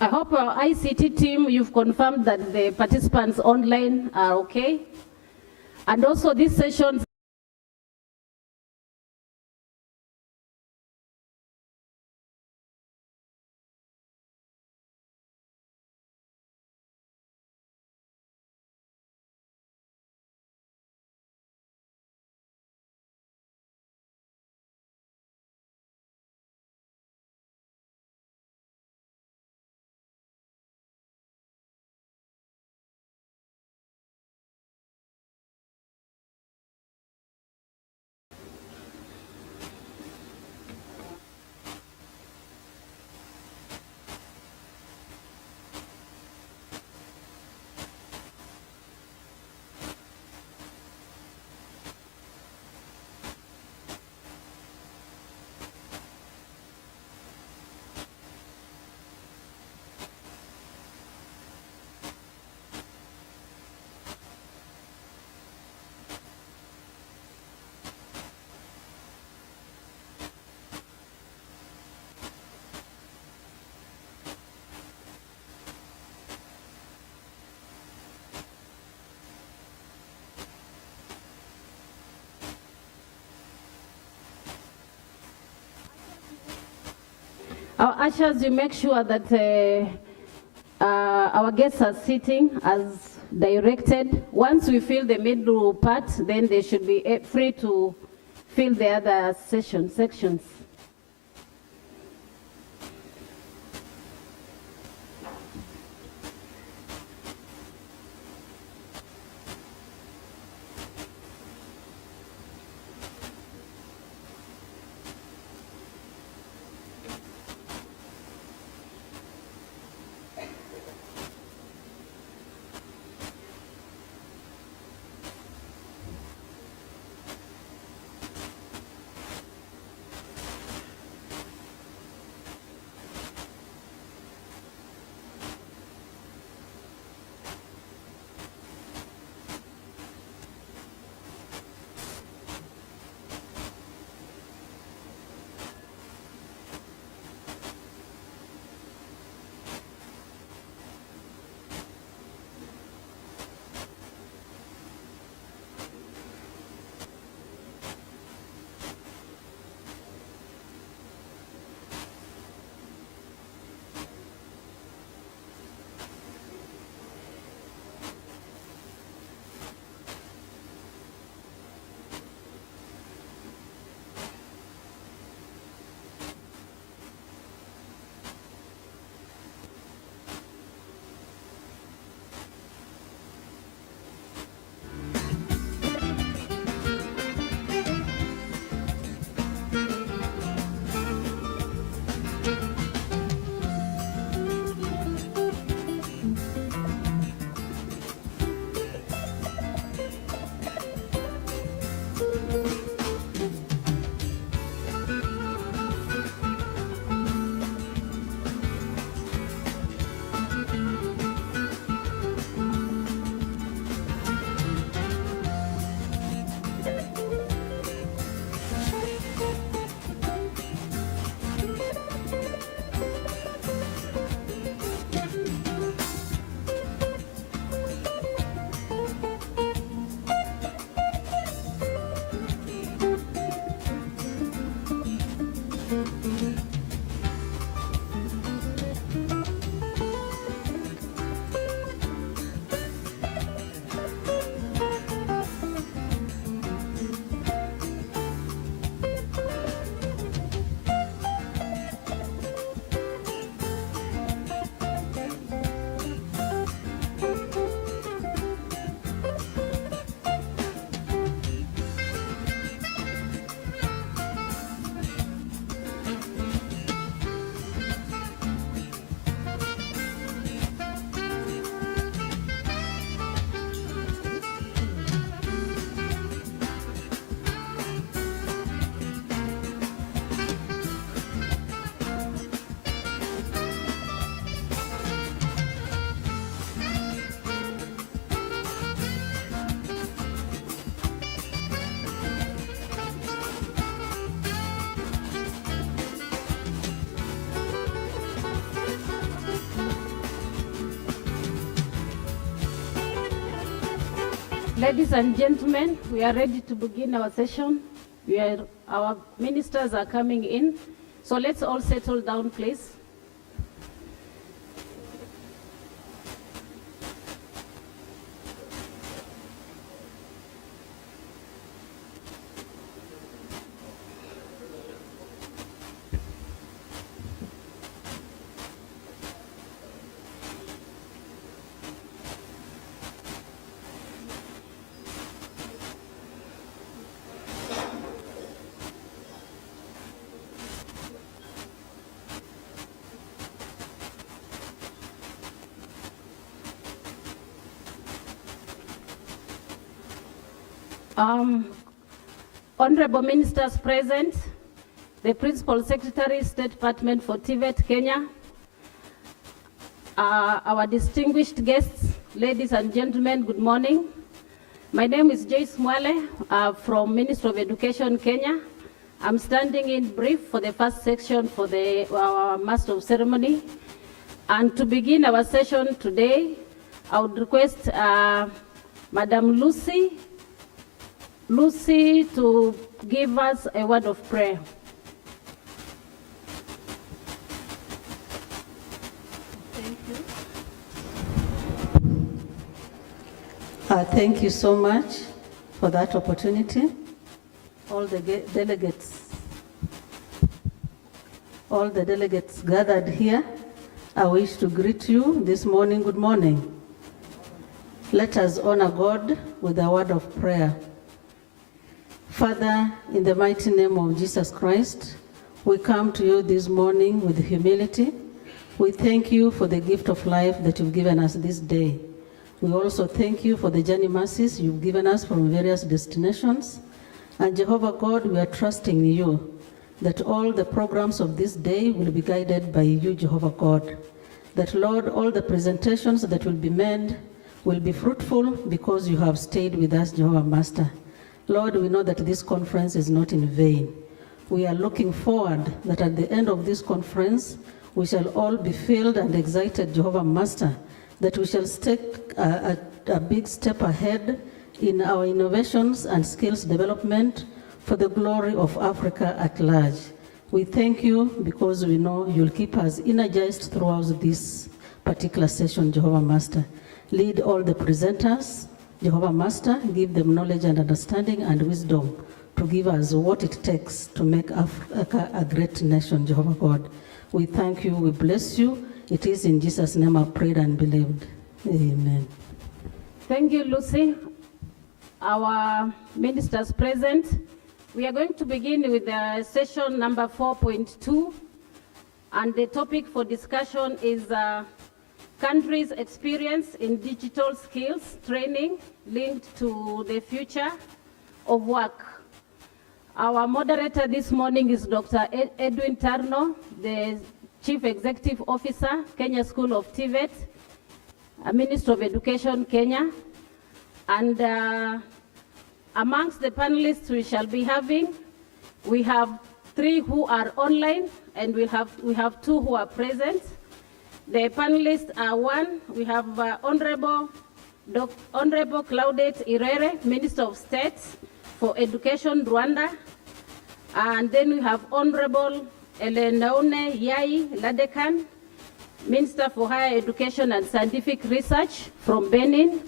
I hope our ICT team, you've confirmed that the participants online are okay. And also these sessions our ushers, you make sure that our guests are sitting as directed. Once we fill the middle part, then they should be free to fill the other sections. Ladies and gentlemen, we are ready to begin our session. Our ministers are coming in. So let's all settle down, please. Honorable Ministers present, the Principal Secretary, State Department for TVET, Kenya, our distinguished guests, ladies and gentlemen, good morning. My name is Joyce Mwale from Ministry of Education, Kenya. I'm standing in brief for the first section for our Master of Ceremony. And to begin our session today, I would request Madam Lucy to give us a word of prayer. Thank you. Thank you so much for that opportunity. All the delegates gathered here, I wish to greet you this morning. Good morning. Let us honor God with a word of prayer. Father, in the mighty name of Jesus Christ, we come to you this morning with humility. We thank you for the gift of life that you've given us this day. We also thank you for the journey mercies you've given us from various destinations. And Jehovah God, we are trusting you that all the programs of this day will be guided by you, Jehovah God. That, Lord, all the presentations that will be made will be fruitful because you have stayed with us, Jehovah Master. Lord, we know that this conference is not in vain. We are looking forward that at the end of this conference, we shall all be filled and excited, Jehovah Master, that we shall take a big step ahead in our innovations and skills development for the glory of Africa at large. We thank you because we know you'll keep us energized throughout this particular session, Jehovah Master. Lead all the presenters, Jehovah Master, give them knowledge and understanding and wisdom to give us what it takes to make Africa a great nation, Jehovah God. We thank you, we bless you. It is in Jesus' name I prayed and believed. Amen. Thank you, Lucy. Our ministers present. We are going to begin with session number 4.2, and the topic for discussion is countries' experience in digital skills training linked to the future of work. Our moderator this morning is Dr. Edwin Tarno, the Chief Executive Officer, Kenya School of TVET, Minister of Education, Kenya. And amongst the panelists we shall be having, we have 3 who are online, and we have 2 who are present. The panelists are 1, we have Honorable Claudette Irere, Minister of State for Education, Rwanda. And then we have Honorable Elenaone Yai Ladekan, Minister for Higher Education and Scientific Research from Benin.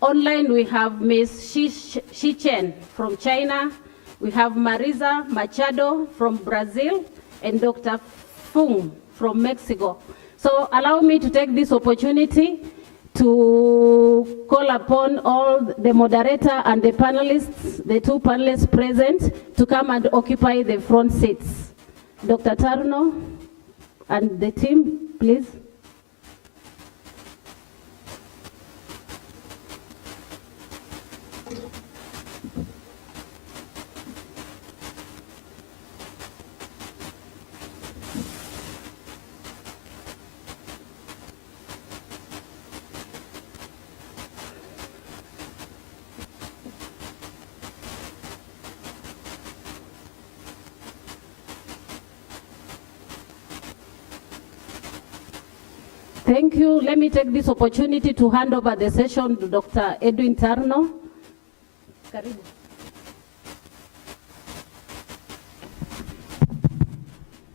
Online we have Ms. Shi Chen from China. We have Marisa Machado from Brazil and Dr. Fung from Mexico. So allow me to take this opportunity to call upon all the moderator and the panelists, the 2 panelists present, to come and occupy the front seats. Dr. Tarno and the team, please. Thank you. Let me take this opportunity to hand over the session to Dr. Edwin Tarno, Karibu.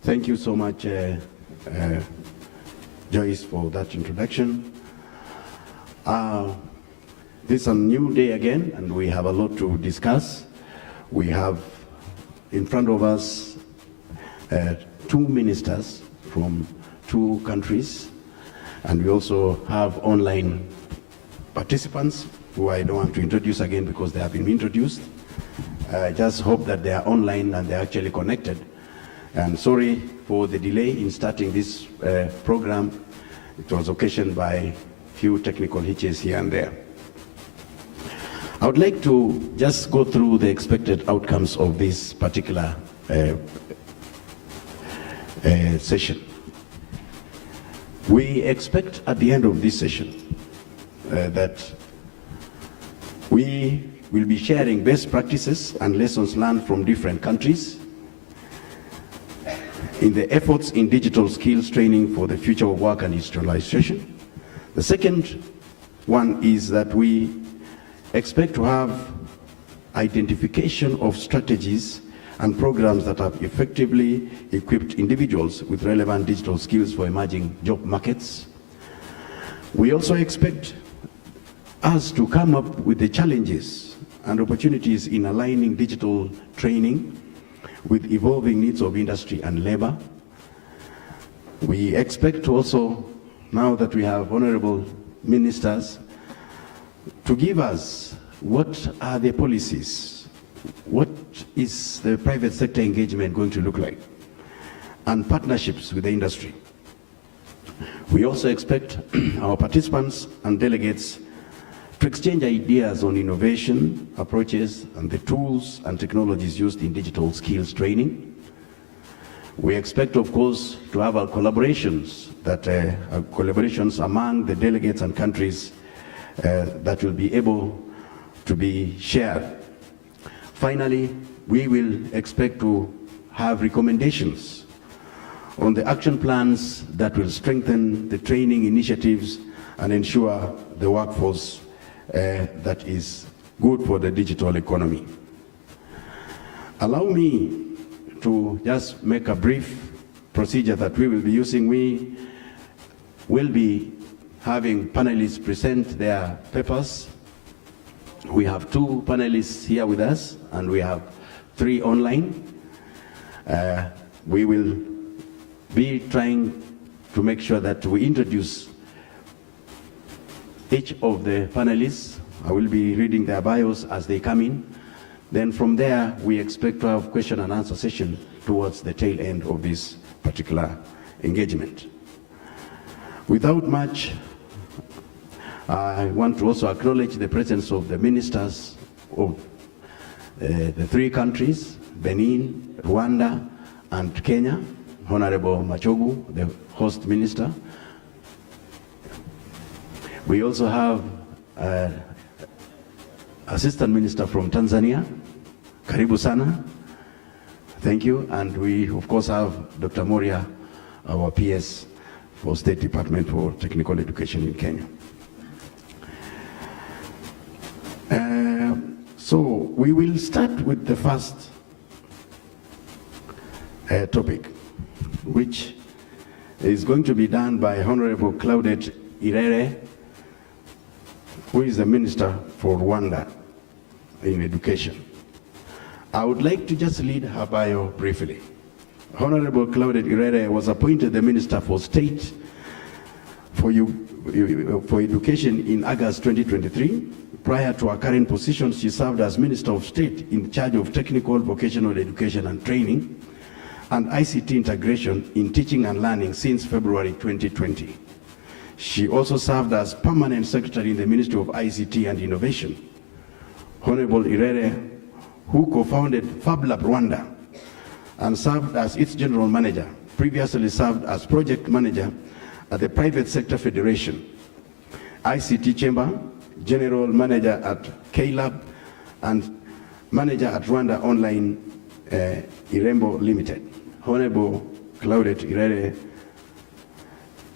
Thank you so much, Joyce, for that introduction. This is a new day again, and we have a lot to discuss. We have in front of us two ministers from two countries, and we also have online participants who I don't want to introduce again because they have been introduced. I just hope that they are online and they're actually connected. And sorry for the delay in starting this program. It was occasioned by a few technical hitches here and there. I would like to just go through the expected outcomes of this particular session. We expect at the end of this session that we will be sharing best practices and lessons learned from different countries in the efforts in digital skills training for the future of work and industrialization. The second one is that we expect to have identification of strategies and programs that have effectively equipped individuals with relevant digital skills for emerging job markets. We also expect us to come up with the challenges and opportunities in aligning digital training with evolving needs of industry and labor. We expect also, now that we have honorable ministers, to give us what are the policies, what is the private sector engagement going to look like, and partnerships with the industry. We also expect our participants and delegates to exchange ideas on innovation, approaches, and the tools and technologies used in digital skills training. We expect, of course, to have our collaborations, collaborations among the delegates and countries that will be able to be shared. Finally, we will expect to have recommendations on the action plans that will strengthen the training initiatives and ensure the workforce that is good for the digital economy. Allow me to just make a brief procedure that we will be using. We will be having panelists present their papers. We have two panelists here with us, and we have 3 online. We will be trying to make sure that we introduce each of the panelists. I will be reading their bios as they come in. Then from there, we expect to have question and answer session towards the tail end of this particular engagement. Without much, I want to also acknowledge the presence of the ministers of the 3 countries, Benin, Rwanda, and Kenya. Honorable Machogu, the host minister. We also have Assistant Minister from Tanzania, Karibu Sana, thank you. And we of course have Dr. Moria, our PS for State Department for Technical Education in Kenya. So we will start with the first topic, which is going to be done by Honorable Claudette Irere, who is the Minister for Rwanda in Education. I would like to just read her bio briefly. Honorable Claudette Irere was appointed the Minister for State for Education in August 2023. Prior to her current position, she served as Minister of State in charge of Technical, Vocational Education and Training and ICT integration in teaching and learning since February 2020. She also served as Permanent Secretary in the Ministry of ICT and Innovation. Honorable Irere, who co-founded FabLab Rwanda and served as its General Manager, previously served as Project Manager at the Private Sector Federation, ICT Chamber, General Manager at KLab, and Manager at Rwanda Online Irembo Limited. Honorable Claudette Irere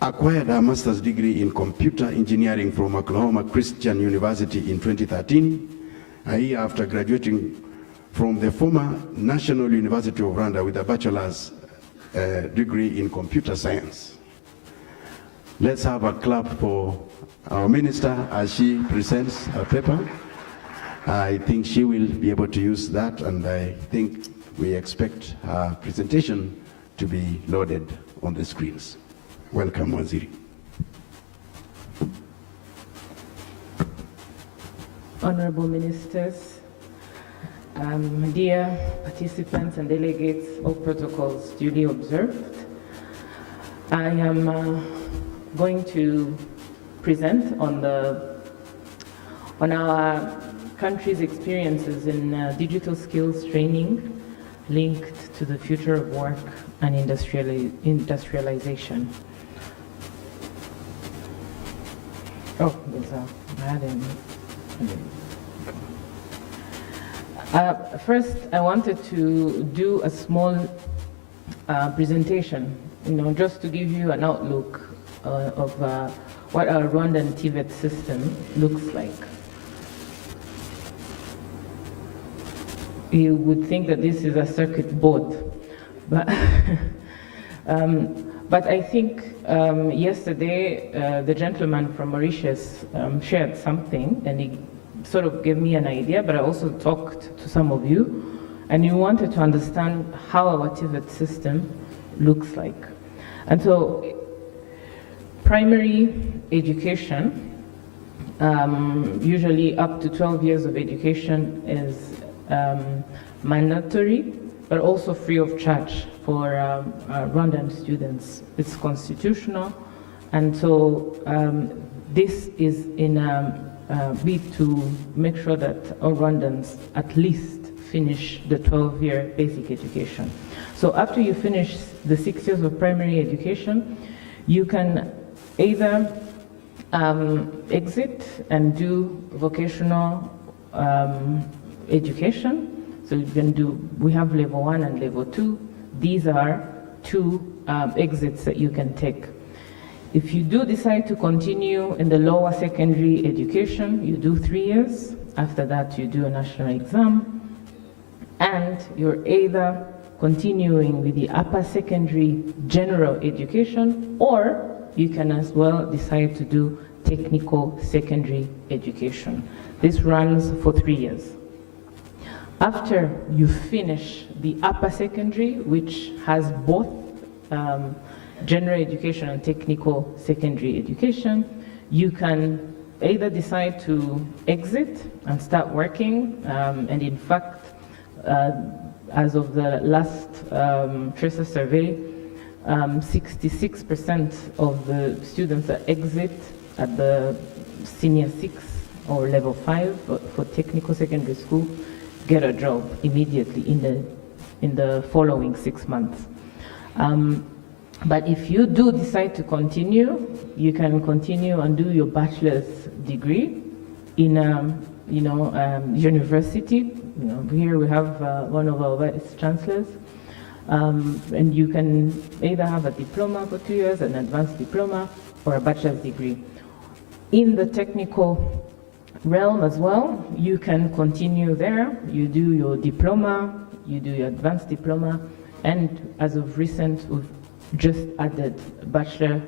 acquired a master's degree in computer engineering from Oklahoma Christian University in 2013, a year after graduating from the former National University of Rwanda with a bachelor's degree in computer science. Let's have a clap for our minister as she presents her paper. I think she will be able to use that, and I think we expect her presentation to be loaded on the screens. Welcome, Waziri. Honorable ministers, dear participants and delegates, all protocols duly observed. I am going to present on our country's experiences in digital skills training linked to the future of work and industrialization. Oh, there's a bad end. First, I wanted to do a small presentation, just to give you an outlook of what our Rwandan TVET system looks like. You would think that this is a circuit board, but but I think yesterday the gentleman from Mauritius shared something, and he sort of gave me an idea, but I also talked to some of you, and you wanted to understand how our TVET system looks like. And so primary education, usually up to 12 years of education, is mandatory, but also free of charge for Rwandan students. It's constitutional, and so this is in a bid to make sure that all Rwandans at least finish the 12-year basic education. So after you finish the 6 years of primary education, you can either exit and do vocational education. So you can do, we have level 1 and level 2. These are two exits that you can take. If you do decide to continue in the lower secondary education, you do 3 years. After that, you do a national exam. And you're either continuing with the upper secondary general education, or you can as well decide to do technical secondary education. This runs for 3 years. After you finish the upper secondary, which has both general education and technical secondary education, you can either decide to exit and start working, and in fact, as of the last TRESA survey, 66% of the students that exit at the senior 6 or level 5 for technical secondary school get a job immediately in the following 6 months. But if you do decide to continue, you can continue and do your bachelor's degree in university. Here we have one of our vice chancellors, and you can either have a diploma for 2 years, an advanced diploma, or a bachelor's degree. In the technical realm as well, you can continue there. You do your diploma, you do your advanced diploma, and as of recent, we've just added Bachelor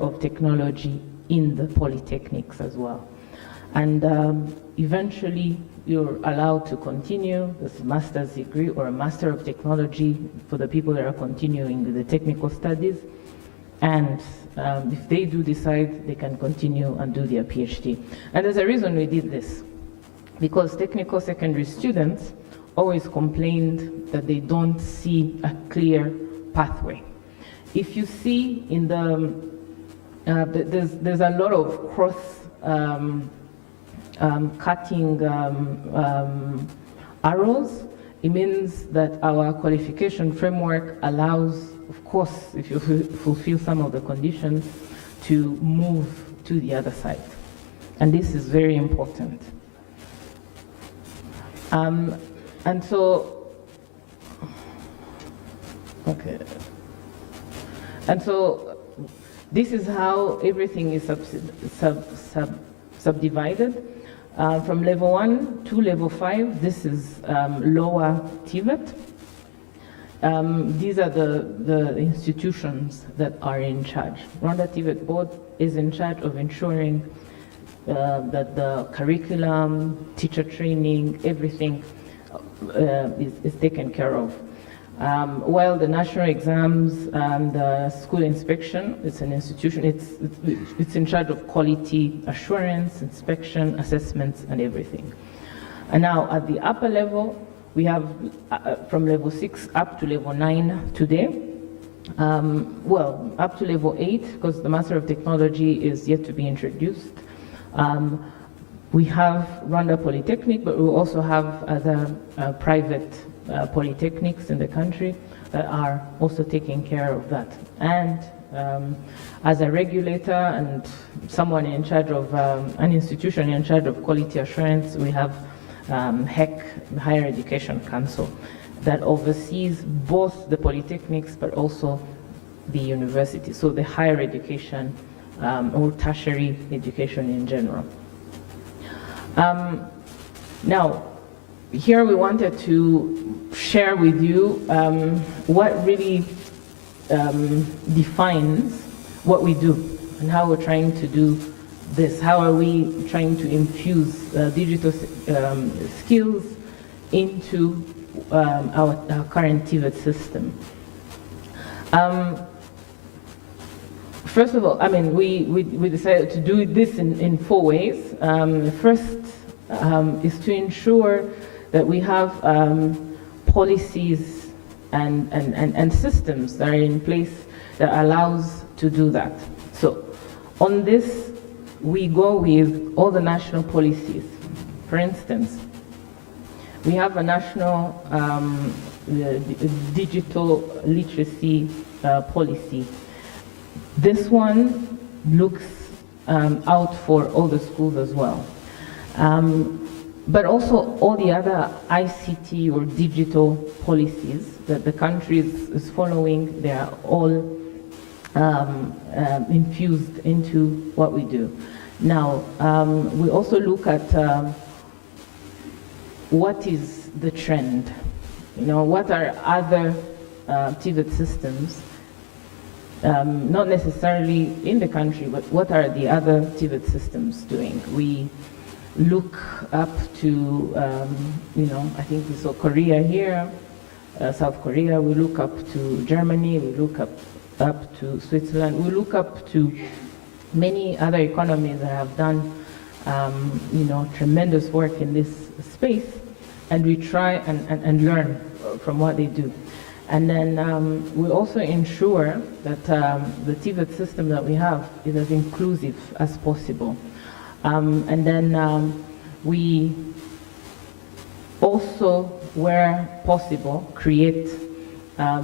of Technology in the polytechnics as well. And eventually, you're allowed to continue this master's degree or a Master of Technology for the people that are continuing with the technical studies. And if they do decide, they can continue and do their PhD. And there's a reason we did this, because technical secondary students always complained that they don't see a clear pathway. If you see in the, there's a lot of cross cutting arrows. It means that our qualification framework allows, of course, if you fulfill some of the conditions, to move to the other side. And this is very important. And so, okay. And so this is how everything is subdivided. From level 1 to level 5, this is lower TVET. These are the institutions that are in charge. Rwanda TVET Board is in charge of ensuring that the curriculum, teacher training, everything is taken care of. While the national exams and the school inspection, it's an institution, it's in charge of quality assurance, inspection, assessments, and everything. And now at the upper level, we have from level 6 up to level 9 today. Well, up to level 8, because the Master of Technology is yet to be introduced. We have Rwanda Polytechnic, but we also have other private polytechnics in the country that are also taking care of that. And as a regulator and someone in charge of an institution in charge of quality assurance, we have HEC, Higher Education Council, that oversees both the polytechnics but also the university, so the higher education or tertiary education in general. Now, here we wanted to share with you what really defines what we do and how we're trying to do this. How are we trying to infuse digital skills into our current TVET system? First of all, I mean, we decided to do this in 4 ways. First is to ensure that we have policies and systems that are in place that allows to do that. So on this, we go with all the national policies. For instance, we have a national digital literacy policy. This one looks out for all the schools as well. But also all the other ICT or digital policies that the country is following, they are all infused into what we do. Now, we also look at what is the trend. You know, what are other TVET systems, not necessarily in the country, but what are the other TVET systems doing? We look up to, you know, I think we saw Korea here, South Korea, we look up to Germany, we look up to Switzerland, we look up to many other economies that have done, you know, tremendous work in this space, and we try and learn from what they do. And then we also ensure that the TVET system that we have is as inclusive as possible. And then we also, where possible, create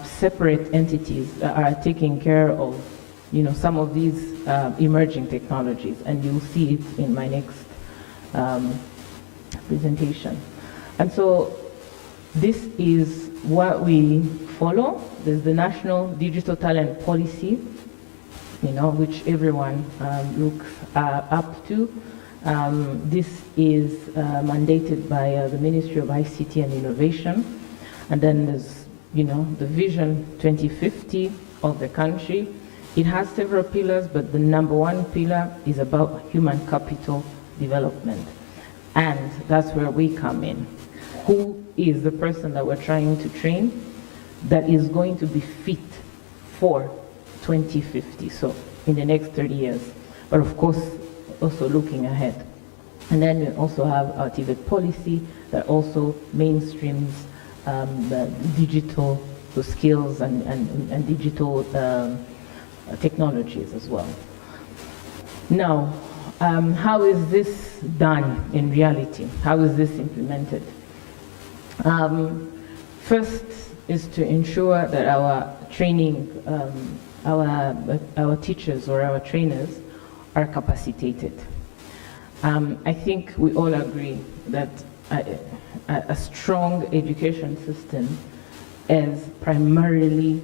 separate entities that are taking care of, you know, some of these emerging technologies, and you'll see it in my next presentation. And so this is what we follow. There's the National Digital Talent Policy, you know, which everyone looks up to. This is mandated by the Ministry of ICT and Innovation. And then there's, you know, the Vision 2050 of the country. It has several pillars, but the number one pillar is about human capital development. And that's where we come in. Who is the person that we're trying to train that is going to be fit for 2050, so in the next 30 years, but of course also looking ahead. And then we also have our TVET policy that also mainstreams the digital skills and digital technologies as well. Now, how is this done in reality? How is this implemented? First is to ensure that our training, our teachers or our trainers are capacitated. I think we all agree that a strong education system is primarily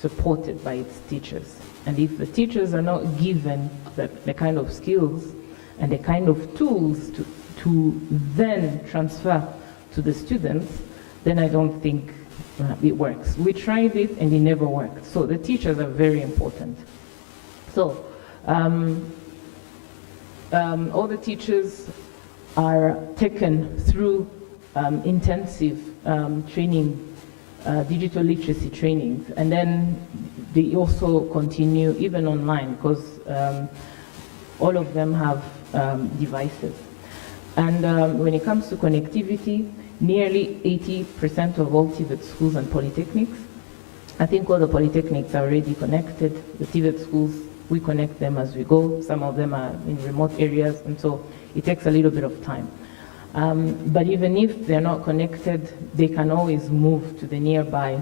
supported by its teachers. And if the teachers are not given the kind of skills and the kind of tools to then transfer to the students, then I don't think it works. We tried it and it never worked. So the teachers are very important. So all the teachers are taken through intensive training, digital literacy trainings, and then they also continue even online because all of them have devices. And when it comes to connectivity, nearly 80% of all TVET schools and polytechnics, I think all the polytechnics are already connected. The TVET schools, we connect them as we go. Some of them are in remote areas, and so it takes a little bit of time. But even if they're not connected, they can always move to the nearby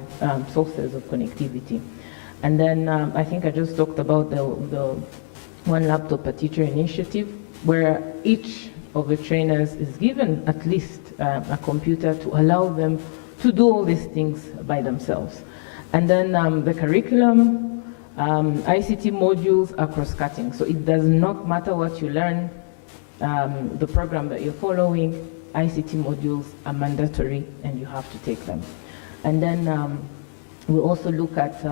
sources of connectivity. And then I think I just talked about the one laptop per teacher initiative, where each of the trainers is given at least a computer to allow them to do all these things by themselves. And then the curriculum, ICT modules are cross-cutting. So it does not matter what you learn, the program that you're following, ICT modules are mandatory and you have to take them. And then we also look at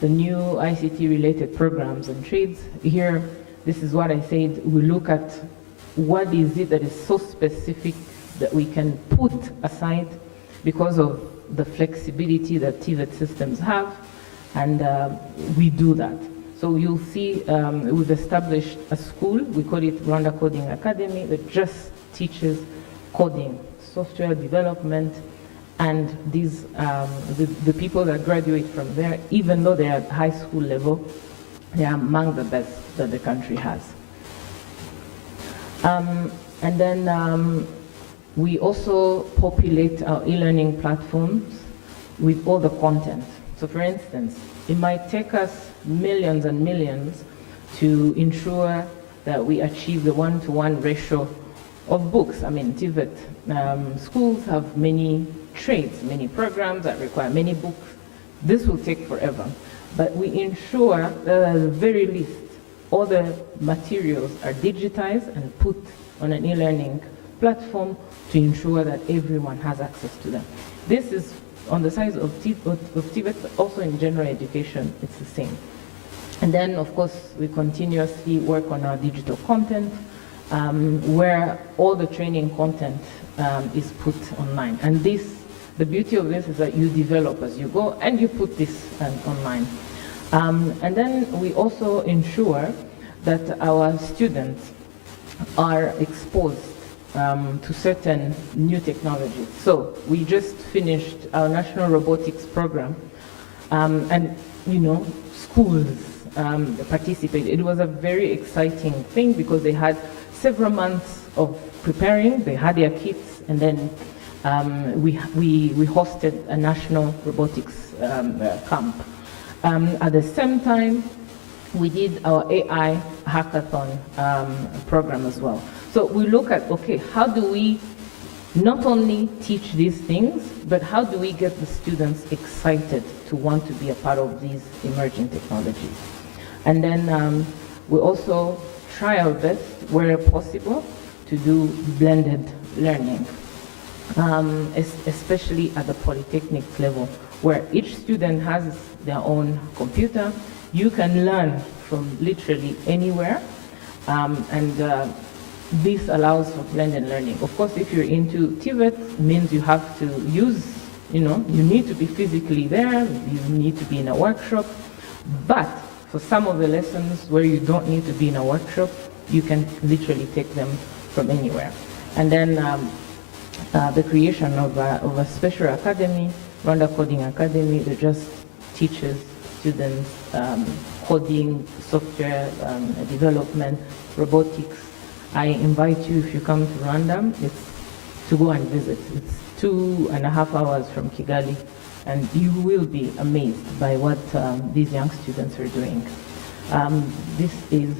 the new ICT related programs and trades. Here, this is what I said, we look at what is it that is so specific that we can put aside because of the flexibility that TVET systems have, and we do that. So you'll see we've established a school, we call it Rwanda Coding Academy, that just teaches coding, software development, and these the people that graduate from there, even though they're at high school level, they are among the best that the country has. And then we also populate our e-learning platforms with all the content. So for instance, it might take us millions and millions to ensure that we achieve the 1-to-1 ratio of books. I mean, TVET schools have many trades, many programs that require many books. This will take forever. But we ensure that at the very least, all the materials are digitized and put on an e-learning platform to ensure that everyone has access to them. This is on the side of TVET, but also in general education, it's the same. And then, of course, we continuously work on our digital content, where all the training content is put online. And this, the beauty of this is that you develop as you go, and you put this online. And then we also ensure that our students are exposed to certain new technologies. So we just finished our national robotics program, and schools participated. It was a very exciting thing because they had several months of preparing. They had their kits, and then we hosted a national robotics camp. At the same time, we did our AI hackathon program as well. So we look at, okay, how do we not only teach these things, but how do we get the students excited to want to be a part of these emerging technologies? And then we also try our best, where possible, to do blended learning, especially at the polytechnic level, where each student has their own computer. You can learn from literally anywhere, and this allows for blended learning. Of course, if you're into TVET, it means you have to use, you need to be physically there, you need to be in a workshop, but for some of the lessons where you don't need to be in a workshop, you can literally take them from anywhere. And then the creation of a special academy, Rwanda Coding Academy, that just teaches students coding, software development, robotics. I invite you, if you come to Rwanda, to go and visit. It's 2.5 hours from Kigali, and you will be amazed by what these young students are doing. This is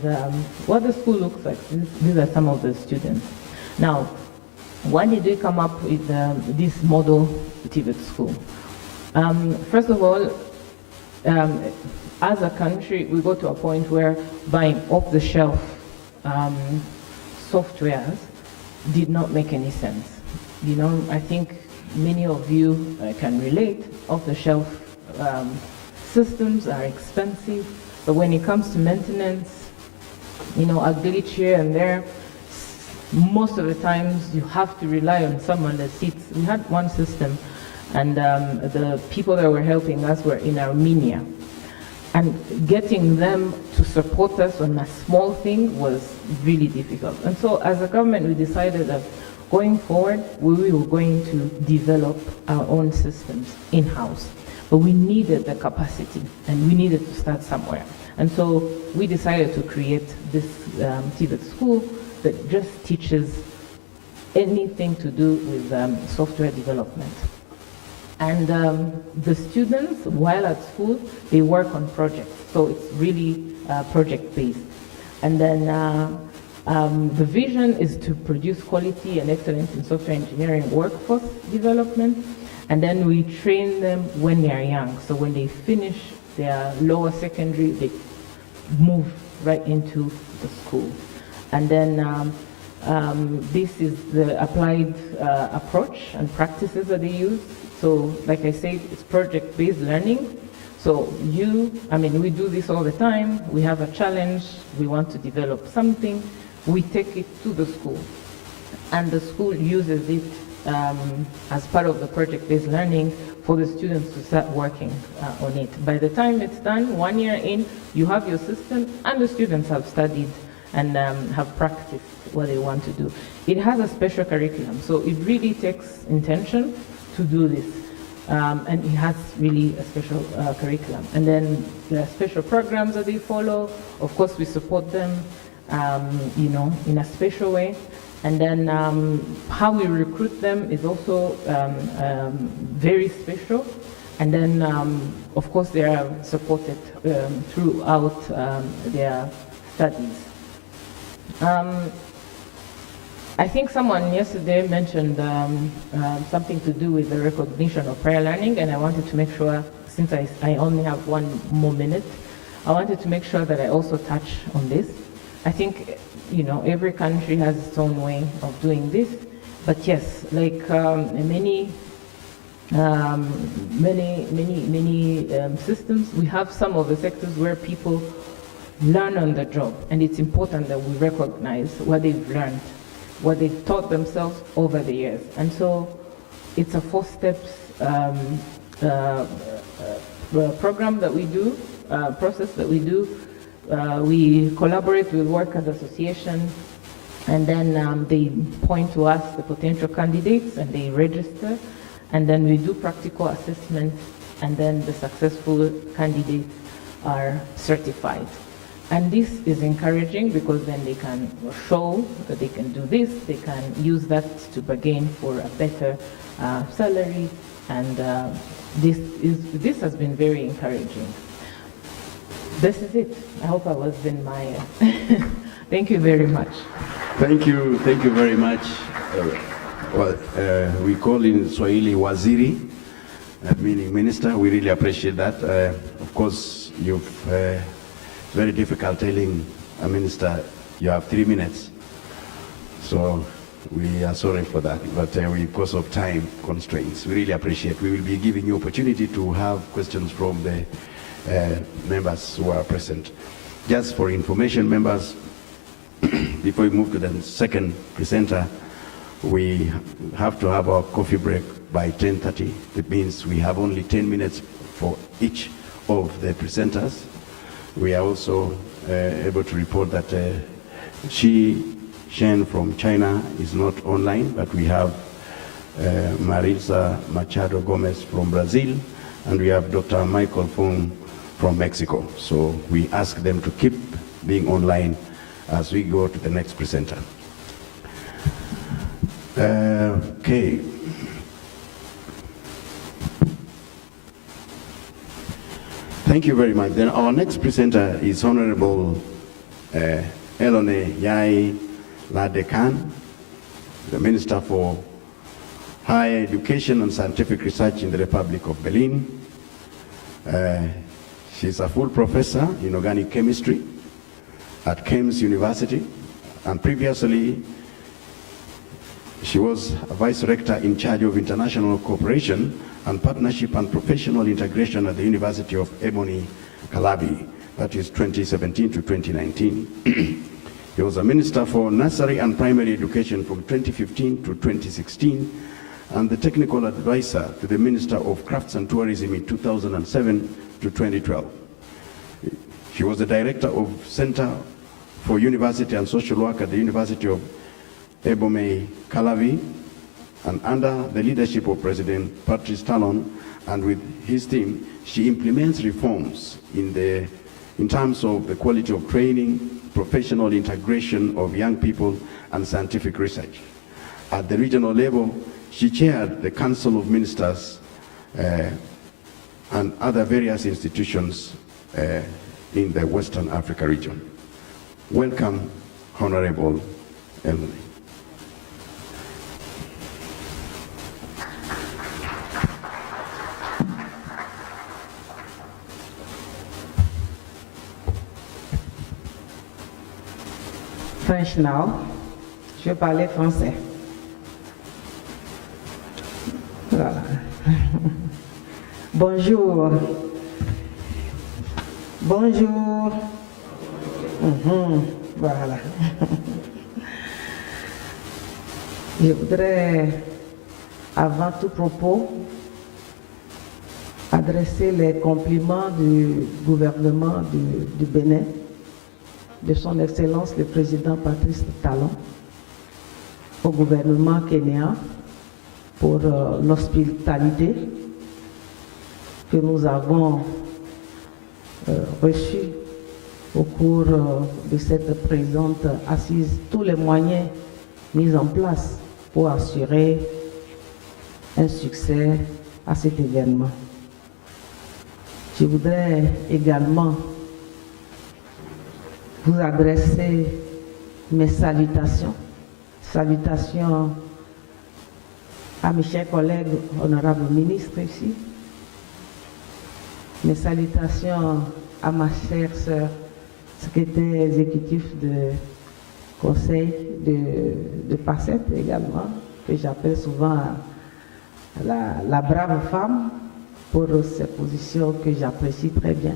what the school looks like. These are some of the students. Now, why did we come up with this model TVET school? First of all, as a country, we go to a point where buying off-the-shelf softwares did not make any sense. You know, I think many of you can relate. Off-the-shelf systems are expensive, but when it comes to maintenance, you know, a glitch here and there, most of the times you have to rely on someone that sits. We had one system, and the people that were helping us were in Armenia. And getting them to support us on a small thing was really difficult. And so as a government, we decided that going forward, we were going to develop our own systems in-house. But we needed the capacity, and we needed to start somewhere. And so we decided to create this TVET school that just teaches anything to do with software development. And the students, while at school, they work on projects. So it's really project-based. And then the vision is to produce quality and excellence in software engineering workforce development. And then we train them when they are young. So when they finish their lower secondary, they move right into the school. And then this is the applied approach and practices that they use. So like I said, it's project-based learning. So we do this all the time. We have a challenge, we want to develop something, we take it to the school. And the school uses it as part of the project-based learning for the students to start working on it. By the time it's done, 1 year in, you have your system, and the students have studied and have practiced what they want to do. It has a special curriculum, so it really takes intention to do this. And it has really a special curriculum. And then there are special programs that they follow. Of course, we support them, in a special way. And then how we recruit them is also very special. And then, of course, they are supported throughout their studies. I think someone yesterday mentioned something to do with the recognition of prior learning, and I wanted to make sure, since I only have 1 more minute, I wanted to make sure that I also touch on this. I think, every country has its own way of doing this, but yes, like many systems, we have some of the sectors where people learn on the job, and it's important that we recognize what they've learned, what they've taught themselves over the years. And so it's a 4 steps program that we do, process that we do. We collaborate with workers' associations, and then they point to us the potential candidates, and they register, and then we do practical assessments, and then the successful candidates are certified. And this is encouraging because then they can show that they can do this, they can use that to bargain for a better salary, and this has been very encouraging. This is it. I hope I was in my... Thank you very much. Thank you very much. We call in Swahili Waziri, meaning Minister. We really appreciate that. Of course, it's very difficult telling a minister you have 3 minutes. So we are sorry for that, but because of time constraints, we really appreciate. We will be giving you opportunity to have questions from the members who are present. Just for information, members, before we move to the second presenter, we have to have our coffee break by 10:30. It means we have only 10 minutes for each of the presenters. We are also able to report that Shi Shen from China is not online, but we have Marisa Machado Gomez from Brazil, and we have Dr. Michael Fong from Mexico. So we ask them to keep being online as we go to the next presenter. Okay. Thank you very much. Then our next presenter is Honorable Elone Yai Ladekan, the Minister for Higher Education and Scientific Research in the Republic of Benin. She's a full professor in organic chemistry at Kem's University, and previously She was a vice rector in charge of international cooperation and partnership and professional integration at the University of Ebony, Calabi. That is 2017 to 2019. He was a minister for nursery and primary education from 2015 to 2016, and the technical advisor to the Minister of Crafts and Tourism in 2007 to 2012. She was the director of Center for University and Social Work at the University of Ebony, Calabi, and under the leadership of President Patrice Talon and with his team, she implements reforms in terms of the quality of training, professional integration of young people, and scientific research. At the regional level, she chaired the Council of Ministers and other various institutions in the Western Africa region. Welcome, Honorable Emily. French now, je vais parler français. Voilà. Bonjour. Bonjour. Voilà. Je voudrais, avant tout propos, adresser les compliments du gouvernement du Bénin, de son Excellence le Président Patrice Talon, au gouvernement kényan pour l'hospitalité que nous avons reçue au cours de cette présente assise, tous les moyens mis en place pour assurer un succès à cet événement. Je voudrais également vous adresser mes salutations. Salutations à mes chers collègues honorables ministres ici. Mes salutations à ma chère sœur, secrétaire exécutif du conseil de PASET également, que j'appelle souvent la brave femme pour ses positions que j'apprécie très bien.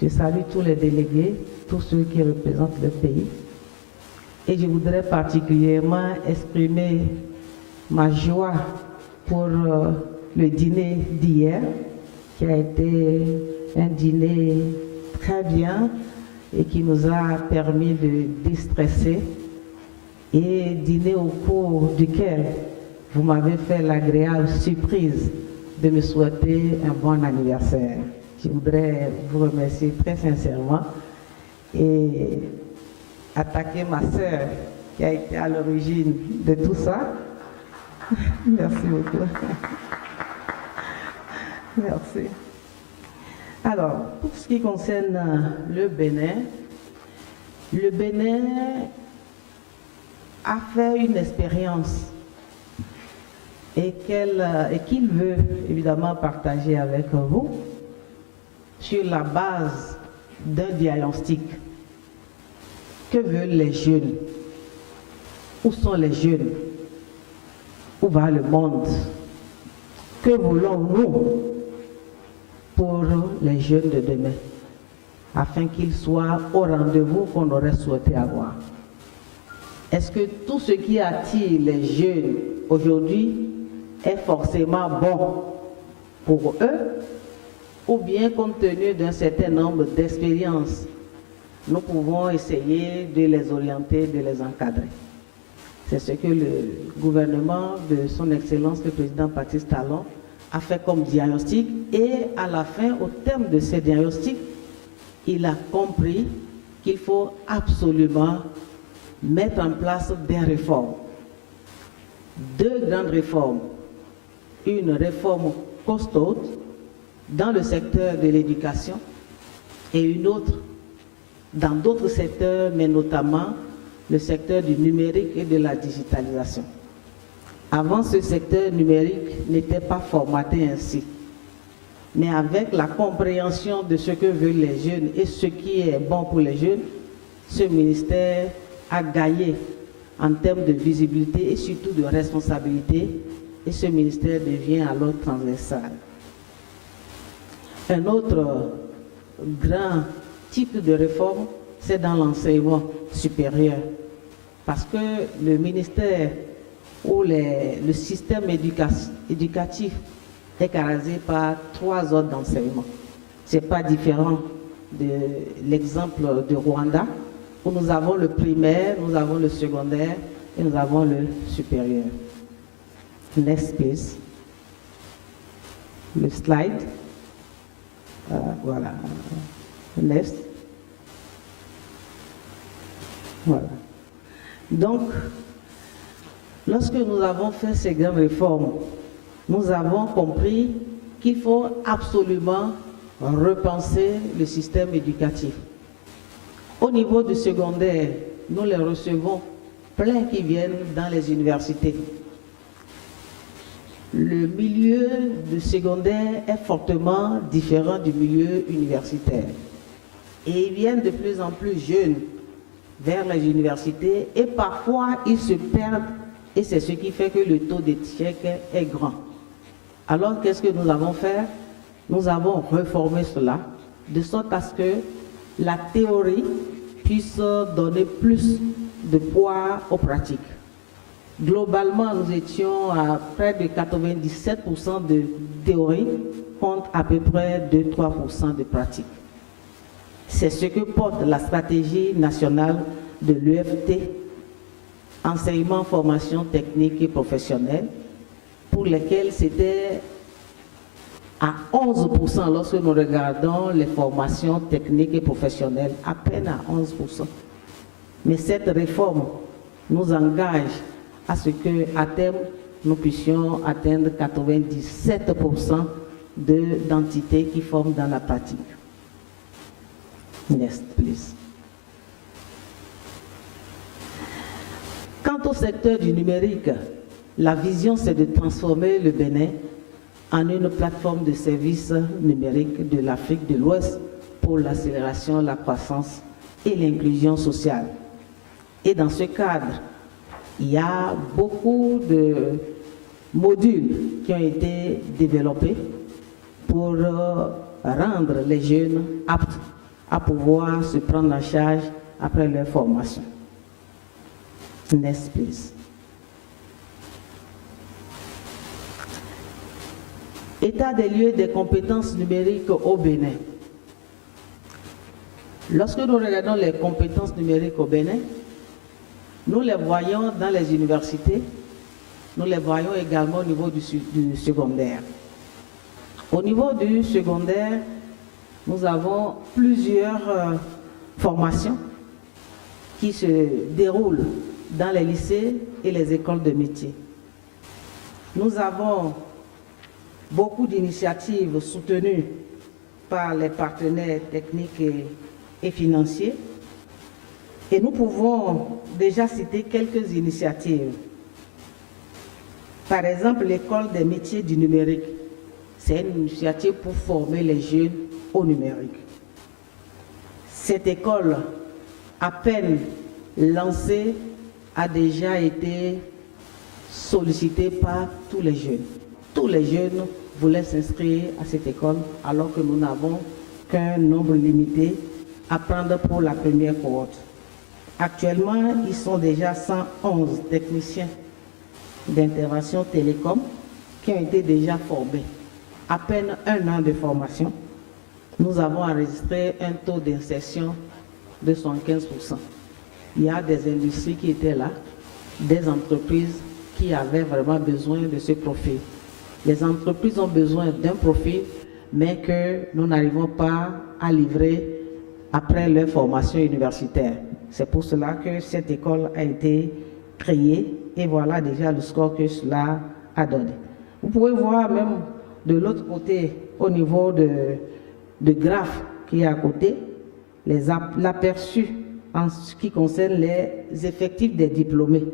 Je salue tous les délégués, tous ceux qui représentent le pays. Et je voudrais particulièrement exprimer ma joie pour le dîner d'hier, qui a été un dîner très bien et qui nous a permis de déstresser, et dîner au cours duquel vous m'avez fait l'agréable surprise de me souhaiter un bon anniversaire. Je voudrais vous remercier très sincèrement et attaquer ma sœur qui a été à l'origine de tout ça. Merci beaucoup. Merci. Alors, pour ce qui concerne le Bénin a fait une expérience et qu'il veut évidemment partager avec vous sur la base d'un diagnostic. Que veulent les jeunes? Où sont les jeunes? Où va le monde? Que voulons-nous pour les jeunes de demain, afin qu'ils soient au rendez-vous qu'on aurait souhaité avoir? Est-ce que tout ce qui attire les jeunes aujourd'hui est forcément bon pour eux, ou bien compte tenu d'un certain nombre d'expériences, nous pouvons essayer de les orienter, de les encadrer? C'est ce que le gouvernement de son Excellence le Président Patrice Talon a fait comme diagnostic, et à la fin, au terme de ce diagnostic, il a compris qu'il faut absolument mettre en place des réformes. Deux grandes réformes. Une réforme costaud dans le secteur de l'éducation et une autre dans d'autres secteurs, mais notamment le secteur du numérique et de la digitalisation. Avant, ce secteur numérique n'était pas formaté ainsi. Mais avec la compréhension de ce que veulent les jeunes et ce qui est bon pour les jeunes, ce ministère a gagné en termes de visibilité et surtout de responsabilité, et ce ministère devient alors transversal. Un autre grand type de réforme, c'est dans l'enseignement supérieur, parce que le ministère ou le système éducatif est caractérisé par 3 ordres d'enseignement. Ce n'est pas différent de l'exemple de Rwanda, où nous avons le primaire, nous avons le secondaire et nous avons le supérieur. Next, please. Le slide. Voilà. Next. Voilà. Donc, lorsque nous avons fait ces grandes réformes, nous avons compris qu'il faut absolument repenser le système éducatif. Au niveau du secondaire, nous les recevons plein qui viennent dans les universités. Le milieu du secondaire est fortement différent du milieu universitaire. Et ils viennent de plus en plus jeunes vers les universités et parfois ils se perdent et c'est ce qui fait que le taux d'échec est grand. Alors qu'est-ce que nous avons fait? Nous avons reformé cela de sorte à ce que la théorie puisse donner plus de poids aux pratiques. Globalement, nous étions à près de 97% de théorie contre à peu près 2-3% de pratique. C'est ce que porte la stratégie nationale de l'UFT, enseignement, formation technique et professionnelle, pour lesquels c'était à 11% lorsque nous regardons les formations techniques et professionnelles, à peine à 11%. Mais cette réforme nous engage à ce qu'à terme, nous puissions atteindre 97% d'entités qui forment dans la pratique. Next, please. Quant au secteur du numérique, la vision, c'est de transformer le Bénin en une plateforme de services numériques de l'Afrique de l'Ouest pour l'accélération, la croissance et l'inclusion sociale. Et dans ce cadre, il y a beaucoup de modules qui ont été développés pour rendre les jeunes aptes à pouvoir se prendre en charge après leur formation. Next, please. État des lieux des compétences numériques au Bénin. Lorsque nous regardons les compétences numériques au Bénin, nous les voyons dans les universités, nous les voyons également au niveau du secondaire. Au niveau du secondaire, nous avons plusieurs formations qui se déroulent dans les lycées et les écoles de métiers. Nous avons beaucoup d'initiatives soutenues par les partenaires techniques et financiers. Et nous pouvons déjà citer quelques initiatives. Par exemple, l'école des métiers du numérique. C'est une initiative pour former les jeunes au numérique. Cette école, à peine lancée, a déjà été sollicitée par tous les jeunes. Tous les jeunes voulaient s'inscrire à cette école alors que nous n'avons qu'un nombre limité à prendre pour la première cohorte. Actuellement, ils sont déjà 111 techniciens d'intervention télécom qui ont été déjà formés. À peine 1 an de formation, nous avons enregistré un taux d'insertion de 75%. Il y a des industries qui étaient là, des entreprises qui avaient vraiment besoin de ce profil. Les entreprises ont besoin d'un profil, mais que nous n'arrivons pas à livrer après leur formation universitaire. C'est pour cela que cette école a été créée et voilà déjà le score que cela a donné. Vous pouvez voir même de l'autre côté, au niveau de graphe qui est à côté, l'aperçu en ce qui concerne les effectifs des diplômés.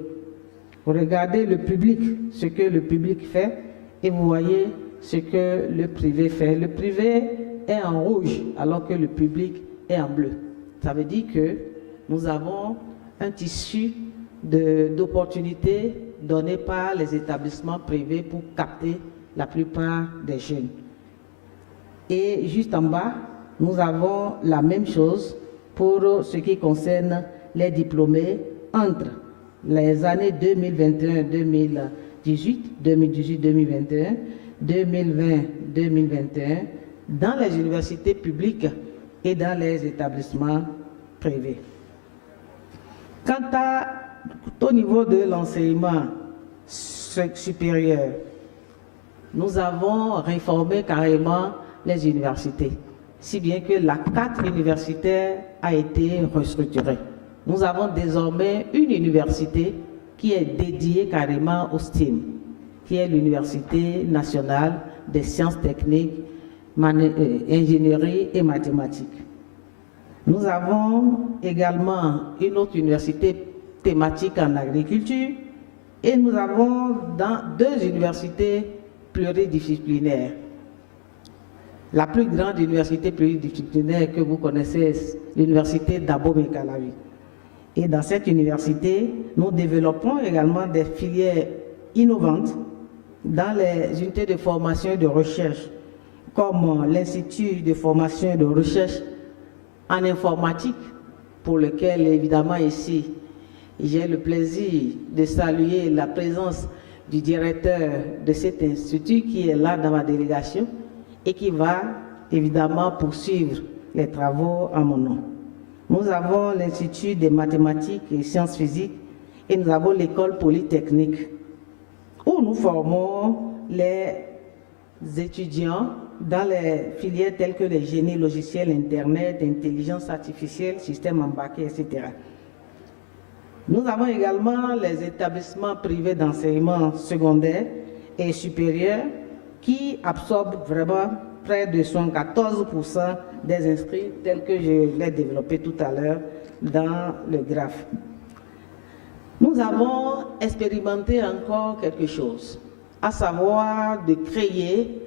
Vous regardez le public, ce que le public fait, et vous voyez ce que le privé fait. Le privé est en rouge alors que le public est en bleu. Ça veut dire que nous avons un tissu d'opportunités données par les établissements privés pour capter la plupart des jeunes. Et juste en bas, nous avons la même chose pour ce qui concerne les diplômés entre les années 2021-2018, 2018-2021, 2020-2021, dans les universités publiques et dans les établissements privés. Au niveau de l'enseignement supérieur, nous avons réformé carrément les universités, si bien que la carte universitaire a été restructurée. Nous avons désormais une université qui est dédiée carrément au STEAM, qui est l'Université nationale des sciences techniques, ingénierie et mathématiques. Nous avons également une autre université thématique en agriculture et nous avons deux universités pluridisciplinaires. La plus grande université pluridisciplinaire que vous connaissez, c'est l'université d'Abo-Mekalavi. Et dans cette université, nous développons également des filières innovantes dans les unités de formation et de recherche, comme l'Institut de formation et de recherche en informatique, pour lequel, évidemment, ici, j'ai le plaisir de saluer la présence du directeur de cet institut qui est là dans ma délégation et qui va, évidemment, poursuivre les travaux à mon nom. Nous avons l'Institut des mathématiques et sciences physiques et nous avons l'école polytechnique où nous formons les étudiants dans les filières telles que les génies logiciels, Internet, intelligence artificielle, systèmes embarqués, etc. Nous avons également les établissements privés d'enseignement secondaire et supérieur qui absorbent vraiment près de 74% des inscrits tels que je l'ai développé tout à l'heure dans le graphe. Nous avons expérimenté encore quelque chose, à savoir de créer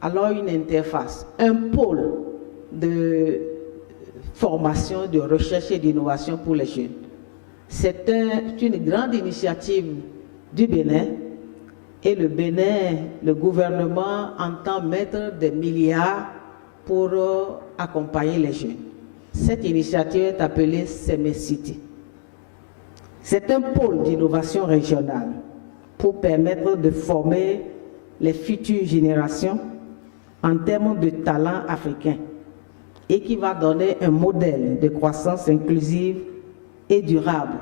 alors une interface, un pôle de formation, de recherche et d'innovation pour les jeunes. C'est une grande initiative du Bénin et le Bénin, le gouvernement entend mettre des milliards pour accompagner les jeunes. Cette initiative est appelée CME-City. C'est un pôle d'innovation régionale pour permettre de former les futures générations en termes de talents africains et qui va donner un modèle de croissance inclusive et durable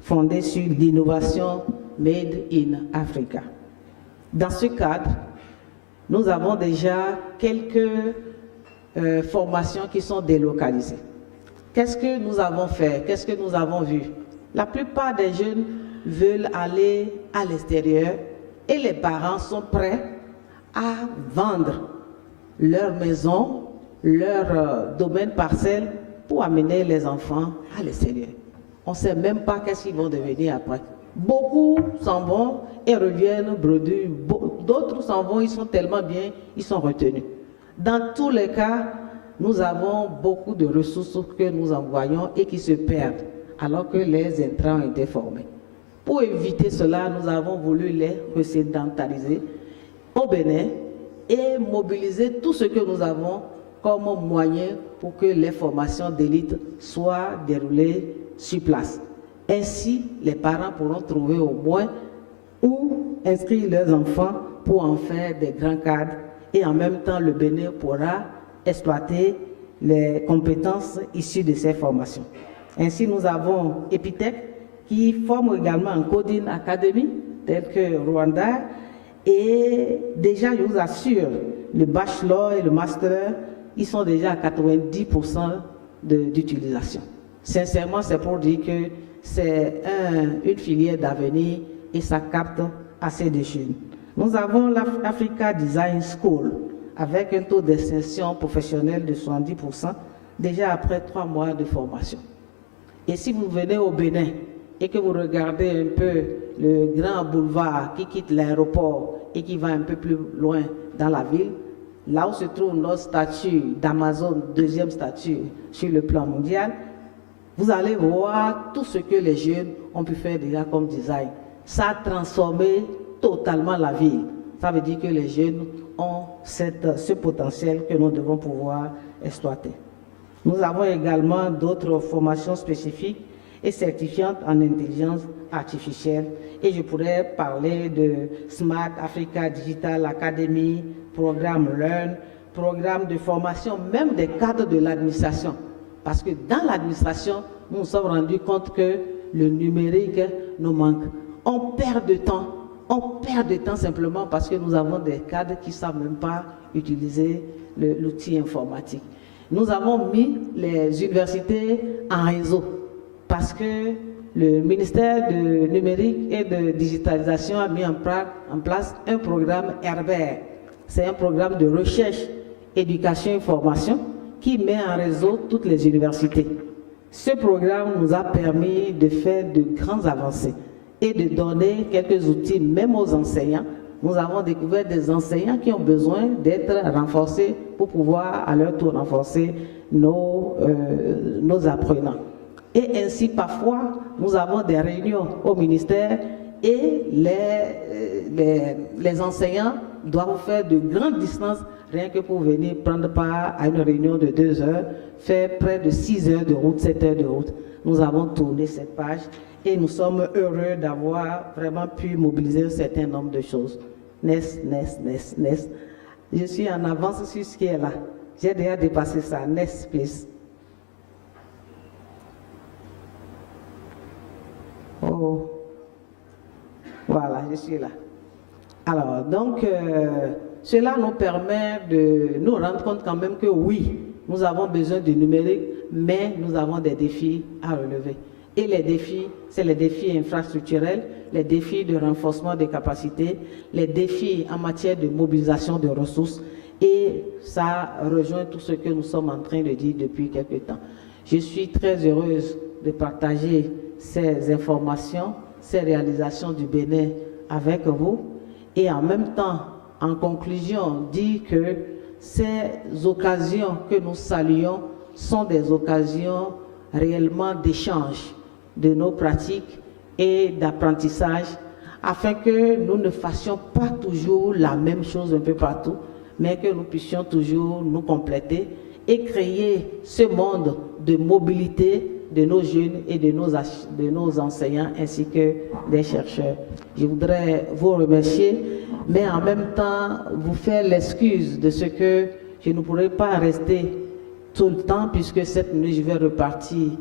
fondé sur l'innovation Made in Africa. Dans ce cadre, nous avons déjà quelques formations qui sont délocalisées. Qu'est-ce que nous avons fait? Qu'est-ce que nous avons vu? La plupart des jeunes veulent aller à l'extérieur et les parents sont prêts à vendre leur maison, leur domaine parcelle pour amener les enfants à l'extérieur. On ne sait même pas qu'est-ce qu'ils vont devenir après. Beaucoup s'en vont et reviennent bredus. D'autres s'en vont, ils sont tellement bien, ils sont retenus. Dans tous les cas, nous avons beaucoup de ressources que nous envoyons et qui se perdent alors que les intrants ont été formés. Pour éviter cela, nous avons voulu les resédentariser au Bénin et mobiliser tout ce que nous avons comme moyen pour que les formations d'élite soient déroulées sur place. Ainsi, les parents pourront trouver au moins où inscrire leurs enfants pour en faire des grands cadres et en même temps le Bénin pourra exploiter les compétences issues de ces formations. Ainsi, nous avons Epitech qui forme également en Coding Academy, tel que Rwanda, et déjà, je vous assure, le bachelor et le master, ils sont déjà à 90% d'utilisation. Sincèrement, c'est pour dire que c'est une filière d'avenir et ça capte assez de jeunes. Nous avons l'Africa Design School avec un taux d'extinction professionnelle de 70% déjà après 3 mois de formation. Et si vous venez au Bénin et que vous regardez un peu le grand boulevard qui quitte l'aéroport et qui va un peu plus loin dans la ville, là où se trouve notre statue d'Amazon, deuxième statue sur le plan mondial, Vous allez voir tout ce que les jeunes ont pu faire déjà comme design. Ça a transformé totalement la ville. Ça veut dire que les jeunes ont ce potentiel que nous devons pouvoir exploiter. Nous avons également d'autres formations spécifiques et certifiantes en intelligence artificielle. Et je pourrais parler de Smart Africa Digital Academy, programme Learn, programme de formation, même des cadres de l'administration. Parce que dans l'administration, nous nous sommes rendus compte que le numérique nous manque. On perd de temps simplement parce que nous avons des cadres qui ne savent même pas utiliser l'outil informatique. Nous avons mis les universités en réseau parce que le ministère du numérique et de digitalisation a mis en place un programme RBR. C'est un programme de recherche, éducation et formation qui met en réseau toutes les universités. Ce programme nous a permis de faire de grandes avancées et de donner quelques outils même aux enseignants. Nous avons découvert des enseignants qui ont besoin d'être renforcés pour pouvoir à leur tour renforcer nos apprenants. Et ainsi, parfois, nous avons des réunions au ministère et les enseignants doivent faire de grandes distances rien que pour venir prendre part à une réunion de 2 heures, faire près de 6 heures de route, 7 heures de route. Nous avons tourné cette page et nous sommes heureux d'avoir vraiment pu mobiliser un certain nombre de choses. Ness. Je suis en avance sur ce qui est là. J'ai déjà dépassé ça. Ness, please. Oh. Voilà, je suis là. Alors, donc, cela nous permet de nous rendre compte quand même que oui, nous avons besoin du numérique, mais nous avons des défis à relever. Et les défis, c'est les défis infrastructurels, les défis de renforcement des capacités, les défis en matière de mobilisation de ressources. Et ça rejoint tout ce que nous sommes en train de dire depuis quelque temps. Je suis très heureuse de partager ces informations, ces réalisations du Bénin avec vous. Et en même temps, en conclusion, dire que ces occasions que nous saluons sont des occasions réellement d'échange de nos pratiques et d'apprentissage afin que nous ne fassions pas toujours la même chose un peu partout, mais que nous puissions toujours nous compléter et créer ce monde de mobilité de nos jeunes et de nos enseignants ainsi que des chercheurs. Je voudrais vous remercier, mais en même temps vous faire l'excuse de ce que je ne pourrai pas rester tout le temps puisque cette nuit je vais repartir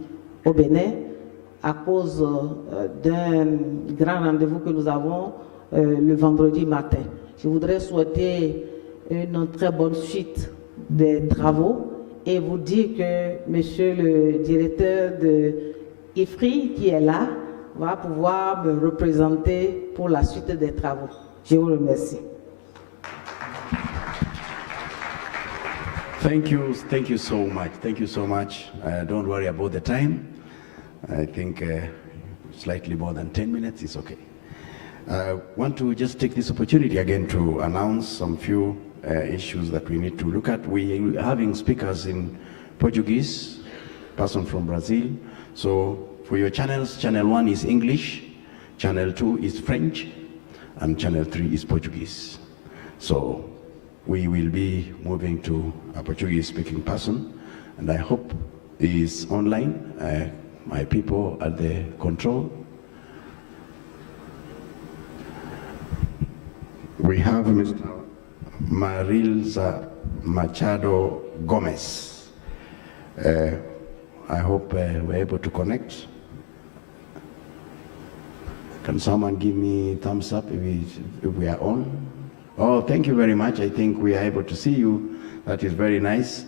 au Bénin à cause d'un grand rendez-vous que nous avons le vendredi matin. Je voudrais souhaiter une très bonne suite des travaux et vous dire que monsieur le directeur de IFRI qui est là va pouvoir me représenter pour la suite des travaux. Je vous remercie. Thank you so much. Thank you so much. Don't worry about the time. I think slightly more than 10 minutes is okay. I want to just take this opportunity again to announce some few issues that we need to look at. We are having speakers in Portuguese, person from Brazil. So for your channels, channel 1 is English, channel 2 is French, and channel 3 is Portuguese. So we will be moving to a Portuguese-speaking person, and I hope he is online. My people at the control. We have Mr. Marilza Machado Gomez. I hope we're able to connect. Can someone give me thumbs up if we are on? Oh, thank you very much. I think we are able to see you. That is very nice.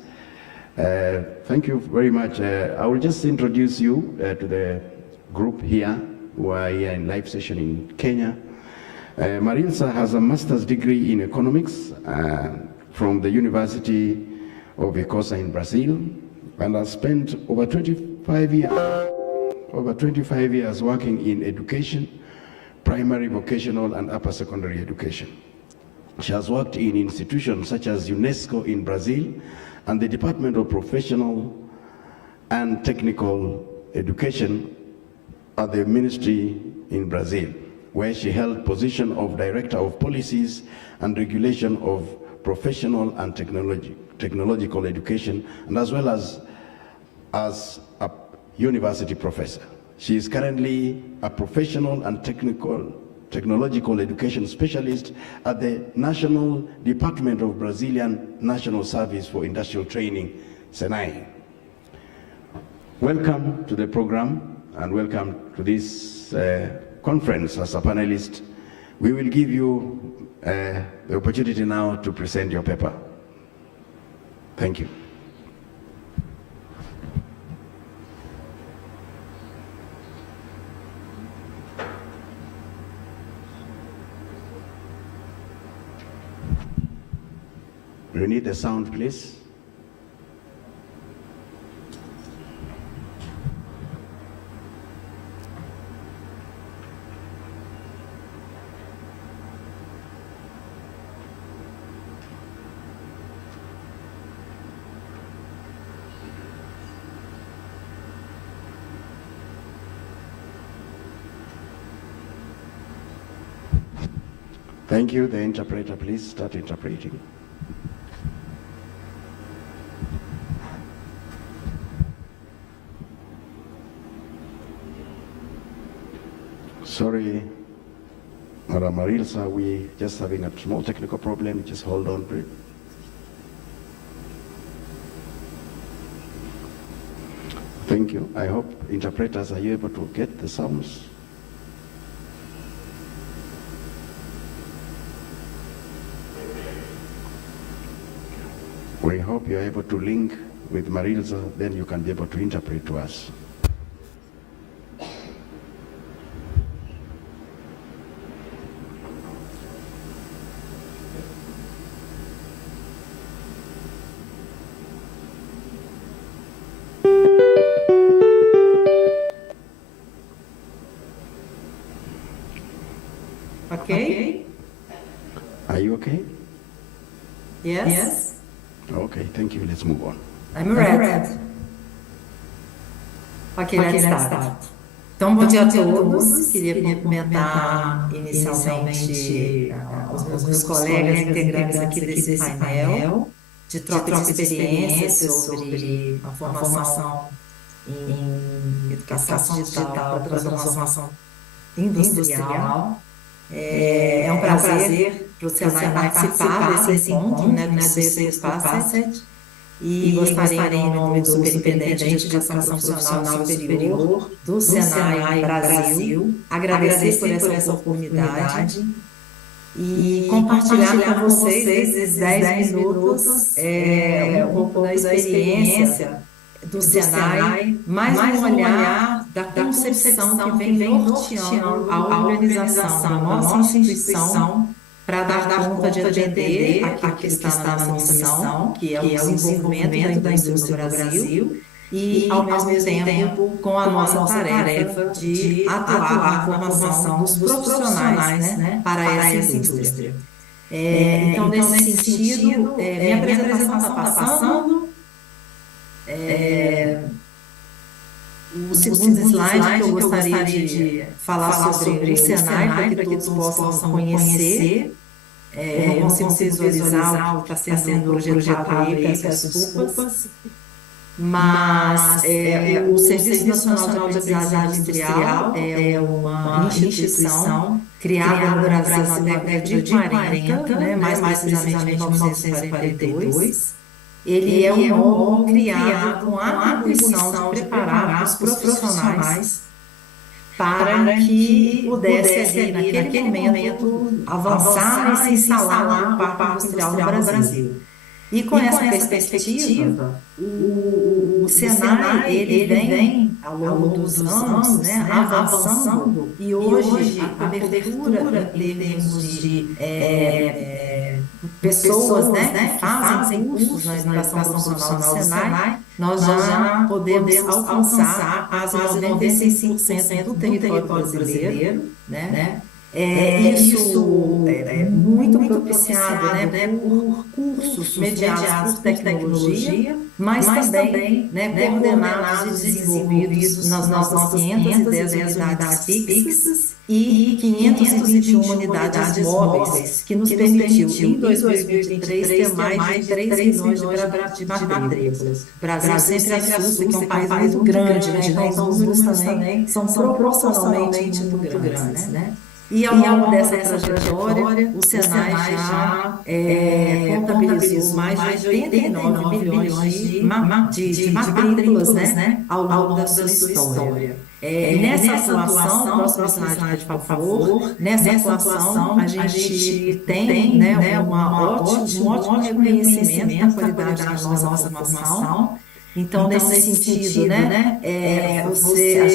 Thank you very much. I will just introduce you to the group here who are here in live session in Kenya. Marilza has a master's degree in economics from the University of Icosa in Brazil and has spent over 25 years working in education, primary, vocational, and upper secondary education. She has worked in institutions such as UNESCO in Brazil and the Department of Professional and Technical education at the ministry in Brazil, where she held position of Director of Policies and Regulation of Professional and Technological Education, and as well as a university professor. She is currently a professional and technological education specialist at the National Department of Brazilian National Service for Industrial Training, SENAI. Welcome to the program and welcome to this conference as a panelist. We will give you the opportunity now to present your paper. Thank you. We need the sound, please. Thank you. The interpreter, please start interpreting. Sorry, Madam Marilsa, we just having a small technical problem. Just hold on, please. Thank you. I hope interpreters are able to get the sounds. We hope you're able to link with Marilsa, then you can be able to interpret to us. Okay? Are you okay? Yes? Okay, thank you. Let's move on. I'm ready. Ok, let's start. Então, bom dia a todos. Queria cumprimentar inicialmente os meus colegas integrantes aqui desse painel de troca de experiências sobre a formação em educação digital para transformação industrial. É um prazer para o Senai participar desse encontro, do sexto PASET, e gostaria, em nome do Superintendente de Educação Profissional Superior do Senai Brasil, agradecer por essa oportunidade e compartilhar com vocês esses 10 minutos um pouco da experiência do Senai, mais um olhar da concepção que vem norteando a organização da nossa instituição para dar conta de atender aquilo que está na nossa missão, que é o desenvolvimento da indústria do Brasil, e, ao mesmo tempo, com a nossa tarefa de atuar na formação dos profissionais, para essa indústria. Então, nesse sentido, minha apresentação está passando. O segundo slide que eu gostaria de falar sobre o Senai, para que todos possam conhecer. Eu não consigo visualizar o que está sendo projetado aí, peço desculpas. Mas o Serviço Nacional de Aprendizagem Industrial é uma instituição criada no Brasil na década de 40, mais precisamente em 1942. Ele é um órgão criado com a atribuição de preparar os profissionais para que pudesse ali, naquele momento, avançar e se instalar no Parque Industrial do Brasil. E com essa perspectiva, o Senai ele vem, ao longo dos anos, avançando, e hoje a abertura em termos de pessoas que fazem cursos na educação profissional do Senai, nós já podemos alcançar quase 95% do território brasileiro, Isso é muito propiciado, né, por cursos mediados por tecnologia, mas também, né, coordenados e desenvolvidos nas nossas 510 unidades fixas e 521 unidades móveis, que nos permitiu, em 2023, ter mais de 3 milhões de matrículas. O Brasil sempre assusta que é um país muito grande, né? Então os números também são proporcionalmente muito grandes, né? E ao longo dessa trajetória, o Senai já contabilizou mais de 89 milhões de matrículas, né, ao longo da sua história. Nessa atuação, próximo slide, por favor, nessa atuação a gente tem, né, um ótimo reconhecimento da qualidade da nossa formação. Então, nesse sentido, né,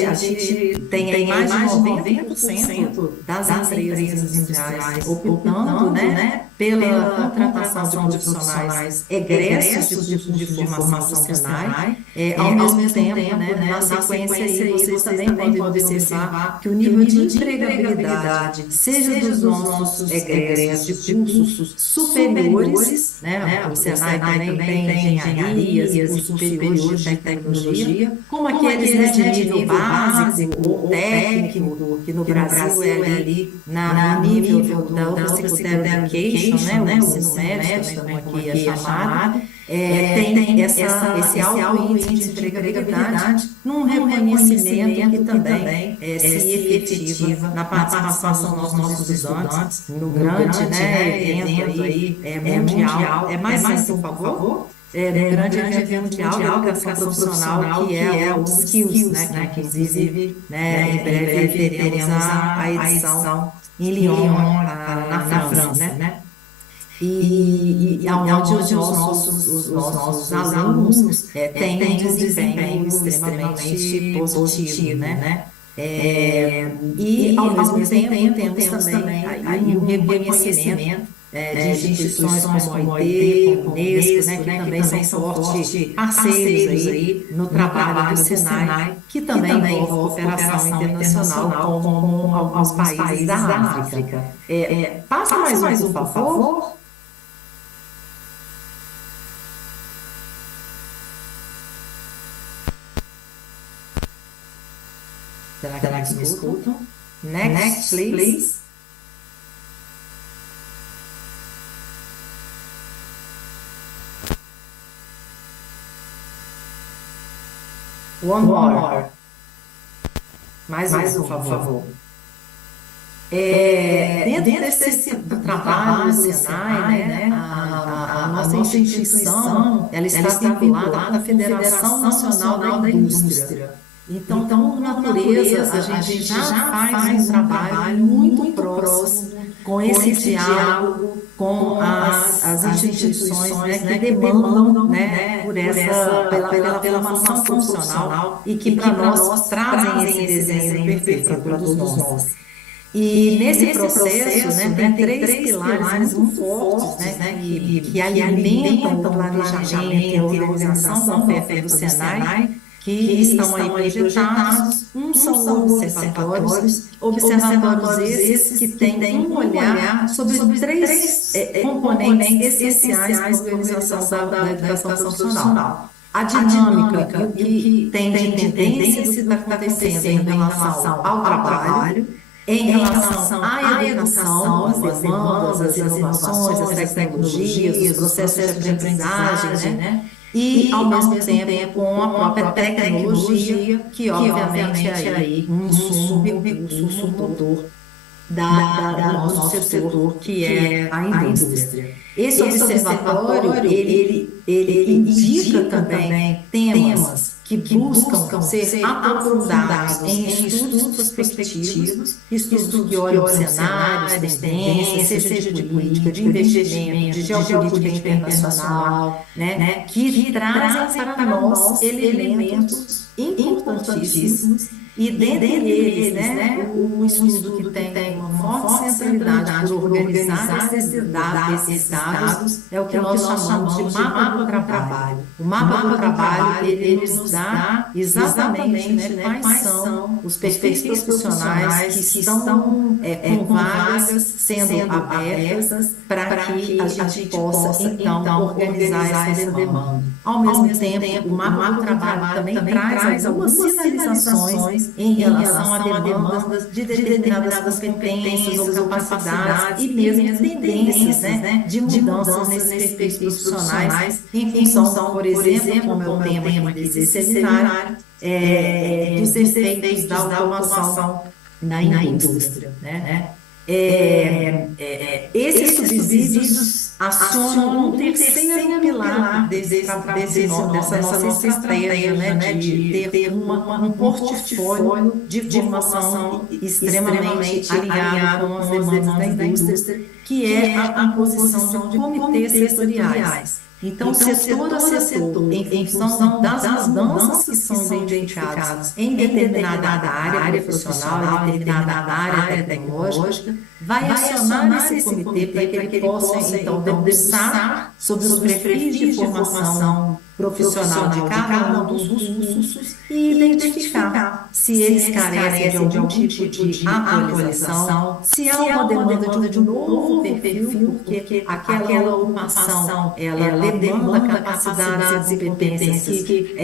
a gente tem mais de 90% das empresas industriais optando, né, pela contratação de profissionais egressos de curso de formação do Senai. Ao mesmo tempo, né, na sequência aí, vocês também podem observar que o nível de empregabilidade, seja dos nossos egressos de cursos superiores, né, o Senai também tem engenharias e cursos superiores de tecnologia, como aqueles, né, de nível básico ou técnico, que no Brasil é ali no nível da Upper Secondary Education, né, o ensino médio, também como aqui é chamado, tem esse alto índice de empregabilidade num reconhecimento que também se efetiva na participação dos nossos estudantes no grande, né, evento aí mundial. Mais por favor? No grande evento mundial de educação profissional, que é o Skills, né, que inclusive, né, em breve teremos a edição em Lyon, na França, né? E onde os nossos alunos têm um desempenho extremamente positivo, né? E ao mesmo tempo temos também aí um reconhecimento de instituições como a OIT, como a Unesco, né, que também são fortes parceiros aí no trabalho do Senai, que também envolve cooperação internacional com alguns países da África. Passa mais um, por favor. Será que me escutam? Next, please. One more. Mais um, por favor. Dentro desse trabalho do Senai, né, a nossa instituição, ela está vinculada à Federação Nacional da Indústria. Então, por natureza, a gente já faz um trabalho muito próximo com esse diálogo com as instituições, né, que demandam, né, pela formação profissional e que para nós trazem esse desenho perfeito para todos nós. E nesse processo, né, tem três pilares muito fortes, né, que alimentam o planejamento e a organização da oferta do Senai, que estão aí projetados. São observatórios esses que têm um olhar sobre os três componentes essenciais da organização da educação profissional. A dinâmica, o que tem de tendência do que está acontecendo em relação ao trabalho, em relação à educação, as demandas, as inovações, as tecnologias, os processos de aprendizagem, né? E, ao mesmo tempo, com a própria tecnologia, que obviamente é aí um recurso motor do nosso setor, que é a indústria. Esse observatório, ele indica também temas que buscam ser aprofundados em estudos prospectivos, estudos que olham cenários, tendências, seja de política, de investimento, de geopolítica internacional, né, que trazem para nós elementos importantíssimos, e dentre eles, né, um estudo que tem uma forte centralidade por organizar esses dados, é o que nós chamamos de mapa do trabalho. O mapa do trabalho, ele nos dá exatamente, né, quais são os perfis profissionais que estão com vagas sendo abertas para que a gente possa, então, organizar essa demanda. Ao mesmo tempo, o mapa do trabalho também traz algumas sinalizações em relação a demandas de determinadas competências ou capacidades e mesmo tendências, né, de mudanças nesses perfis profissionais em função, por exemplo, como é o tema aqui desse seminário, dos efeitos da automação na indústria, né? Esses subsídios acionam um terceiro pilar dessa nossa estratégia, né, de ter um portfólio de formação extremamente alinhado com as demandas da indústria, que é a composição de comitês setoriais. Então, setor a setor, em função das mudanças que são identificadas em determinada área profissional, em determinada área tecnológica, vai acionar esse comitê para que ele possa, então, debruçar sobre os perfis de formação profissional de cada um dos cursos e identificar se eles carecem de algum tipo de atualização, se há uma demanda de um novo perfil, porque aquela ocupação, ela demanda capacidades e competências que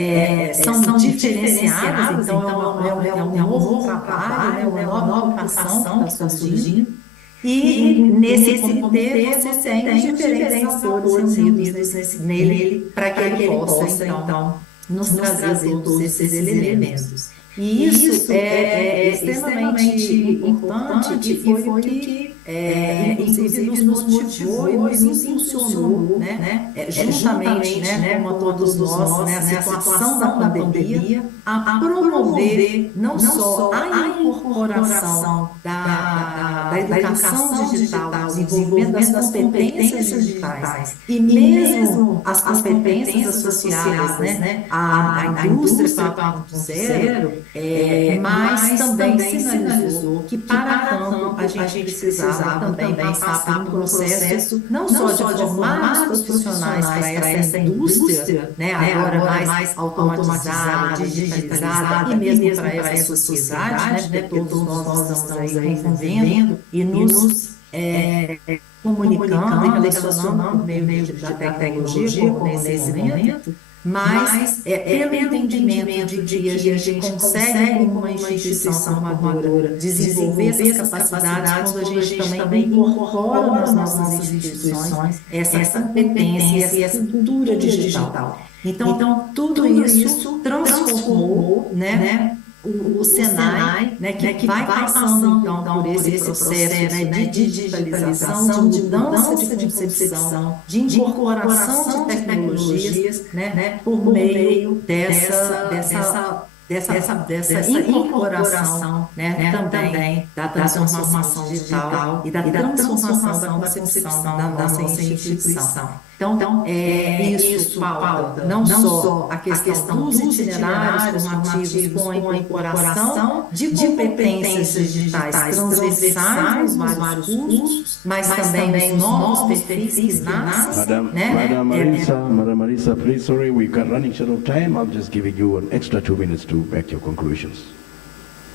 são diferenciadas, então é um novo trabalho, né, uma nova ocupação que está surgindo. E nesse comitê você tem diferentes atores reunidos nele para que ele possa, então, nos trazer todos esses elementos. E isso é extremamente importante e foi o que, inclusive, nos motivou e nos impulsionou, né, juntamente, né, com todos nós, né, a situação da pandemia, a promover não só a incorporação da educação digital, do desenvolvimento das competências digitais e mesmo as competências associadas, né, à indústria 4.0, mas também sinalizou que para tanto a gente precisava também passar por um processo não só de formar os profissionais para essa indústria, né, agora mais automatizada, digitalizada e mesmo para essa sociedade, né, todos nós estamos aí convivendo e nos comunicando e relacionando por meio da tecnologia, como nesse momento, mas pelo entendimento de que a gente consegue, como uma instituição formadora, desenvolver essas capacidades quando a gente também incorpora nas nossas instituições essa competência e essa cultura digital. Então tudo isso transformou, né, o Senai, né, que vai passando então por esse processo, né, de digitalização, de mudança de concepção, de incorporação de tecnologias, né, por meio dessa incorporação, né, também da transformação digital e da transformação da concepção da nossa instituição. Então, isso pauta não só a questão dos itinerários formativos com a incorporação de competências digitais transversais nos vários cursos, mas também os novos perfis que nascem. Madam Marisa, please, sorry, we are running short of time. I'm just giving you an extra 2 minutes to make your conclusions.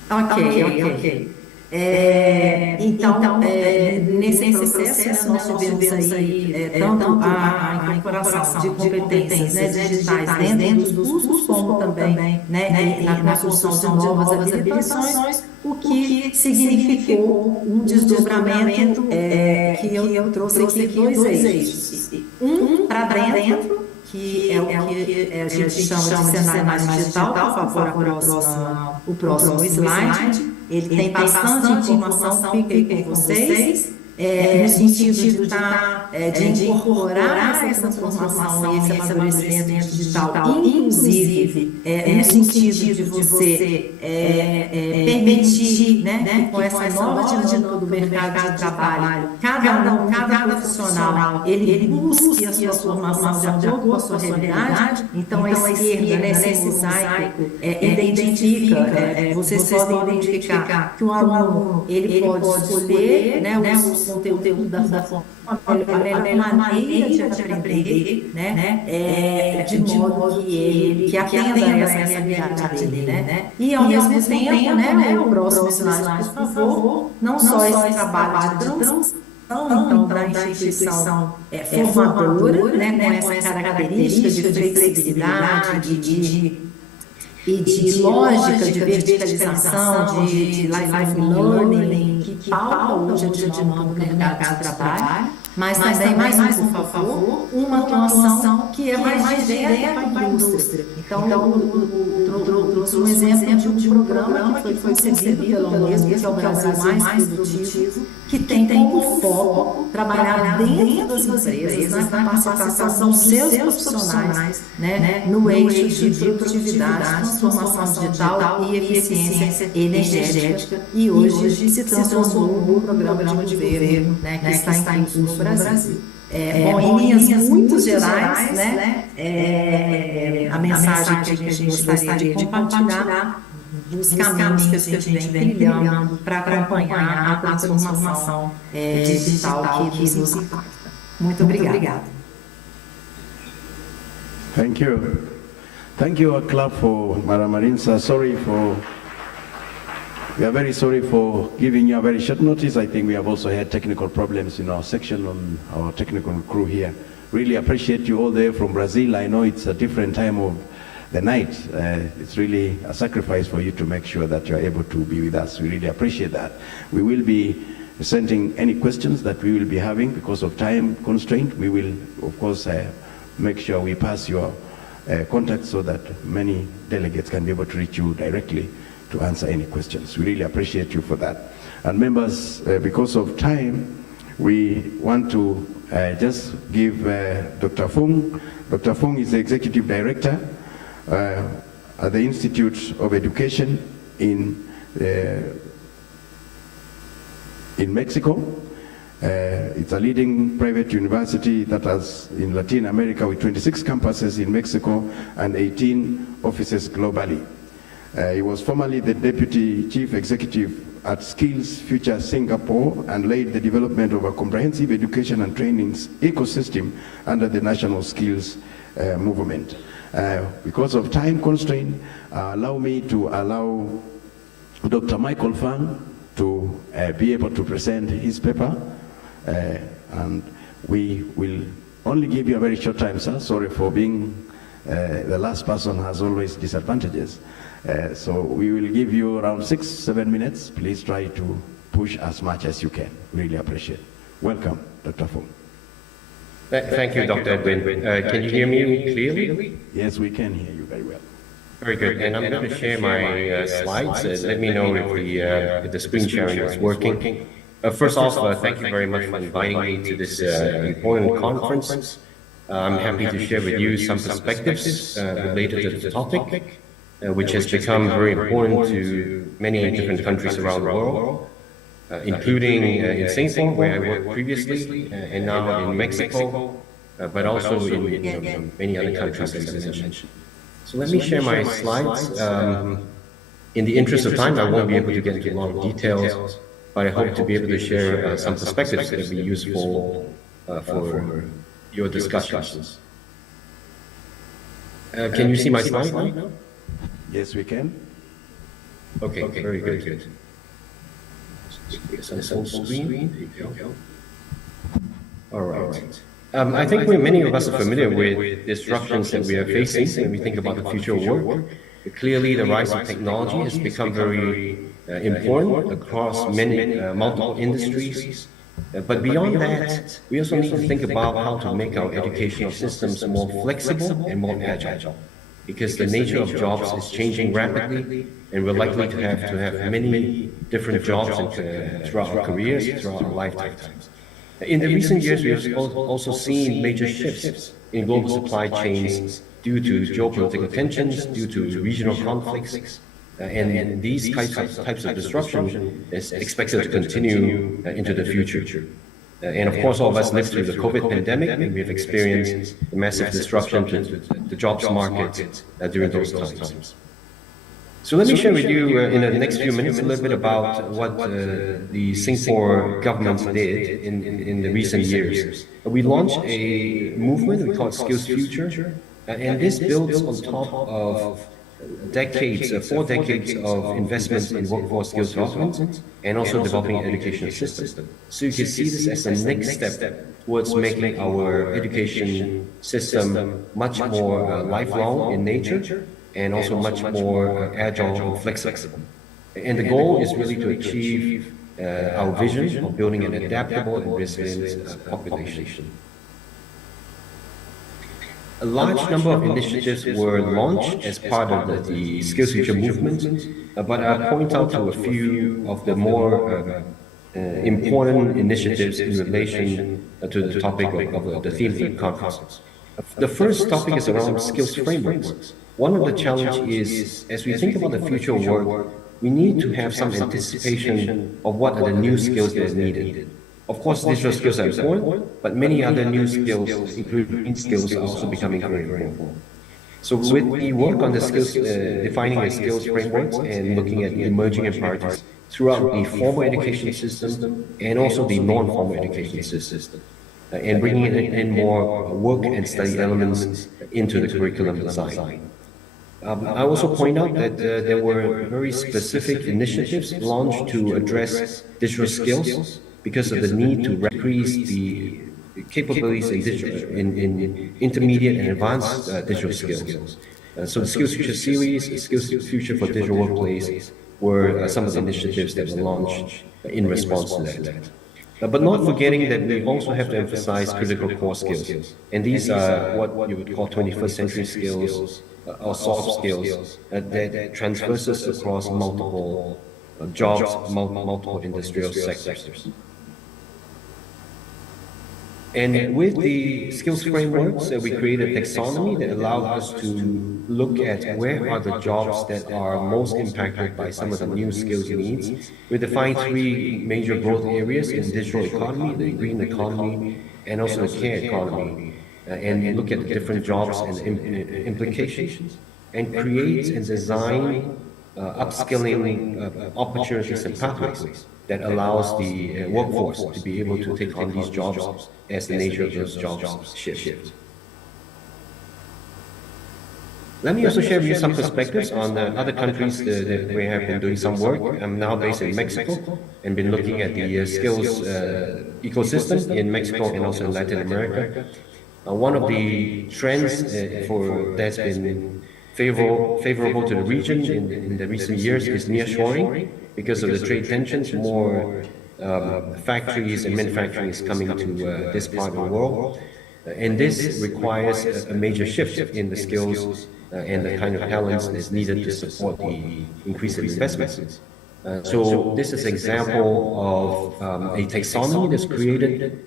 Ok. Então, nesse processo, nós tivemos aí tanto a incorporação de competências, né, digitais dentro dos cursos, como também, né, na construção de novas habilitações, o que significou um desdobramento que eu trouxe aqui dois eixos. Um para dentro, que é o que a gente chama de cenário mais digital, por favor, o próximo slide. Ele tem bastante informação, fiquem com vocês. no sentido de incorporar essa transformação e esse amadurecimento digital, inclusive no sentido de você permitir, né, que com essa nova dinâmica do mercado de trabalho, cada profissional, ele busque a sua formação de acordo com a sua realidade. Então, a esquerda, né, esse mosaico, identifica, vocês podem identificar que o aluno, ele pode escolher, né, o conteúdo da forma, a melhor maneira de aprender, né, de modo que atenda essa realidade dele, né. E ao mesmo tempo, né, o próximo slide, por favor, não só esse trabalho de transição, então, da instituição formadora, né, com essa característica de flexibilidade, e de lógica de verticalização, de lifelong learning, que pauta hoje a dinâmica do mercado de trabalho, mas também, mais por favor, uma atuação que é mais direta com a indústria. Então, trouxe um exemplo de um programa que foi concebido pela mesma, que é o Brasil Mais Produtivo, que tem como foco trabalhar dentro das empresas, na capacitação dos seus profissionais, né, no eixo de produtividade, transformação digital e eficiência energética. E hoje se transformou num programa de governo, né, que está em curso no Brasil. Bom, em linhas muito gerais, né, a mensagem que a gente gostaria de compartilhar dos caminhos que a gente vem trilhando para acompanhar a transformação digital que nos impacta. Muito obrigada. Thank you. Thank you, a clap for Madam Marinsa. We are very sorry for giving you a very short notice. I think we have also had technical problems in our section on our technical crew here. Really appreciate you all there from Brazil. I know it's a different time of the night. It's really a sacrifice for you to make sure that you're able to be with us. We really appreciate that. We will be sending any questions that we will be having because of time constraint. We will, of course, make sure we pass your contact so that many delegates can be able to reach you directly to answer any questions. We really appreciate you for that. And members, because of time, we want to just give Dr. Fung. Dr. Fung is the Executive Director at the Institute of Education in Mexico. It's a leading private university that has in Latin America with 26 campuses in Mexico and 18 offices globally. He was formerly the Deputy Chief Executive at Skills Future Singapore and led the development of a comprehensive education and training ecosystem under the National Skills Movement. Because of time constraint, allow me to allow Dr. Michael Fang to be able to present his paper. And we will only give you a very short time, sir. Sorry for being the last person has always disadvantages. So we will give you around 6-7 minutes. Please try to push as much as you can. Really appreciate it. Welcome, Dr. Fung. Thank you, Dr. Edwin. Can you hear me clearly? Yes, we can hear you very well. Very good. And I'm going to share my slides. Let me know if the screen sharing is working. First off, thank you very much for inviting me to this important conference. I'm happy to share with you some perspectives related to the topic, which has become very important to many different countries around the world, including in Singapore, where I worked previously, and now in Mexico, but also in many other countries, as I mentioned. So let me share my slides. In the interest of time, I won't be able to get into a lot of details, but I hope to be able to share some perspectives that will be useful for your discussions. Can you see my slide now? Yes, we can. Okay, very good. Some full screen. There you go. All right. I think many of us are familiar with disruptions that we are facing when we think about the future of work. Clearly, the rise of technology has become very important across multiple industries. But beyond that, we also need to think about how to make our educational systems more flexible and more agile. because the nature of jobs is changing rapidly, and we're likely to have many different jobs throughout our careers, throughout our lifetimes. In the recent years, we have also seen major shifts in global supply chains due to geopolitical tensions, due to regional conflicts, and these types of disruption is expected to continue into the future. And of course, all of us lived through the COVID pandemic, and we've experienced a massive disruption to the jobs market during those times. So let me share with you in the next few minutes a little bit about what the Singapore government did in the recent years. We launched a movement we call it Skills Future, and this builds on top of decades, 4 decades of investments in workforce skills development and also developing an education system. So you can see this as a next step towards making our education system much more lifelong in nature and also much more agile and flexible. And the goal is really to achieve our vision of building an adaptable and resilient population. A large number of initiatives were launched as part of the Skills Future movement, but I'll point out to a few of the more important initiatives in relation to the topic of the theme of the conference. The first topic is around skills frameworks. One of the challenges is, as we think about the future of work, we need to have some anticipation of what are the new skills that are needed. Of course, digital skills are important, but many other new skills, including green skills, are also becoming very important. So with the work on the skills, defining the skills frameworks and looking at the emerging priorities throughout the formal education system and also the non-formal education system, and bringing in more work and study elements into the curriculum design. I also point out that there were very specific initiatives launched to address digital skills because of the need to increase the capabilities in intermediate and advanced digital skills. So the Skills Future series, Skills Future for Digital Workplace, were some of the initiatives that were launched in response to that. But not forgetting that we also have to emphasize critical core skills. And these are what you would call 21st century skills or soft skills that transverses across multiple jobs, multiple industrial sectors. And with the skills frameworks, we created a taxonomy that allowed us to look at where are the jobs that are most impacted by some of the new skills needs. We defined 3 major growth areas in digital economy, the green economy, and also the care economy, and look at the different jobs and implications, and create and design upskilling opportunities and pathways that allows the workforce to be able to take on these jobs as the nature of those jobs shift. Let me also share with you some perspectives on other countries that we have been doing some work. I'm now based in Mexico and been looking at the skills ecosystem in Mexico and also in Latin America. One of the trends that's been favorable to the region in the recent years is nearshoring. Because of the trade tensions, more factories and manufacturing is coming to this part of the world. And this requires a major shift in the skills and the kind of talents that's needed to support the increase in investments. So this is an example of a taxonomy that's created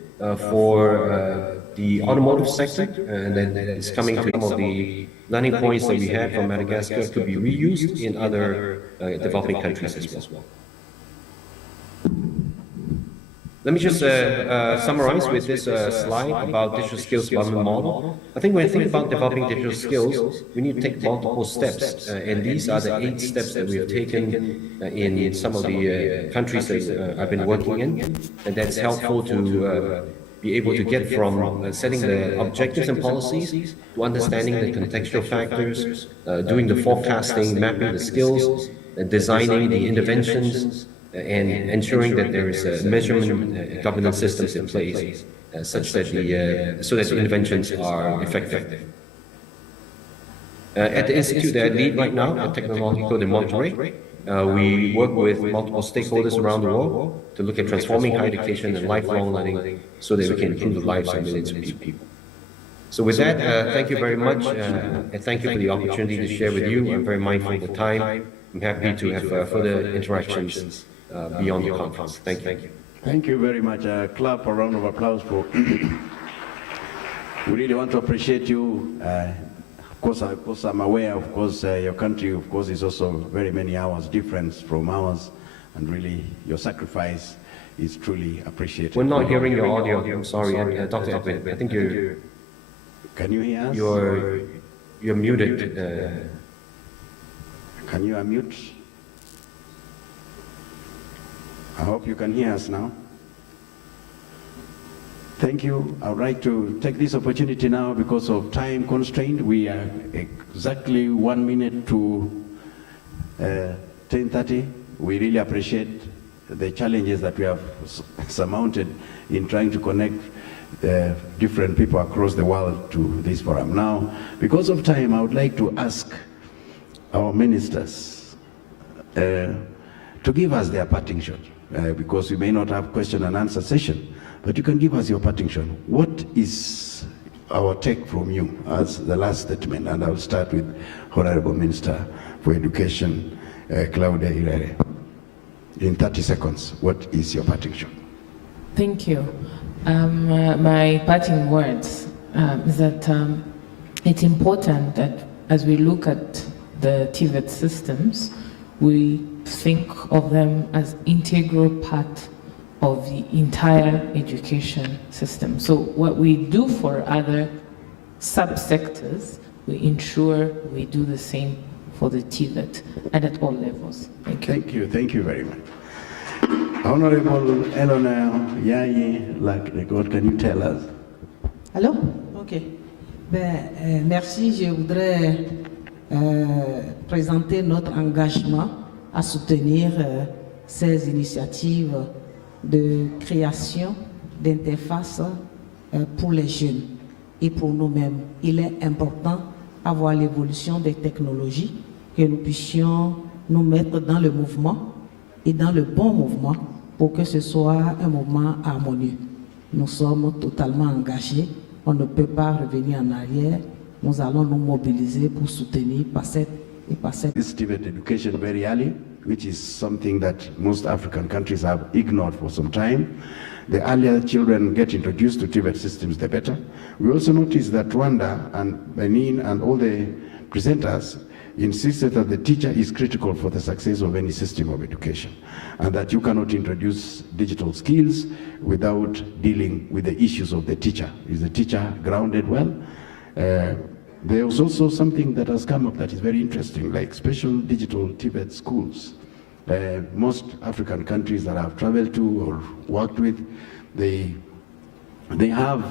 for the automotive sector, and then it's coming to some of the learning points that we have from Madagascar to be reused in other developing countries as well. Let me just summarize with this slide about digital skills development model. I think when I think about developing digital skills, we need to take multiple steps, and these are the 8 steps that we have taken in some of the countries that I've been working in, and that's helpful to be able to get from setting the objectives and policies to understanding the contextual factors, doing the forecasting, mapping the skills, designing the interventions, and ensuring that there is measurement governance systems in place such that so that the interventions are effective. At the institute that I lead right now, at Technological de Monterrey, we work with multiple stakeholders around the world to look at transforming higher education and lifelong learning so that we can improve the lives of millions of people. So with that, thank you very much, and thank you for the opportunity to share with you. I'm very mindful of the time. I'm happy to have further interactions beyond the conference. Thank you. Thank you very much. Clap, a round of applause for. We really want to appreciate you. Of course, I'm aware. Of course, your country, of course, is also very many hours difference from ours, and really, your sacrifice is truly appreciated. We're not hearing your audio. I'm sorry, Dr. Edwin. I think you're. Can you hear us? You're muted. Can you unmute? I hope you can hear us now. Thank you. I would like to take this opportunity now because of time constraint. We are exactly 1 minute to 10:30. We really appreciate the challenges that we have surmounted in trying to connect different people across the world to this forum. Now, because of time, I would like to ask our ministers to give us their parting shot, because we may not have question and answer session, but you can give us your parting shot. What is our take from you as the last statement? And I'll start with Honorable Minister for Education, Claudia Irere. In 30 seconds, what is your parting shot? Thank you. My parting words is that it's important that as we look at the TVET systems, we think of them as integral part of the entire education system. So what we do for other subsectors, we ensure we do the same for the TVET and at all levels. Thank you. Thank you very much. Honorable Eleanor Yaye Lac-Record, can you tell us? Allô? Ok. Merci. Je voudrais présenter notre engagement à soutenir ces initiatives de création d'interfaces pour les jeunes et pour nous-mêmes. Il est important à voir l'évolution des technologies, que nous puissions nous mettre dans le mouvement et dans le bon mouvement pour que ce soit un mouvement harmonieux. Nous sommes totalement engagés, on ne peut pas revenir en arrière, nous allons nous mobiliser pour soutenir PASET et PASET. This TVET education very early, which is something that most African countries have ignored for some time. The earlier children get introduced to TVET systems, the better. We also notice that Rwanda and Benin and all the presenters insisted that the teacher is critical for the success of any system of education, and that you cannot introduce digital skills without dealing with the issues of the teacher. Is the teacher grounded well? There is also something that has come up that is very interesting, like special digital TVET schools. Most African countries that I've traveled to or worked with, they have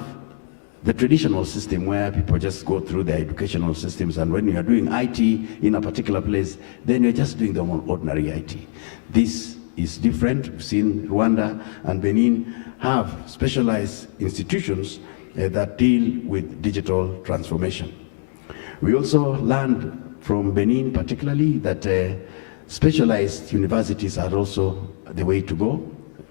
the traditional system where people just go through their educational systems, and when you are doing IT in a particular place, then you're just doing the ordinary IT. This is different. We've seen Rwanda and Benin have specialized institutions that deal with digital transformation. We also learned from Benin particularly that specialized universities are also the way to go.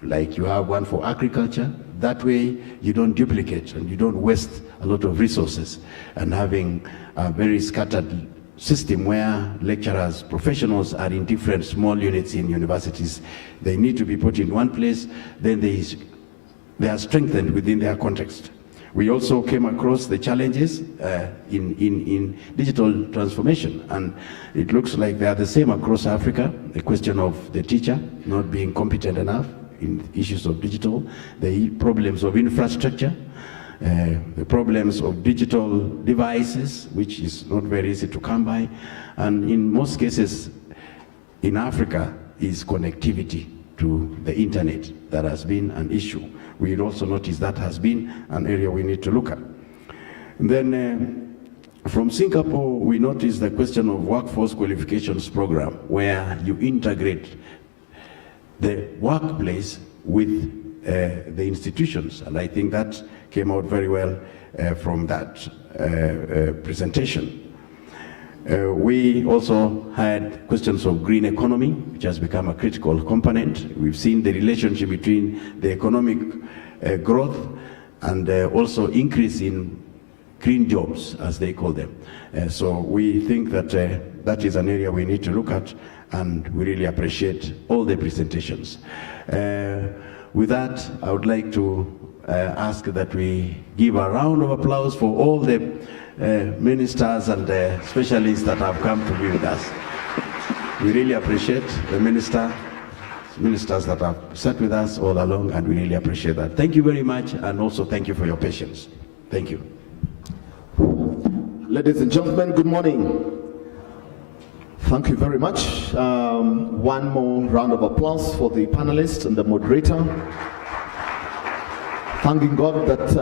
Like you have one for agriculture. That way you don't duplicate and you don't waste a lot of resources, and having a very scattered system where lecturers, professionals are in different small units in universities. They need to be put in one place, then they are strengthened within their context. We also came across the challenges in digital transformation, and it looks like they are the same across Africa. The question of the teacher not being competent enough in issues of digital, the problems of infrastructure, the problems of digital devices, which is not very easy to come by, and in most cases in Africa is connectivity to the internet that has been an issue. We also notice that has been an area we need to look at. And then from Singapore, we noticed the question of workforce qualifications program, where you integrate the workplace with the institutions, and I think that came out very well from that presentation. We also had questions of green economy, which has become a critical component. We've seen the relationship between the economic growth and also increase in green jobs, as they call them. So we think that that is an area we need to look at, and we really appreciate all the presentations. With that, I would like to ask that we give a round of applause for all the ministers and specialists that have come to be with us. We really appreciate the ministers that have sat with us all along, and we really appreciate that. Thank you very much, and also thank you for your patience. Thank you. Ladies and gentlemen, good morning. Thank you very much. One more round of applause for the panelists and the moderator. Thanking God that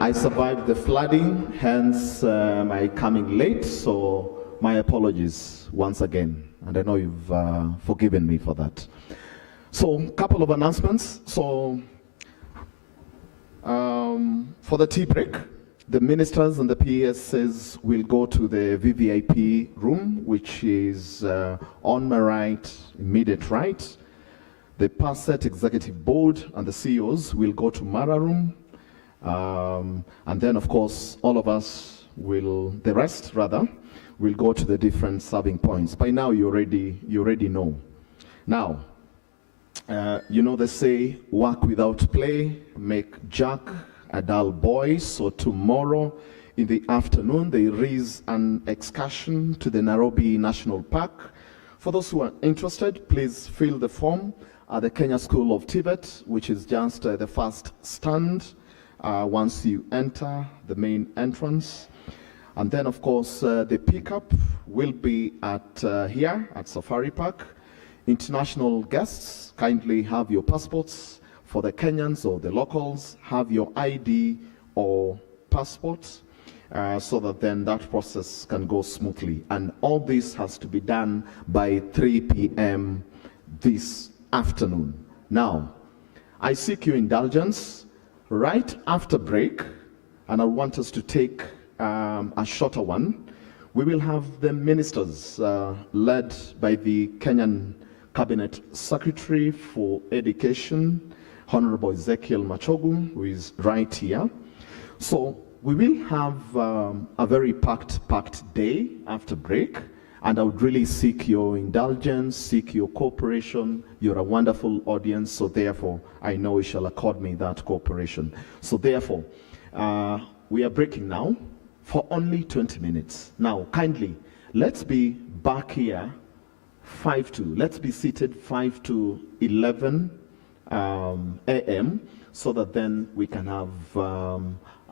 I survived the flooding, hence my coming late, so my apologies once again. And I know you've forgiven me for that. So, a couple of announcements. So, for the tea break, the ministers and the PSs will go to the VVIP room, which is on my right, immediate right. The PASET Executive Board and the CEOs will go to Mara room. And then, of course, all of us will, the rest rather, will go to the different serving points. By now, you already know. Now, you know they say, work without play, make Jack a dull boy. So tomorrow in the afternoon, there is an excursion to the Nairobi National Park. For those who are interested, please fill the form at the Kenya School of TVET, which is just the first stand once you enter the main entrance. And then, of course, the pickup will be at here at Safari Park. International guests, kindly have your passports. For the Kenyans or the locals, have your ID or passports so that then that process can go smoothly. And all this has to be done by 3 p.m. this afternoon. Now, I seek your indulgence right after break, and I want us to take a shorter one. We will have the ministers led by the Kenyan Cabinet Secretary for Education, Honorable Ezekiel Machogu, who is right here. So we will have a very packed day after break, and I would really seek your indulgence, seek your cooperation. You're a wonderful audience, so therefore, I know you shall accord me that cooperation. So therefore, we are breaking now for only 20 minutes. Now, kindly, let's be back here 5 to, let's be seated 5 to 11 a.m. so that then we can have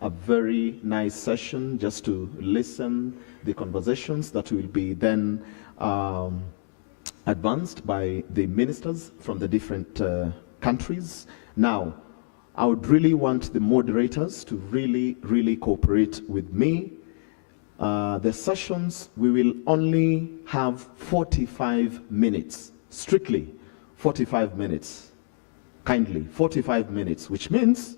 a very nice session just to listen the conversations that will be then advanced by the ministers from the different countries. Now, I would really want the moderators to really cooperate with me. The sessions, we will only have 45 minutes, strictly 45 minutes. Kindly, 45 minutes, which means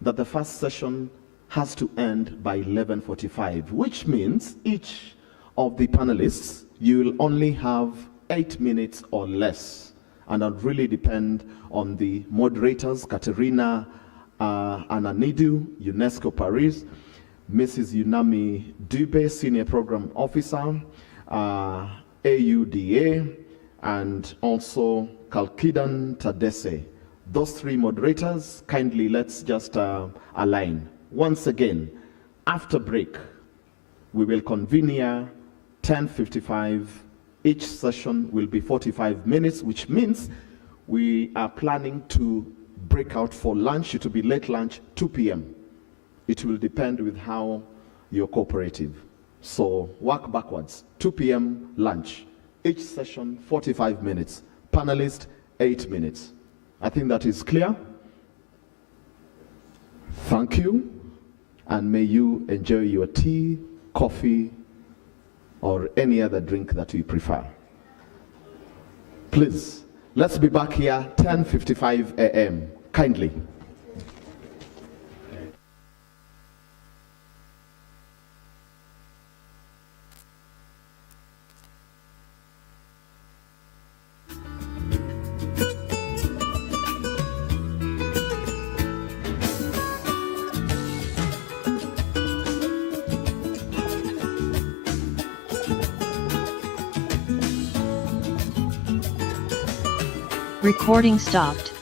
that the first session has to end by 11:45, which means each of the panelists, you will only have 8 minutes or less. And it would really depend on the moderators, Katerina Ananidu, UNESCO Paris, Mrs. Yunami Dube, Senior Program Officer, AUDA, and also Kalkidan Tadese. Those three moderators, kindly let's just align. Once again, after break, we will convene here 10:55. Each session will be 45 minutes, which means we are planning to break out for lunch. It will be late lunch, 2 p.m. It will depend with how you're cooperative. So work backwards, 2 p.m. lunch. Each session, 45 minutes. Panelist, 8 minutes. I think that is clear. Thank you, and may you enjoy your tea, coffee, or any other drink that you prefer. Please, let's be back here 10:55 a.m. Kindly. Recording stopped.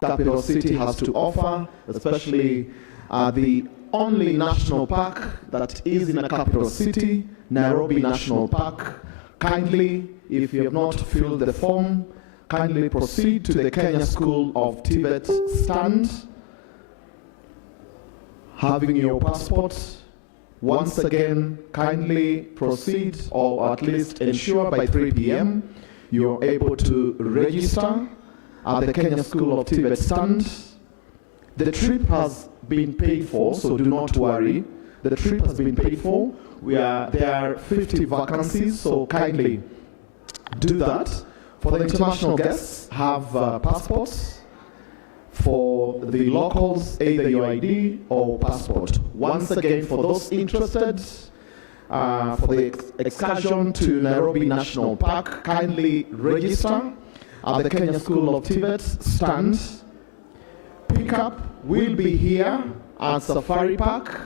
capital city has to offer, especially the only national park that is in a capital city, Nairobi National Park. Kindly, if you have not filled the form, kindly proceed to the Kenya School of TVET stand, having your passport. Once again, kindly proceed, or at least ensure by 3 p.m. you're able to register at the Kenya School of TVET stand. The trip has been paid for, so do not worry. The trip has been paid for. There are 50 vacancies, so kindly do that. For the international guests, have passports. For the locals, either your ID or passport. Once again, for those interested, for the excursion to Nairobi National Park, kindly register at the Kenya School of TVET stand. Pickup will be here at Safari Park,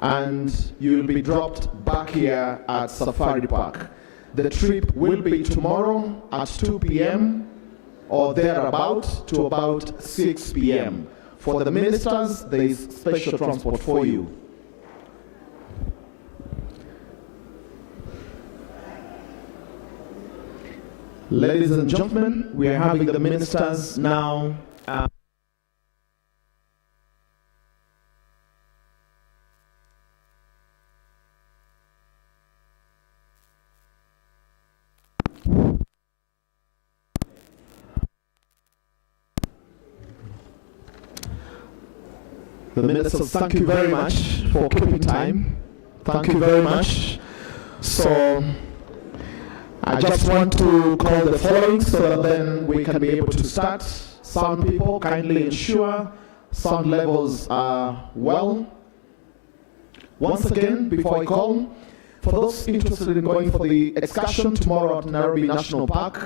and you'll be dropped back here at Safari Park. The trip will be tomorrow at 2 p.m. or thereabout to about 6 p.m. For the ministers, there is special transport for you. Ladies and gentlemen, we are having the ministers now. The ministers, thank you very much for keeping time. Thank you very much. So, I just want to call the following so that then we can be able to start. Sound people, kindly ensure sound levels are well. Once again, before I call, for those interested in going for the excursion tomorrow at Nairobi National Park,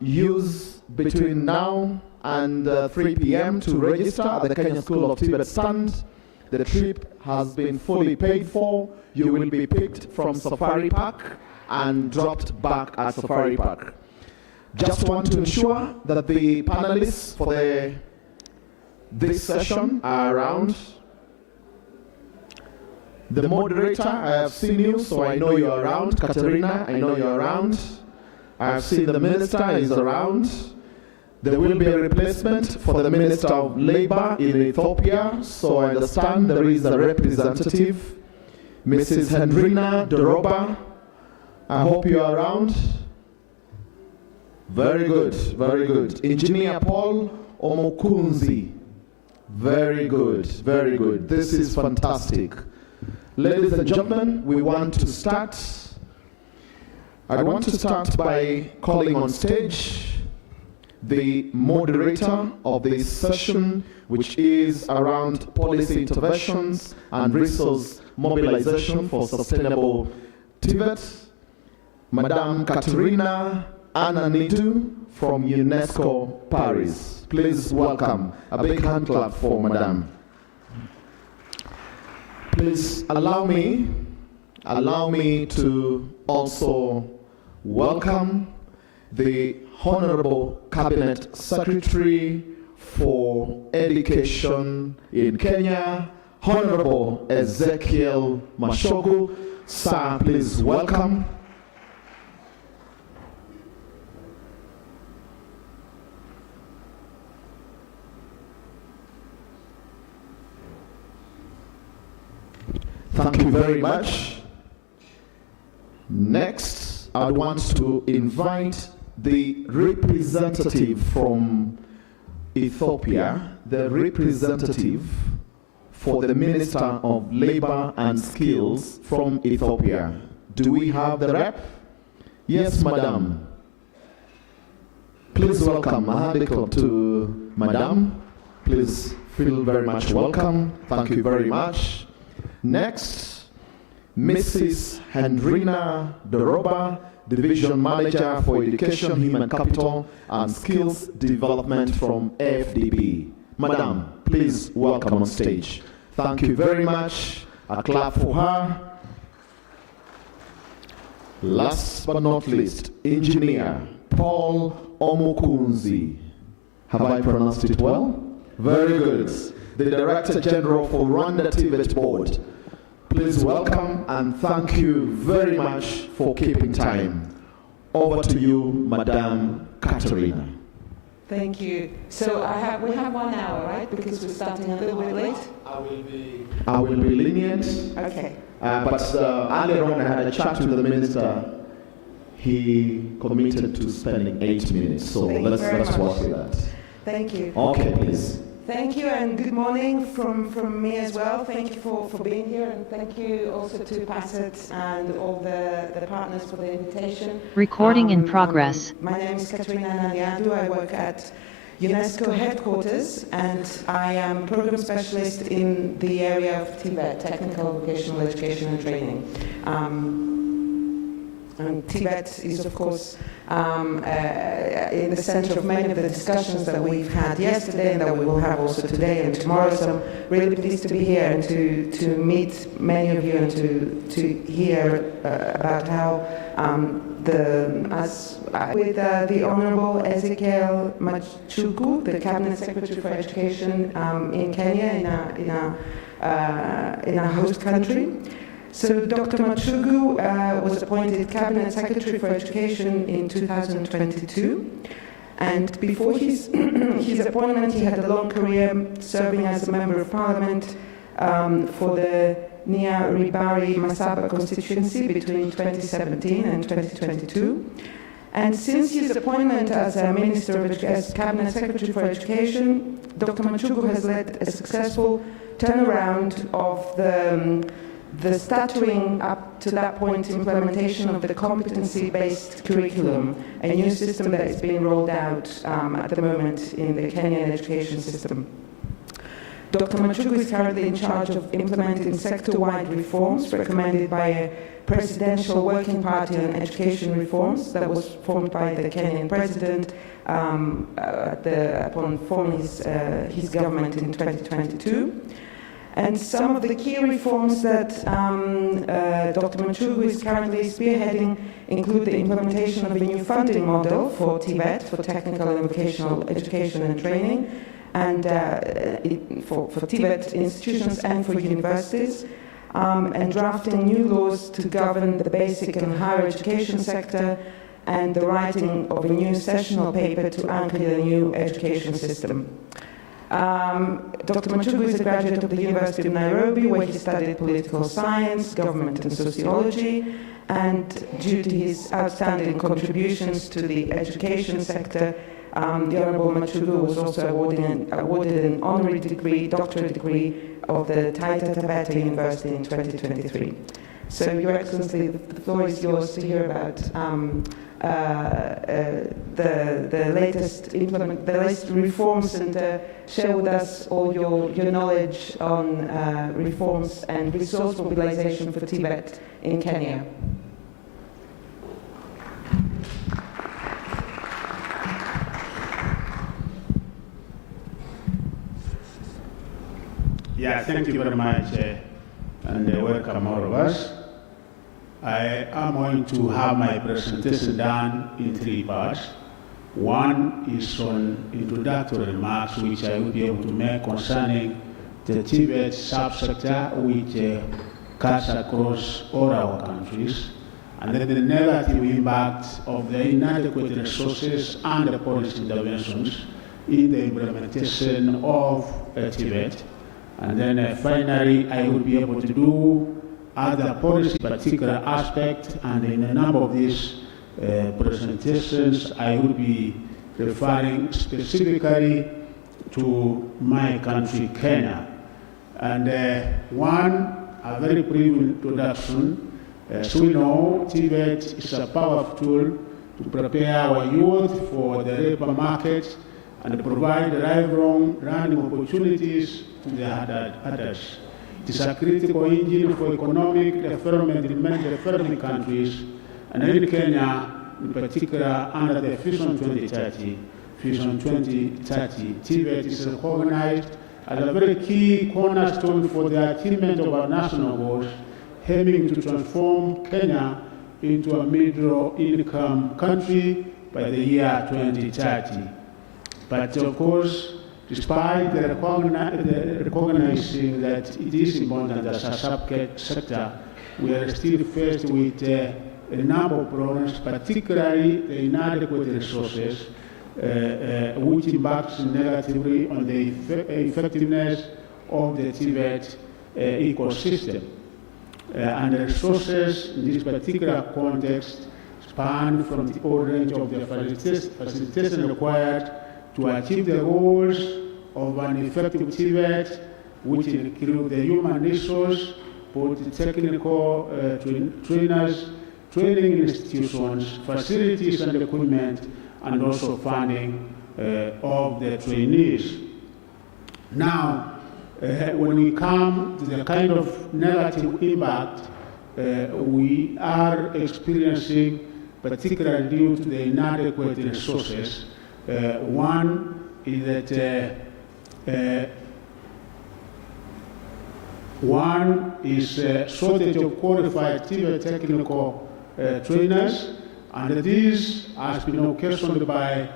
use between now and 3 p.m. to register at the Kenya School of TVET stand. The trip has been fully paid for. You will be picked from Safari Park and dropped back at Safari Park. Just want to ensure that the panelists for this session are around. The moderator, I have seen you, so I know you're around. Katerina, I know you're around. I have seen the minister is around. There will be a replacement for the Minister of Labor in Ethiopia, so I understand there is a representative, Mrs. Hendrina Doroba. I hope you are around. Very good, very good. Engineer Paul Omokunzi. Very good, very good. This is fantastic. Ladies and gentlemen, we want to start. I want to start by calling on stage the moderator of this session, which is around policy interventions and resource mobilization for sustainable TVET, Madame Katerina Ananidu from UNESCO Paris. Please welcome. A big hand clap for Madame. Please allow me to also welcome the Honorable Cabinet Secretary for Education in Kenya, Honorable Ezekiel Mashogu. Sir, please welcome. Thank you very much. Next, I want to invite the representative from Ethiopia, the representative for the Minister of Labor and Skills from Ethiopia. Do we have the rep? Yes, Madam. Please welcome. A hand clap to Madam. Please feel very much welcome. Thank you very much. Next, Mrs. Hendrina Doroba, Division Manager for Education, Human Capital and Skills Development from AFDB. Madam, please welcome on stage. Thank you very much. A clap for her. Last but not least, Engineer Paul Omokunzi. Have I pronounced it well? Very good. The Director General for Rwanda TVET Board. Please welcome and thank you very much for keeping time. Over to you, Madame Katerina. Thank you. So we have 1 hour, right? Because we're starting a little bit late. I will be lenient. Okay. But earlier on I had a chat with the Minister. He committed to spending 8 minutes. So let's work with that. Thank you. Okay, please. Thank you and good morning from me as well. Thank you for being here, and thank you also to PASET and all the partners for the invitation. Recording in progress. My name is Katerina Naliadu. I work at UNESCO headquarters, and I am program specialist in the area of TVET, Technical Vocational Education and Training. And TVET is, of course, in the center of many of the discussions that we've had yesterday and that we will have also today and tomorrow. So I'm really pleased to be here and to meet many of you and to hear about how with the Honorable Ezekiel Machuku, the Cabinet Secretary for Education in Kenya, in our host country. So Dr. Machugu was appointed Cabinet Secretary for Education in 2022, and before his appointment he had a long career serving as a Member of Parliament for the Nyaribari Masaba constituency between 2017 and 2022. And since his appointment as a as Cabinet Secretary for Education, Dr. Machugu has led a successful turnaround of the stuttering up to that point implementation of the competency-based curriculum, a new system that is being rolled out at the moment in the Kenyan education system. Dr. Machugu is currently in charge of implementing sector-wide reforms recommended by a presidential working party on education reforms that was formed by the Kenyan president upon forming his government in 2022. And some of the key reforms that Dr. Machugu is currently spearheading include the implementation of a new funding model for TVET, for Technical and Vocational Education and Training, and for TVET institutions and for universities, and drafting new laws to govern the basic and higher education sector, and the writing of a new sessional paper to anchor the new education system. Dr. Machugu is a graduate of the University of Nairobi, where he studied political science, government and sociology, and due to his outstanding contributions to the education sector, the Honorable Machugu was also awarded an honorary degree, doctorate degree of the Taita Taveta University in 2023. So, Your Excellency, the floor is yours to hear about the latest reforms, and share with us all your knowledge on reforms and resource mobilization for TVET in Kenya. Yeah, thank you very much, and welcome all of us. I am going to have my presentation done in 3 parts. One is on introductory remarks, which I will be able to make concerning the TVET subsector, which cuts across all our countries, and then the negative impact of the inadequate resources and the policy interventions in the implementation of TVET. And then finally, I will be able to do other policy particular aspects, and in a number of these presentations, I will be referring specifically to my country, Kenya. And a very brief introduction. As we know, TVET is a powerful tool to prepare our youth for the labor market and provide lifelong learning opportunities to the adults. It is a critical engine for economic development in many developing countries, and in Kenya, in particular, under the Vision 2030, TVET is recognized as a very key cornerstone for the achievement of our national goals, aiming to transform Kenya into a middle-income country by the year 2030. But of course, despite the recognizing that it is important as a sub-sector, we are still faced with a number of problems, particularly the inadequate resources, which impacts negatively on the effectiveness of the TVET ecosystem. And the resources in this particular context span from the whole range of the facilitation required to achieve the goals of an effective TVET, which include the human resource, both technical trainers, training institutions, facilities and equipment, and also funding of the trainees. Now, when we come to the kind of negative impact we are experiencing, particularly due to the inadequate resources, one is that shortage of qualified TVET technical trainers, and this has been occasioned by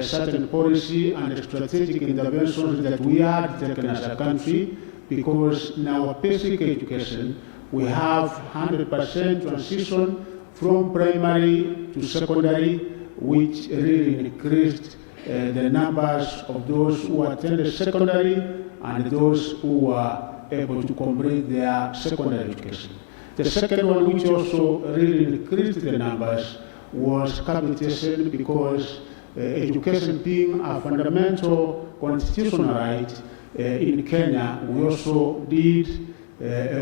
certain policy and strategic interventions that we are taking as a country, because in our basic education we have 100% transition from primary to secondary, which really increased the numbers of those who attended secondary and those who were able to complete their secondary education. The second one, which also really increased the numbers, was capitation, because education being a fundamental constitutional right in Kenya, we also did,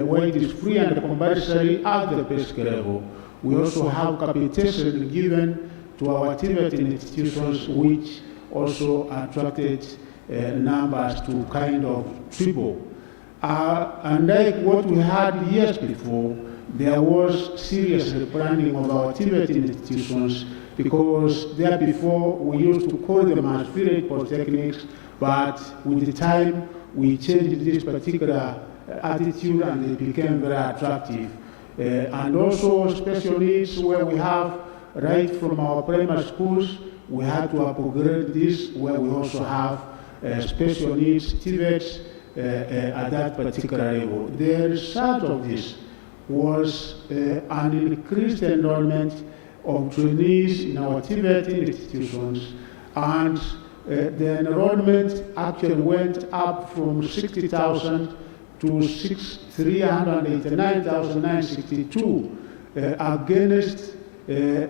where it is free and compulsory at the basic level, we also have capitation given to our TVET institutions, which also attracted numbers to kind of triple. Unlike what we had years before, there was serious replanning of our TVET institutions, because there before we used to call them as village polytechnics, but with the time we changed this particular attitude and they became very attractive. And also special needs, where we have right from our primary schools, we had to upgrade this, where we also have special needs TVETs at that particular level. The result of this was an increased enrollment of trainees in our TVET institutions, and the enrollment actually went up from 60,000 to 389,962 against the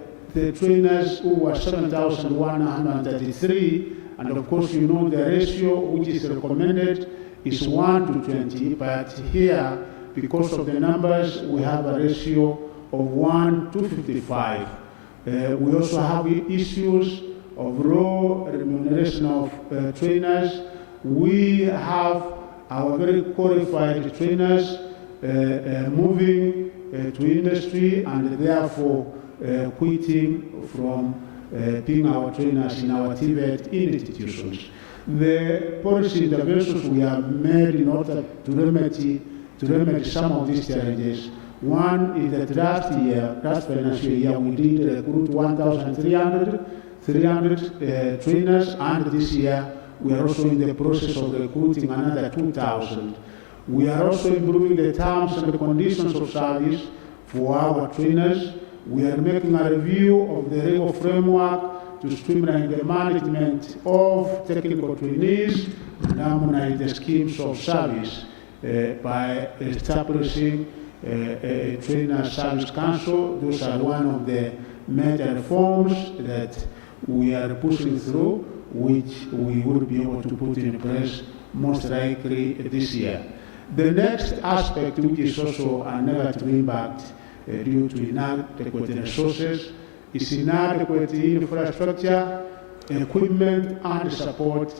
trainers who were 7,133, and of course you know the ratio which is recommended is 1 to 20, but here, because of the numbers, we have a ratio of 1 to 55. We also have issues of low remuneration of trainers. We have our very qualified trainers moving to industry and therefore quitting from being our trainers in our TVET institutions. The policy interventions we have made in order to remedy some of these challenges. One is that last financial year, we did recruit 1,300 trainers, and this year we are also in the process of recruiting another 2,000. We are also improving the terms and the conditions of service for our trainers. We are making a review of the legal framework to streamline the management of technical trainees and harmonize the schemes of service by establishing a trainer service council. Those are one of the major reforms that we are pushing through, which we will be able to put in place most likely this year. The next aspect, which is also a negative impact due to inadequate resources, is inadequate infrastructure, equipment, and support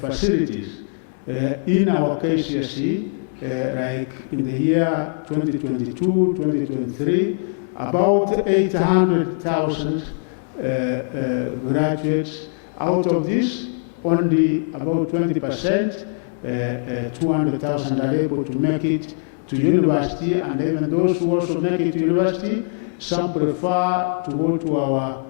facilities. In our KCSE, like in the year 2022-2023, about 800,000 graduates. Out of this, only about 20%, 200,000 are able to make it to university, and even those who also make it to university, some prefer to go to our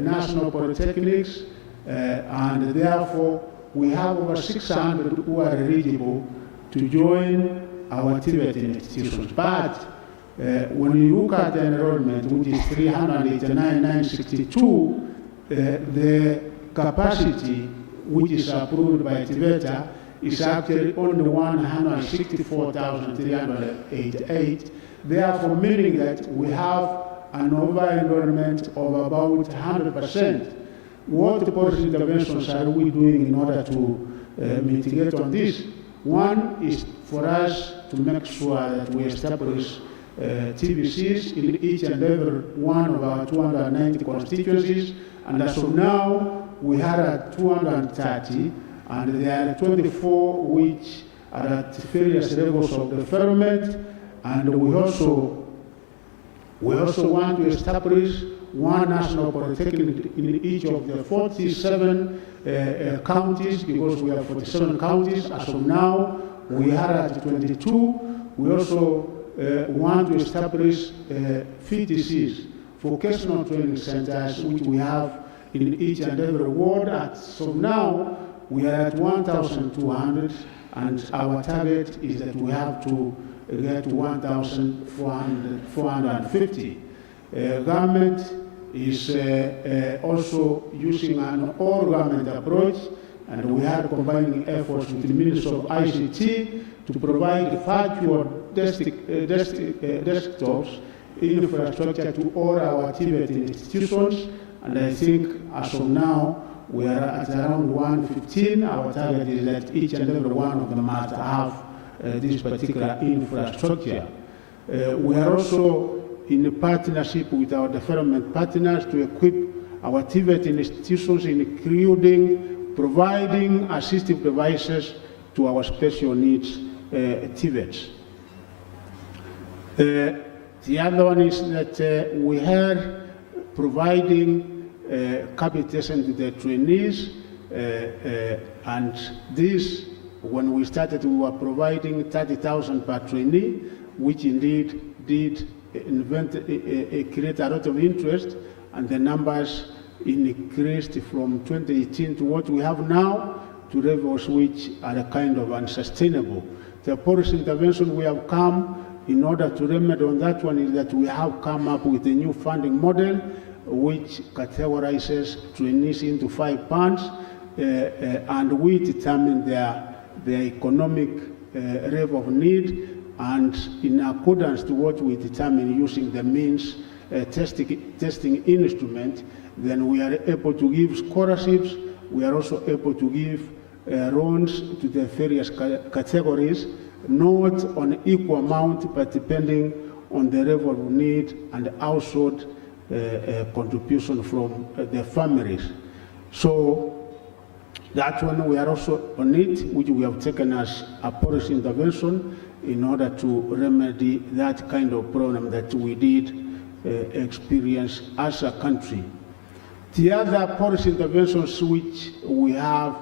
national polytechnics and therefore we have over 600 who are eligible to join our TVET institutions. But when you look at the enrollment, which is 389,962, the capacity which is approved by TVET is actually only 164,388, therefore meaning that we have an over-enrollment of about 100%. What policy interventions are we doing in order to mitigate on this? One is for us to make sure that we establish TVCs in each and every one of our 290 constituencies, and as of now, we are at 230, and there are 24 which are at various levels of development, and we also want to establish one national polytechnic in each of the 47 counties, because we have 47 counties. As of now, we are at 22. We also want to establish VTCs, vocational training centers, which we have in each and every ward. As of now, we are at 1,200, and our target is that we have to get 1,450. Government is also using an all-government approach, and we are combining efforts with the Ministry of ICT to provide virtual desktops infrastructure to all our TVET institutions, and I think as of now we are at around 115. Our target is that each and every one of them must have this particular infrastructure. We are also in a partnership with our development partners to equip our TVET institutions, including providing assistive devices to our special needs TVETs. The other one is that we are providing capitation to the trainees, and this, when we started, we were providing 30,000 per trainee, which indeed did create a lot of interest, and the numbers increased from 2018 to what we have now to levels which are kind of unsustainable. The policy intervention we have come in order to remedy on that one is that we have come up with a new funding model which categorizes trainees into 5 bands, and we determine their economic level of need, and in accordance to what we determine using the means testing instrument, then we are able to give scholarships. We are also able to give loans to the various categories, not on equal amount, but depending on the level of need and household contribution from the families. So that one we are also on it, which we have taken as a policy intervention in order to remedy that kind of problem that we did experience as a country. The other policy interventions which we have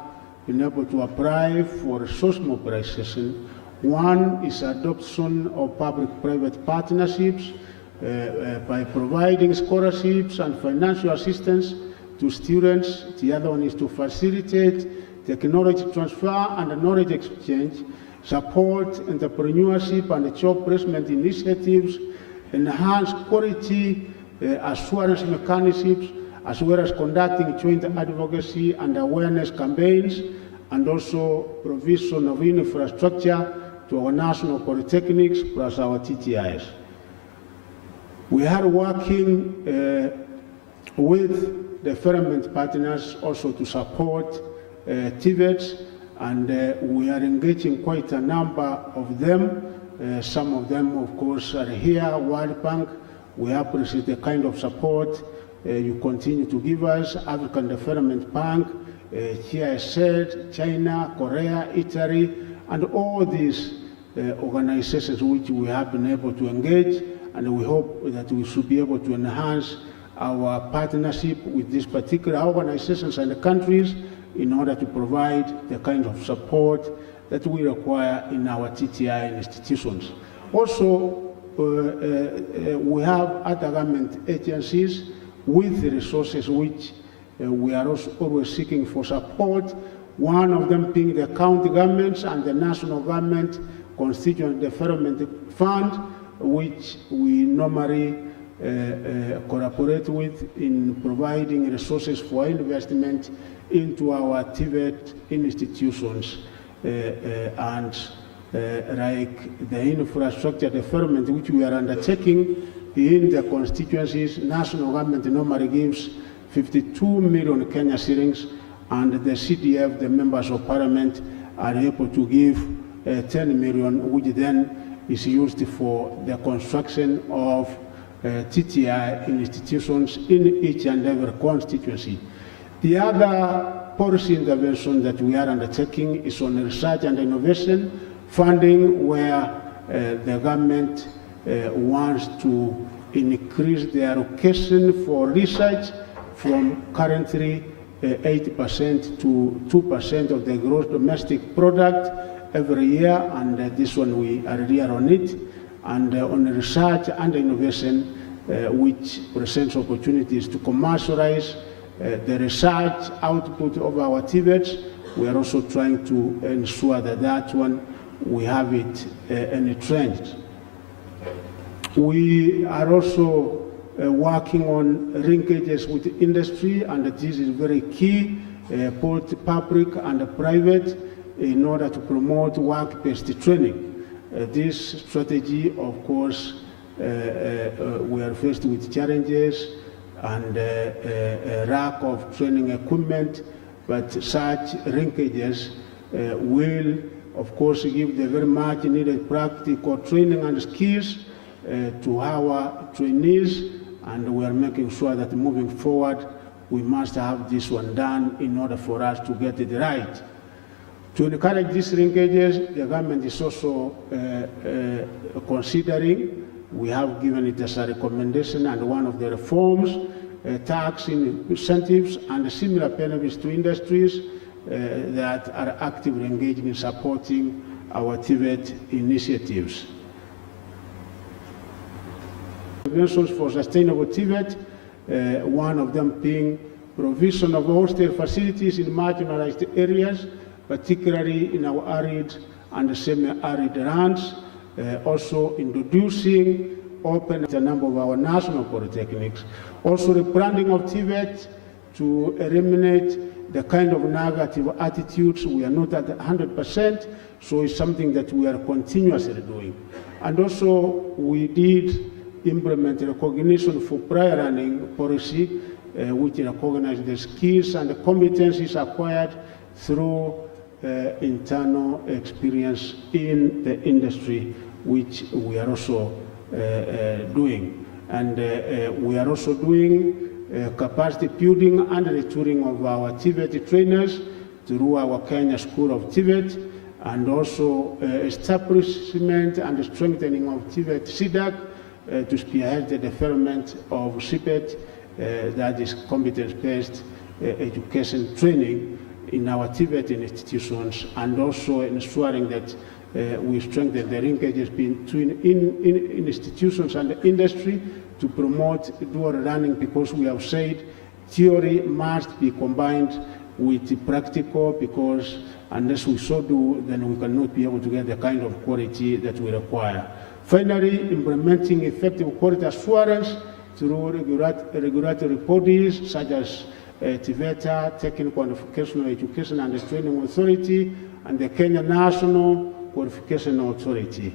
been able to apply for resource mobilization, one is adoption of public-private partnerships by providing scholarships and financial assistance to students. The other one is to facilitate technology transfer and knowledge exchange, support entrepreneurship and job placement initiatives, enhance quality assurance mechanisms, as well as conducting joint advocacy and awareness campaigns, and also provision of infrastructure to our national polytechnics plus our TTIs. We are working with development partners also to support TVETs, and we are engaging quite a number of them. Some of them, of course, are here, World Bank. We appreciate the kind of support you continue to give us, African Development Bank, GIZ, China, Korea, Italy, and all these organizations which we have been able to engage, and we hope that we should be able to enhance our partnership with these particular organizations and countries in order to provide the kind of support that we require in our TTI institutions. Also, we have other government agencies with the resources which we are also always seeking for support, one of them being the county governments and the national government constituent development fund, which we normally cooperate with in providing resources for investment into our TVET institutions and like the infrastructure development which we are undertaking in the constituencies. National government normally gives 52 million Kenya shillings, and the CDF, the members of parliament, are able to give 10 million, which then is used for the construction of TTI institutions in each and every constituency. The other policy intervention that we are undertaking is on research and innovation funding, where the government wants to increase the allocation for research from currently 80% to 2% of the gross domestic product every year, and this one we are here on it. And on research and innovation, which presents opportunities to commercialize the research output of our TVETs. We are also trying to ensure that that one, we have it entrenched. We are also working on linkages with industry, and this is very key, both public and private, in order to promote work-based training. This strategy, of course, we are faced with challenges and lack of training equipment, but such linkages will, of course, give the very much needed practical training and skills to our trainees, and we are making sure that moving forward, we must have this one done in order for us to get it right. To encourage these linkages, the government is also considering, we have given it as a recommendation, and one of the reforms, tax incentives and similar benefits to industries that are actively engaged in supporting our TVET initiatives. Interventions for sustainable TVET, one of them being provision of hostel facilities in marginalized areas, particularly in our arid and semi-arid lands, also introducing open a number of our national polytechnics, also the branding of TVET to eliminate the kind of negative attitudes. We are not at 100%, so it's something that we are continuously doing. And also we did implement recognition for prior learning policy, which recognizes the skills and the competencies acquired through internal experience in the industry, which we are also doing. And we are also doing capacity building and retooling of our TVET trainers through our Kenya School of TVET, and also establishment and strengthening of TVET CDAC to spearhead the development of CPET, that is competence-based education training in our TVET institutions, and also ensuring that we strengthen the linkages between institutions and industry to promote dual learning, because we have said theory must be combined with the practical, because unless we so do, then we cannot be able to get the kind of quality that we require. Finally, implementing effective quality assurance through regulatory bodies such as TVET, Technical and Vocational Education and Training Authority, and the Kenya National Qualification Authority.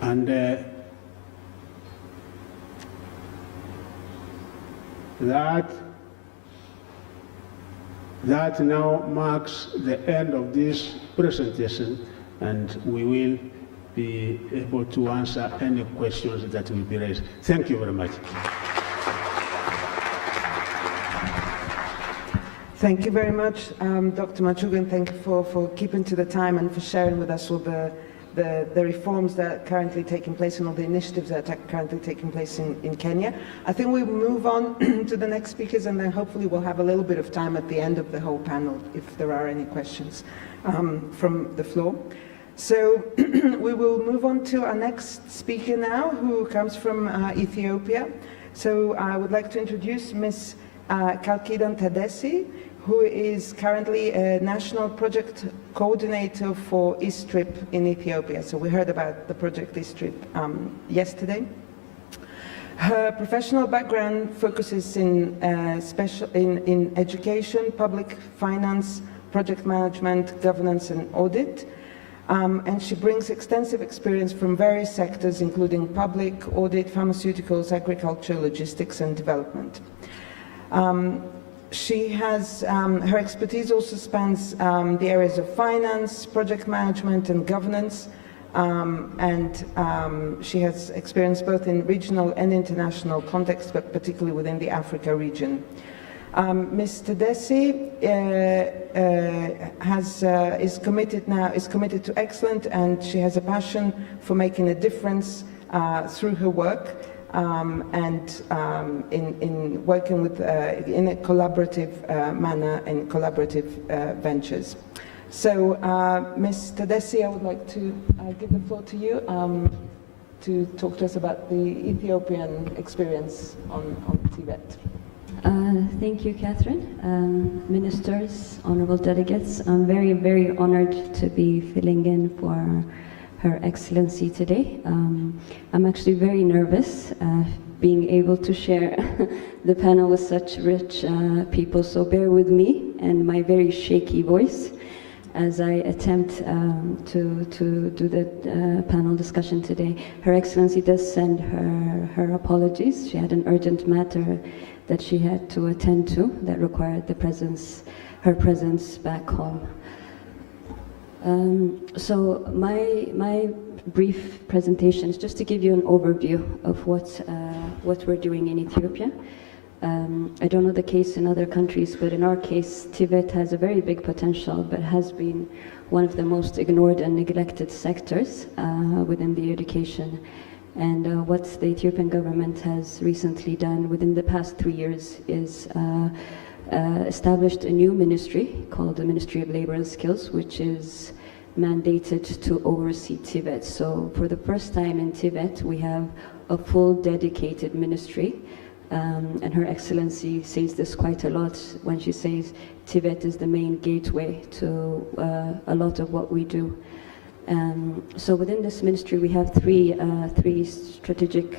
And that now marks the end of this presentation, and we will be able to answer any questions that will be raised. Thank you very much. Thank you very much, Dr. Machuga, and thank you for keeping to the time and for sharing with us all the reforms that are currently taking place and all the initiatives that are currently taking place in Kenya. I think we'll move on to the next speakers, and then hopefully we'll have a little bit of time at the end of the whole panel if there are any questions from the floor. So we will move on to our next speaker now, who comes from Ethiopia. So I would like to introduce Ms. Kalkidan Tadesi, who is currently a national project coordinator for ISTRIP in Ethiopia. So we heard about the project ISTRIP yesterday. Her professional background focuses in education, public finance, project management, governance, and audit. And she brings extensive experience from various sectors, including public, audit, pharmaceuticals, agriculture, logistics, and development. She has, her expertise also spans the areas of finance, project management, and governance. She has experience both in regional and international context, but particularly within the Africa region. Ms. Tadesi is committed to excellence, and she has a passion for making a difference through her work in working with in a collaborative manner and collaborative ventures. So, Ms. Tadesi, I would like to give the floor to you to talk to us about the Ethiopian experience on TVET. Thank you, Catherine. Ministers, honorable delegates, I'm very, very honored to be filling in for Her Excellency today. I'm actually very nervous being able to share the panel with such rich people, so bear with me and my very shaky voice as I attempt to do the panel discussion today. Her Excellency does send her apologies. She had an urgent matter that she had to attend to that required her presence back home. So my brief presentation is just to give you an overview of what we're doing in Ethiopia. I don't know the case in other countries, but in our case, TVET has a very big potential, but has been one of the most ignored and neglected sectors within the education. And what the Ethiopian government has recently done within the past 3 years is established a new ministry called the Ministry of Labor and Skills, which is mandated to oversee TVET. So for the first time in TVET, we have a full dedicated ministry. And Her Excellency says this quite a lot when she says TVET is the main gateway to a lot of what we do. So within this ministry, we have three strategic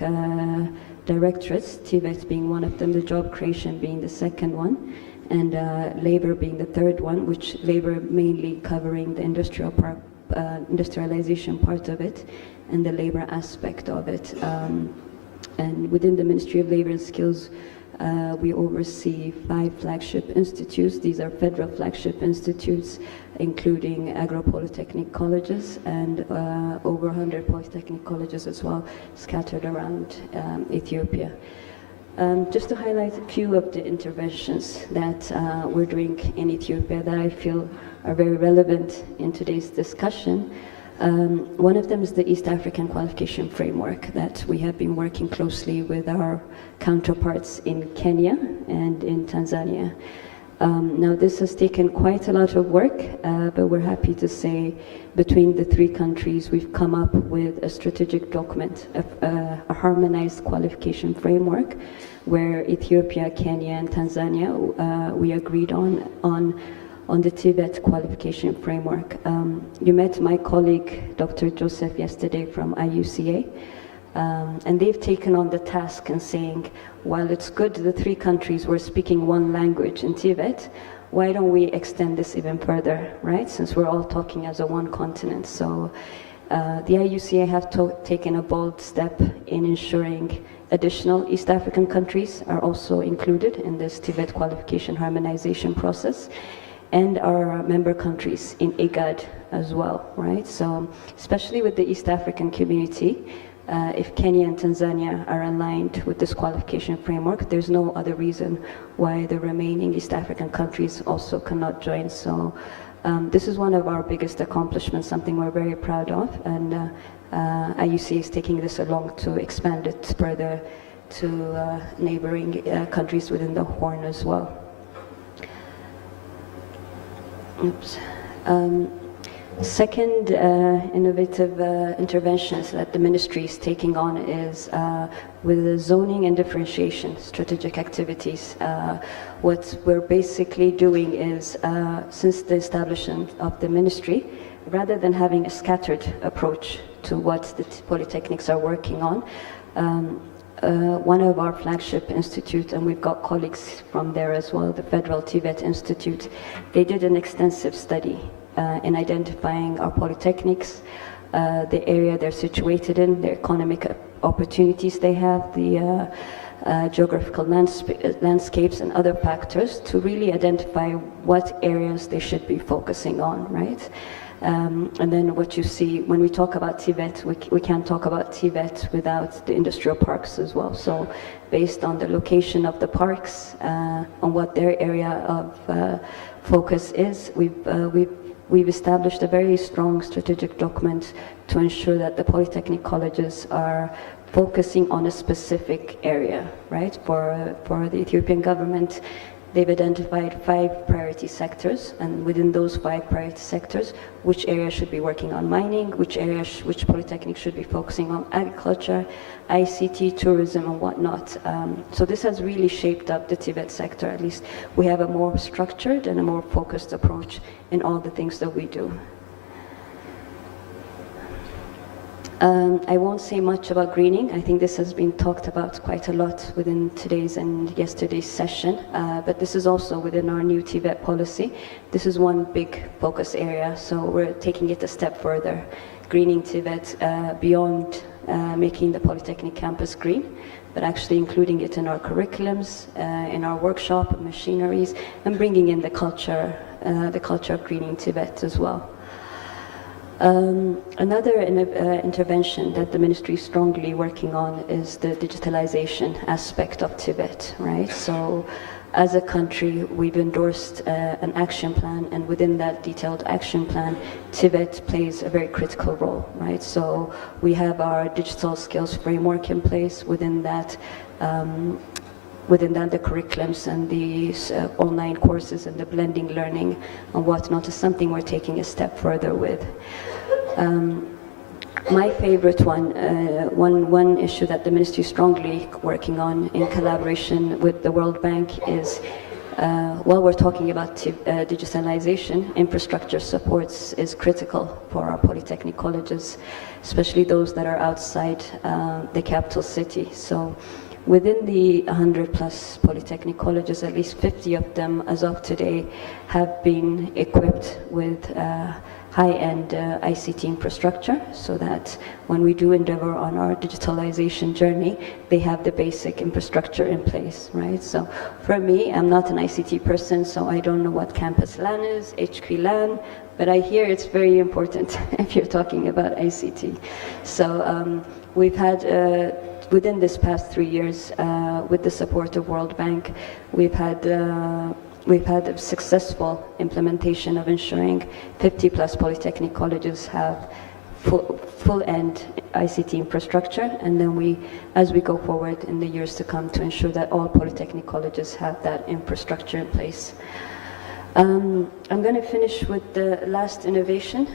directorates, TVET being one of them, the job creation being the second one, and labor being the third one, which labor mainly covering the industrialization part of it and the labor aspect of it. And within the Ministry of Labor and Skills, we oversee 5 flagship institutes. These are federal flagship institutes, including agro-polytechnic colleges and over 100 polytechnic colleges as well, scattered around Ethiopia. Just to highlight a few of the interventions that we're doing in Ethiopia that I feel are very relevant in today's discussion. One of them is the East African Qualification Framework that we have been working closely with our counterparts in Kenya and in Tanzania. Now this has taken quite a lot of work, but we're happy to say between the 3 countries we've come up with a strategic document, a harmonized qualification framework where Ethiopia, Kenya and Tanzania, we agreed on the TVET qualification framework. You met my colleague, Dr. Joseph, yesterday from IUCA, and they've taken on the task and saying, while it's good the 3 countries were speaking one language in TVET, why don't we extend this even further, right? Since we're all talking as a one continent. So the IUCA have taken a bold step in ensuring additional East African countries are also included in this TVET qualification harmonization process, and our member countries in IGAD as well, right? So especially with the East African community, if Kenya and Tanzania are aligned with this qualification framework, there's no other reason why the remaining East African countries also cannot join. So this is one of our biggest accomplishments, something we're very proud of, and IUC is taking this along to expand it further to neighboring countries within the Horn as well. Oops. Second innovative interventions that the ministry is taking on is with the zoning and differentiation strategic activities. What we're basically doing is, since the establishment of the ministry, rather than having a scattered approach to what the polytechnics are working on, one of our flagship institutes, and we've got colleagues from there as well, the Federal TVET Institute, they did an extensive study in identifying our polytechnics, the area they're situated in, the economic opportunities they have, the geographical landscapes and other factors to really identify what areas they should be focusing on, right? And then what you see, when we talk about TVET, we can't talk about TVET without the industrial parks as well. So based on the location of the parks, on what their area of focus is, we've established a very strong strategic document to ensure that the polytechnic colleges are focusing on a specific area, right? For the Ethiopian government, they've identified 5 priority sectors, and within those 5 priority sectors, which area should be working on mining, which polytechnic should be focusing on agriculture, ICT, tourism, and whatnot. So this has really shaped up the TVET sector. At least we have a more structured and a more focused approach in all the things that we do. I won't say much about greening. I think this has been talked about quite a lot within today's and yesterday's session, but this is also within our new TVET policy. This is one big focus area, so we're taking it a step further. Greening TVET beyond making the Polytechnic campus green, but actually including it in our curriculums, in our workshop, machineries, and bringing in the culture of greening TVET as well. Another intervention that the ministry is strongly working on is the digitalization aspect of TVET, right? So as a country, we've endorsed an action plan, and within that detailed action plan, TVET plays a very critical role, right? So we have our digital skills framework in place. Within that, the curriculums and the online courses and the blending learning and whatnot is something we're taking a step further with. My favorite one issue that the ministry is strongly working on in collaboration with the World Bank is, while we're talking about digitalization, infrastructure supports is critical for our polytechnic colleges, especially those that are outside the capital city. So within the 100+ polytechnic colleges, at least 50 of them as of today have been equipped with high-end ICT infrastructure, so that when we do endeavor on our digitalization journey, they have the basic infrastructure in place, right? So for me, I'm not an ICT person, so I don't know what campus LAN is, HQ LAN, but I hear it's very important if you're talking about ICT. So we've had, within this past 3 years, with the support of World Bank, we've had a successful implementation of ensuring 50+ polytechnic colleges have full-end ICT infrastructure, and then as we go forward in the years to come, to ensure that all polytechnic colleges have that infrastructure in place. I'm going to finish with the last innovation,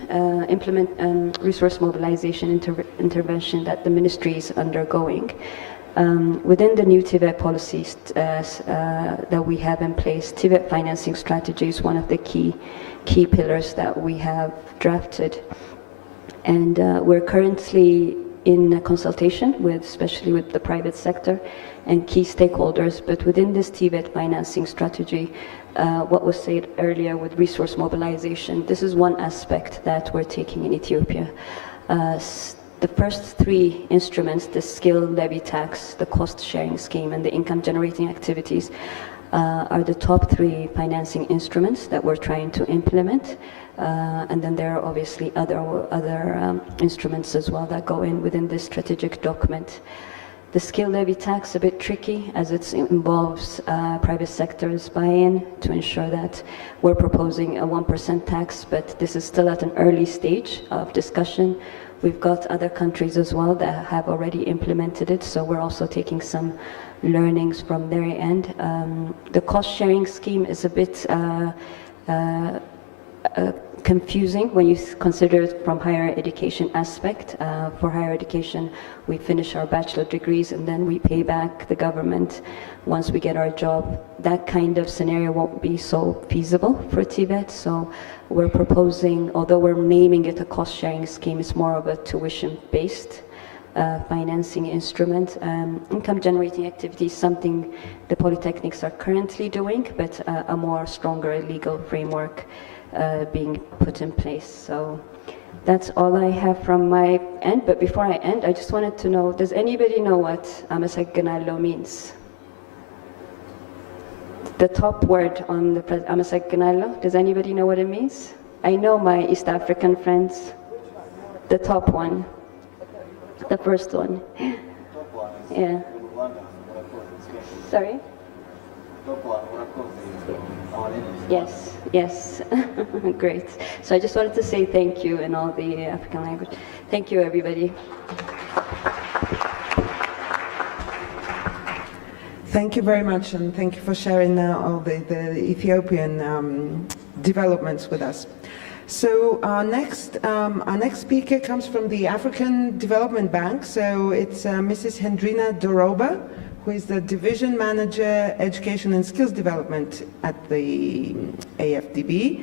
resource mobilization intervention that the ministry is undergoing. Within the new TVET policies that we have in place, TVET financing strategy is one of the key pillars that we have drafted. And we're currently in a consultation especially with the private sector and key stakeholders. But within this TVET financing strategy, what was said earlier with resource mobilization, this is one aspect that we're taking in Ethiopia. The first 3 instruments, the skill levy tax, the cost sharing scheme, and the income generating activities, are the top 3 financing instruments that we're trying to implement. And then there are obviously other instruments as well that go in within this strategic document. The skill levy tax, a bit tricky, as it involves private sector's buy-in to ensure that we're proposing a 1% tax, but this is still at an early stage of discussion. We've got other countries as well that have already implemented it, so we're also taking some learnings from their end. The cost sharing scheme is a bit confusing when you consider it from higher education aspect. For higher education, we finish our bachelor degrees and then we pay back the government once we get our job. That kind of scenario won't be so feasible for TVET, so we're proposing, although we're naming it a cost-sharing scheme, it's more of a tuition-based financing instrument. Income-generating activities, something the polytechnics are currently doing, but a more stronger legal framework being put in place. So that's all I have from my end. But before I end, I just wanted to know, does anybody know what Amaseganalo means? The top word on the Amaseganalo, does anybody know what it means? I know my East African friends. The top one. The first one. Yeah. Sorry? Yes, yes. Great. So I just wanted to say thank you in all the African language. Thank you, everybody. Thank you very much, and thank you for sharing all the Ethiopian developments with us. So our next speaker comes from the African Development Bank. So it's Mrs. Hendrina Doroba, who is the Division Manager, Education and Skills Development at the AFDB.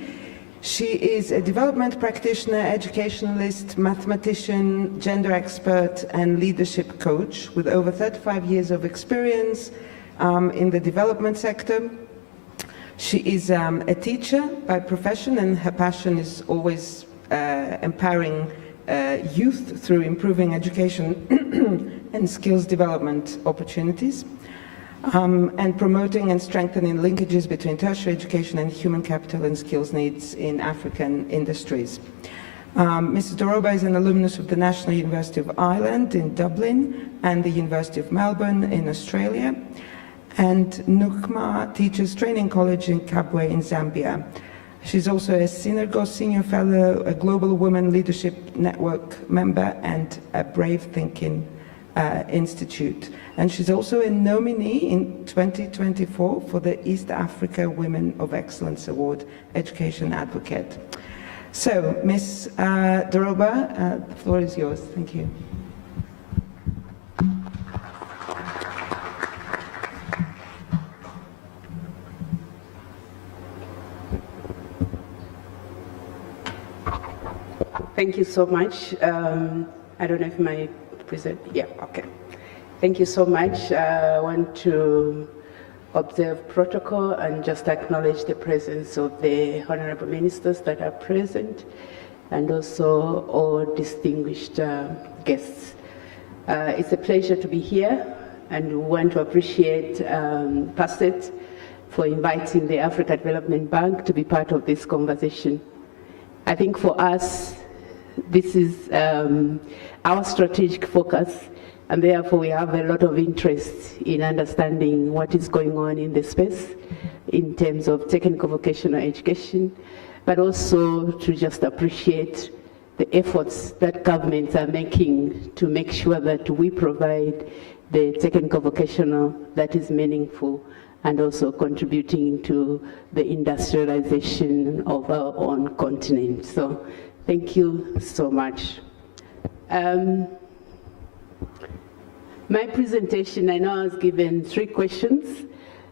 She is a development practitioner, educationalist, mathematician, gender expert, and leadership coach with over 35 years of experience in the development sector. She is a teacher by profession, and her passion is always empowering youth through improving education and skills development opportunities, and promoting and strengthening linkages between tertiary education and human capital and skills needs in African industries. Mrs. Doroba is an alumnus of the National University of Ireland in Dublin and the University of Melbourne in Australia, and Nukma Teachers Training College in Kabwe in Zambia. She's also a Synergos Senior Fellow, a Global Women Leadership Network member, and a Brave Thinking Institute. And she's also a nominee in 2024 for the East Africa Women of Excellence Award Education Advocate. So, Ms. Doroba, the floor is yours. Thank you. Thank you so much. I don't know if my present, yeah, okay. Thank you so much. I want to observe protocol and just acknowledge the presence of the honorable ministers that are present, and also all distinguished guests. It's a pleasure to be here, and we want to appreciate PASET for inviting the Africa Development Bank to be part of this conversation. I think for us, this is our strategic focus, and therefore we have a lot of interest in understanding what is going on in the space in terms of technical vocational education, but also to just appreciate the efforts that governments are making to make sure that we provide the technical vocational that is meaningful and also contributing to the industrialization of our own continent. So thank you so much. My presentation, I know I was given 3 questions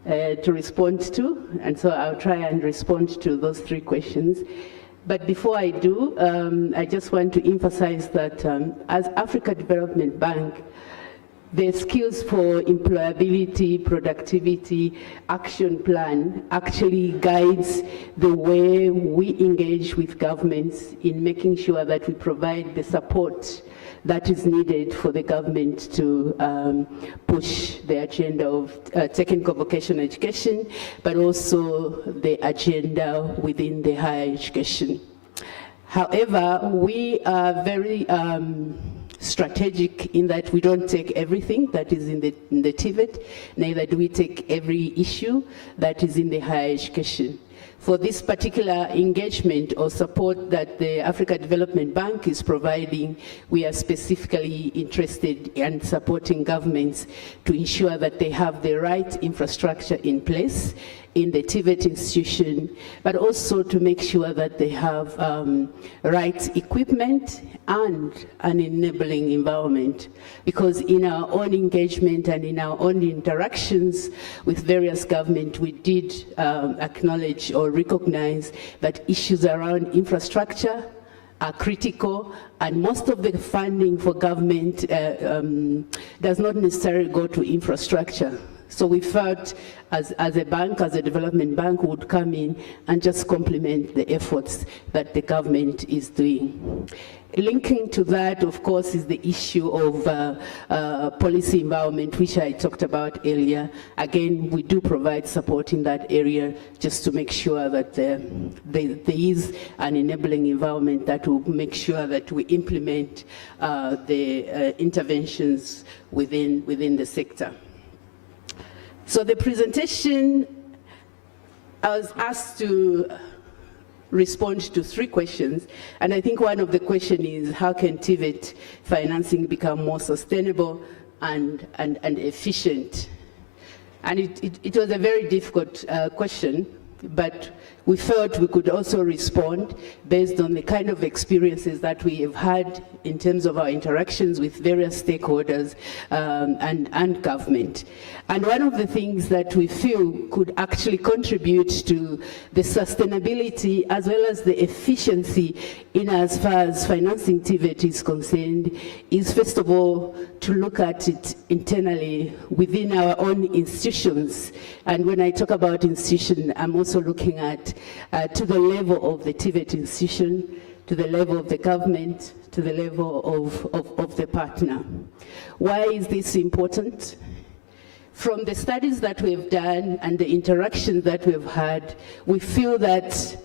to respond to, and so I'll try and respond to those 3 questions. But before I do, I just want to emphasize that as Africa Development Bank, the skills for employability, productivity, action plan actually guides the way we engage with governments in making sure that we provide the support that is needed for the government to push the agenda of technical vocational education, but also the agenda within the higher education. However, we are very strategic in that we don't take everything that is in the TVET, neither do we take every issue that is in the higher education. For this particular engagement or support that the Africa Development Bank is providing, we are specifically interested in supporting governments to ensure that they have the right infrastructure in place in the TVET institution, but also to make sure that they have right equipment and an enabling environment. Because in our own engagement and in our own interactions with various government, we did acknowledge or recognize that issues around infrastructure are critical, and most of the funding for government does not necessarily go to infrastructure. So we felt as a bank, as a development bank, would come in and just complement the efforts that the government is doing. Linking to that, of course, is the issue of policy environment, which I talked about earlier. Again, we do provide support in that area just to make sure that there is an enabling environment that will make sure that we implement the interventions within the sector. So the presentation, I was asked to respond to 3 questions, and I think one of the questions is how can TVET financing become more sustainable and efficient? And it was a very difficult question, but we felt we could also respond based on the kind of experiences that we have had in terms of our interactions with various stakeholders and government. And one of the things that we feel could actually contribute to the sustainability as well as the efficiency in as far as financing TVET is concerned is, first of all, to look at it internally within our own institutions. And when I talk about institution, I'm also looking at to the level of the TVET institution, to the level of the government, to the level of the partner. Why is this important? From the studies that we've done and the interactions that we've had, we feel that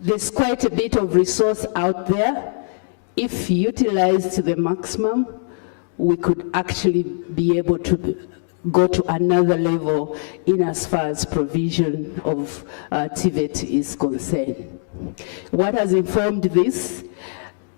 there's quite a bit of resource out there. If utilized to the maximum, we could actually be able to go to another level in as far as provision of TVET is concerned. What has informed this?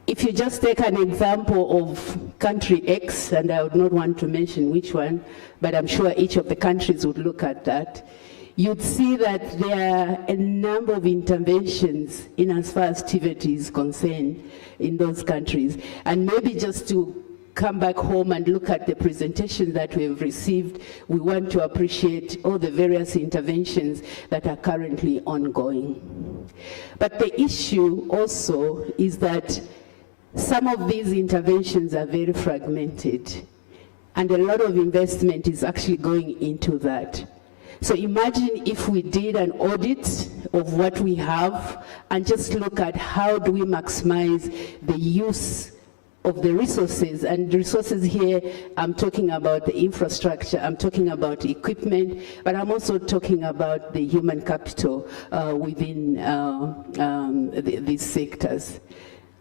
If you just take an example of country X, and I would not want to mention which one, but I'm sure each of the countries would look at that, you'd see that there are a number of interventions in as far as TVET is concerned in those countries. And maybe just to come back home and look at the presentation that we have received, we want to appreciate all the various interventions that are currently ongoing. But the issue also is that some of these interventions are very fragmented, and a lot of investment is actually going into that. So imagine if we did an audit of what we have and just look at how do we maximize the use of the resources. And resources here, I'm talking about the infrastructure, I'm talking about equipment, but I'm also talking about the human capital within these sectors.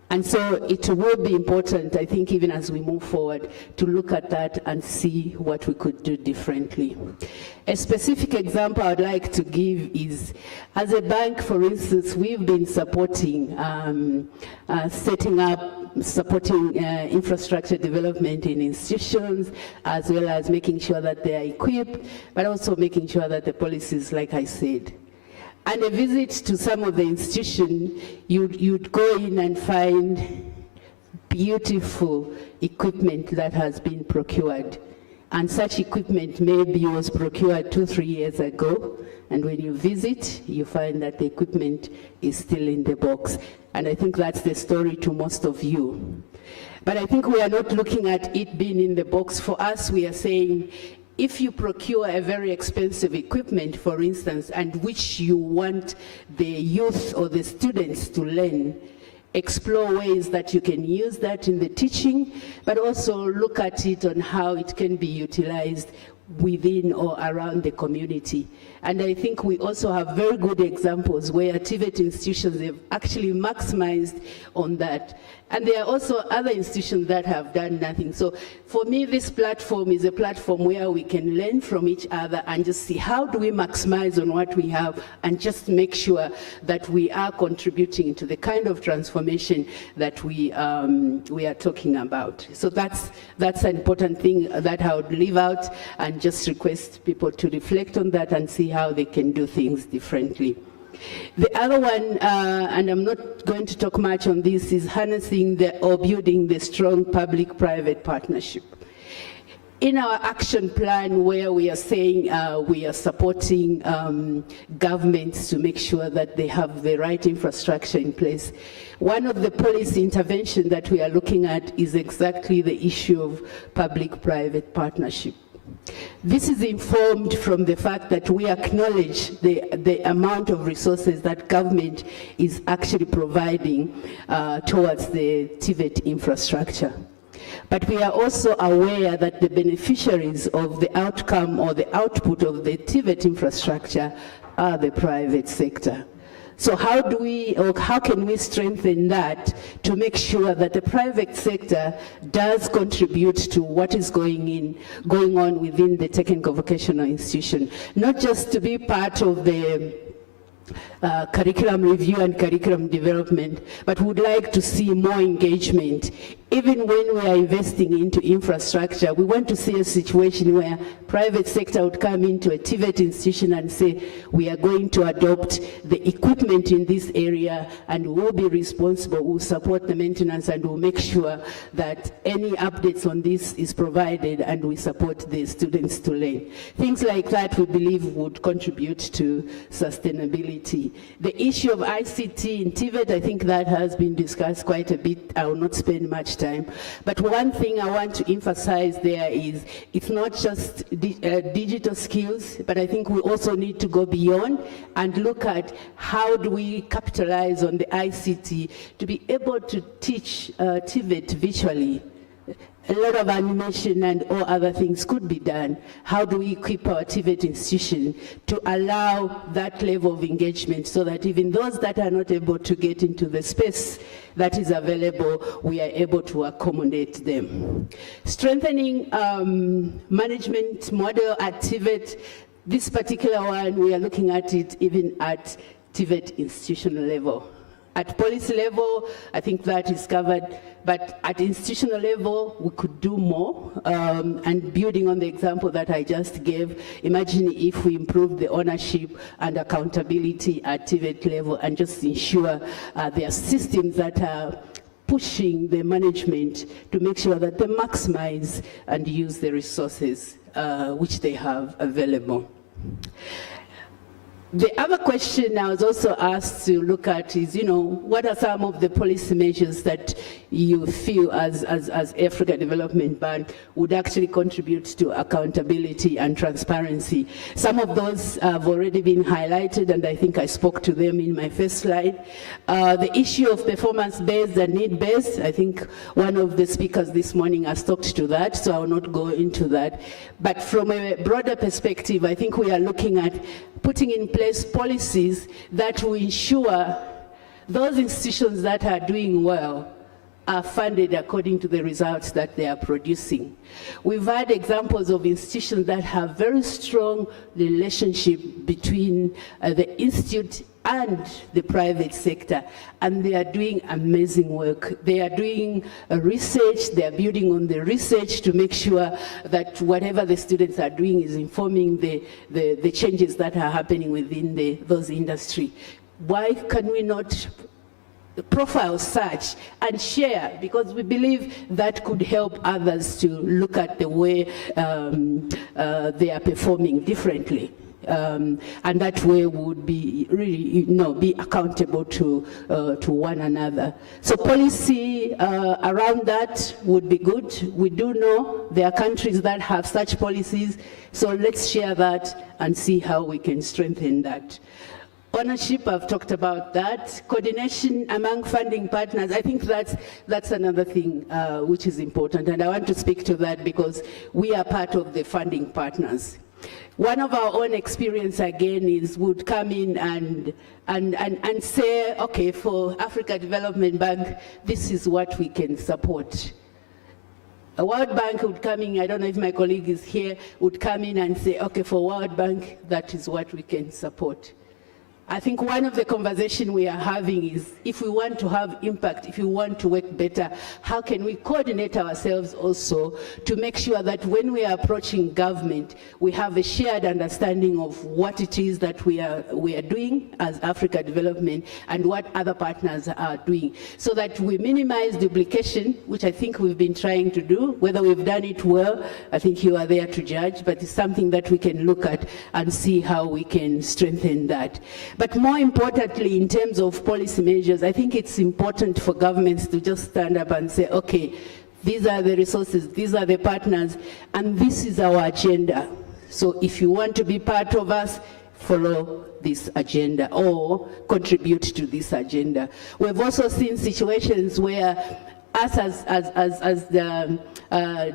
And so it will be important, I think, even as we move forward, to look at that and see what we could do differently. A specific example I'd like to give is, as a bank, for instance, we've been supporting, supporting infrastructure development in institutions, as well as making sure that they are equipped, but also making sure that the policies, like I said. And a visit to some of the institutions, you'd go in and find beautiful equipment that has been procured. And such equipment maybe was procured 2-3 years ago, and when you visit, you find that the equipment is still in the box. And I think that's the story to most of you. But I think we are not looking at it being in the box. For us, we are saying, if you procure a very expensive equipment, for instance, and which you want the youth or the students to learn, explore ways that you can use that in the teaching, but also look at it on how it can be utilized within or around the community. And I think we also have very good examples where TVET institutions have actually maximized on that. And there are also other institutions that have done nothing. So for me, this platform is a platform where we can learn from each other and just see how do we maximize on what we have and just make sure that we are contributing to the kind of transformation that we are talking about. So that's an important thing that I would leave out and just request people to reflect on that and see how they can do things differently. The other one, and I'm not going to talk much on this, is harnessing or building the strong public-private partnership. In our action plan, where we are saying we are supporting governments to make sure that they have the right infrastructure in place, one of the policy interventions that we are looking at is exactly the issue of public-private partnership. This is informed from the fact that we acknowledge the amount of resources that government is actually providing towards the TVET infrastructure. But we are also aware that the beneficiaries of the outcome or the output of the TVET infrastructure are the private sector. So how can we strengthen that to make sure that the private sector does contribute to what is going on within the technical vocational institution, not just to be part of the curriculum review and curriculum development, but would like to see more engagement. Even when we are investing into infrastructure, we want to see a situation where private sector would come into a TVET institution and say, we are going to adopt the equipment in this area and we'll be responsible, we'll support the maintenance and we'll make sure that any updates on this is provided and we support the students to learn. Things like that we believe would contribute to sustainability. The issue of ICT in TVET, I think that has been discussed quite a bit. I will not spend much time. But one thing I want to emphasize there is it's not just digital skills, but I think we also need to go beyond and look at how do we capitalize on the ICT to be able to teach TVET visually. A lot of animation and all other things could be done. How do we equip our TVET institution to allow that level of engagement so that even those that are not able to get into the space that is available, we are able to accommodate them. Strengthening management model at TVET, this particular one, we are looking at it even at TVET institutional level. At policy level, I think that is covered, but at institutional level, we could do more. And building on the example that I just gave, imagine if we improve the ownership and accountability at TVET level and just ensure there are systems that are pushing the management to make sure that they maximize and use the resources which they have available. The other question I was also asked to look at is, what are some of the policy measures that you feel as Africa Development Bank would actually contribute to accountability and transparency? Some of those have already been highlighted, and I think I spoke to them in my first slide. The issue of performance-based and need-based, I think one of the speakers this morning has talked to that, so I will not go into that. But from a broader perspective, I think we are looking at putting in place policies that will ensure those institutions that are doing well are funded according to the results that they are producing. We've had examples of institutions that have very strong relationship between the institute and the private sector, and they are doing amazing work. They are doing research, they are building on the research to make sure that whatever the students are doing is informing the changes that are happening within those industry. Why can we not profile such and share, because we believe that could help others to look at the way they are performing differently. And that way would be really, be accountable to one another. So policy around that would be good. We do know there are countries that have such policies, so let's share that and see how we can strengthen that. Ownership, I've talked about that. Coordination among funding partners, I think that's another thing which is important, and I want to speak to that because we are part of the funding partners. One of our own experience again is would come in and say, okay, for Africa Development Bank, this is what we can support. A World Bank would come in, I don't know if my colleague is here, would come in and say, okay, for World Bank, that is what we can support. I think one of the conversations we are having is, if we want to have impact, if we want to work better, how can we coordinate ourselves also to make sure that when we are approaching government, we have a shared understanding of what it is that we are doing as Africa Development and what other partners are doing, so that we minimize duplication, which I think we've been trying to do. Whether we've done it well, I think you are there to judge, but it's something that we can look at and see how we can strengthen that. But more importantly, in terms of policy measures, I think it's important for governments to just stand up and say, okay, these are the resources, these are the partners, and this is our agenda. So if you want to be part of us, follow this agenda or contribute to this agenda. We've also seen situations where us as the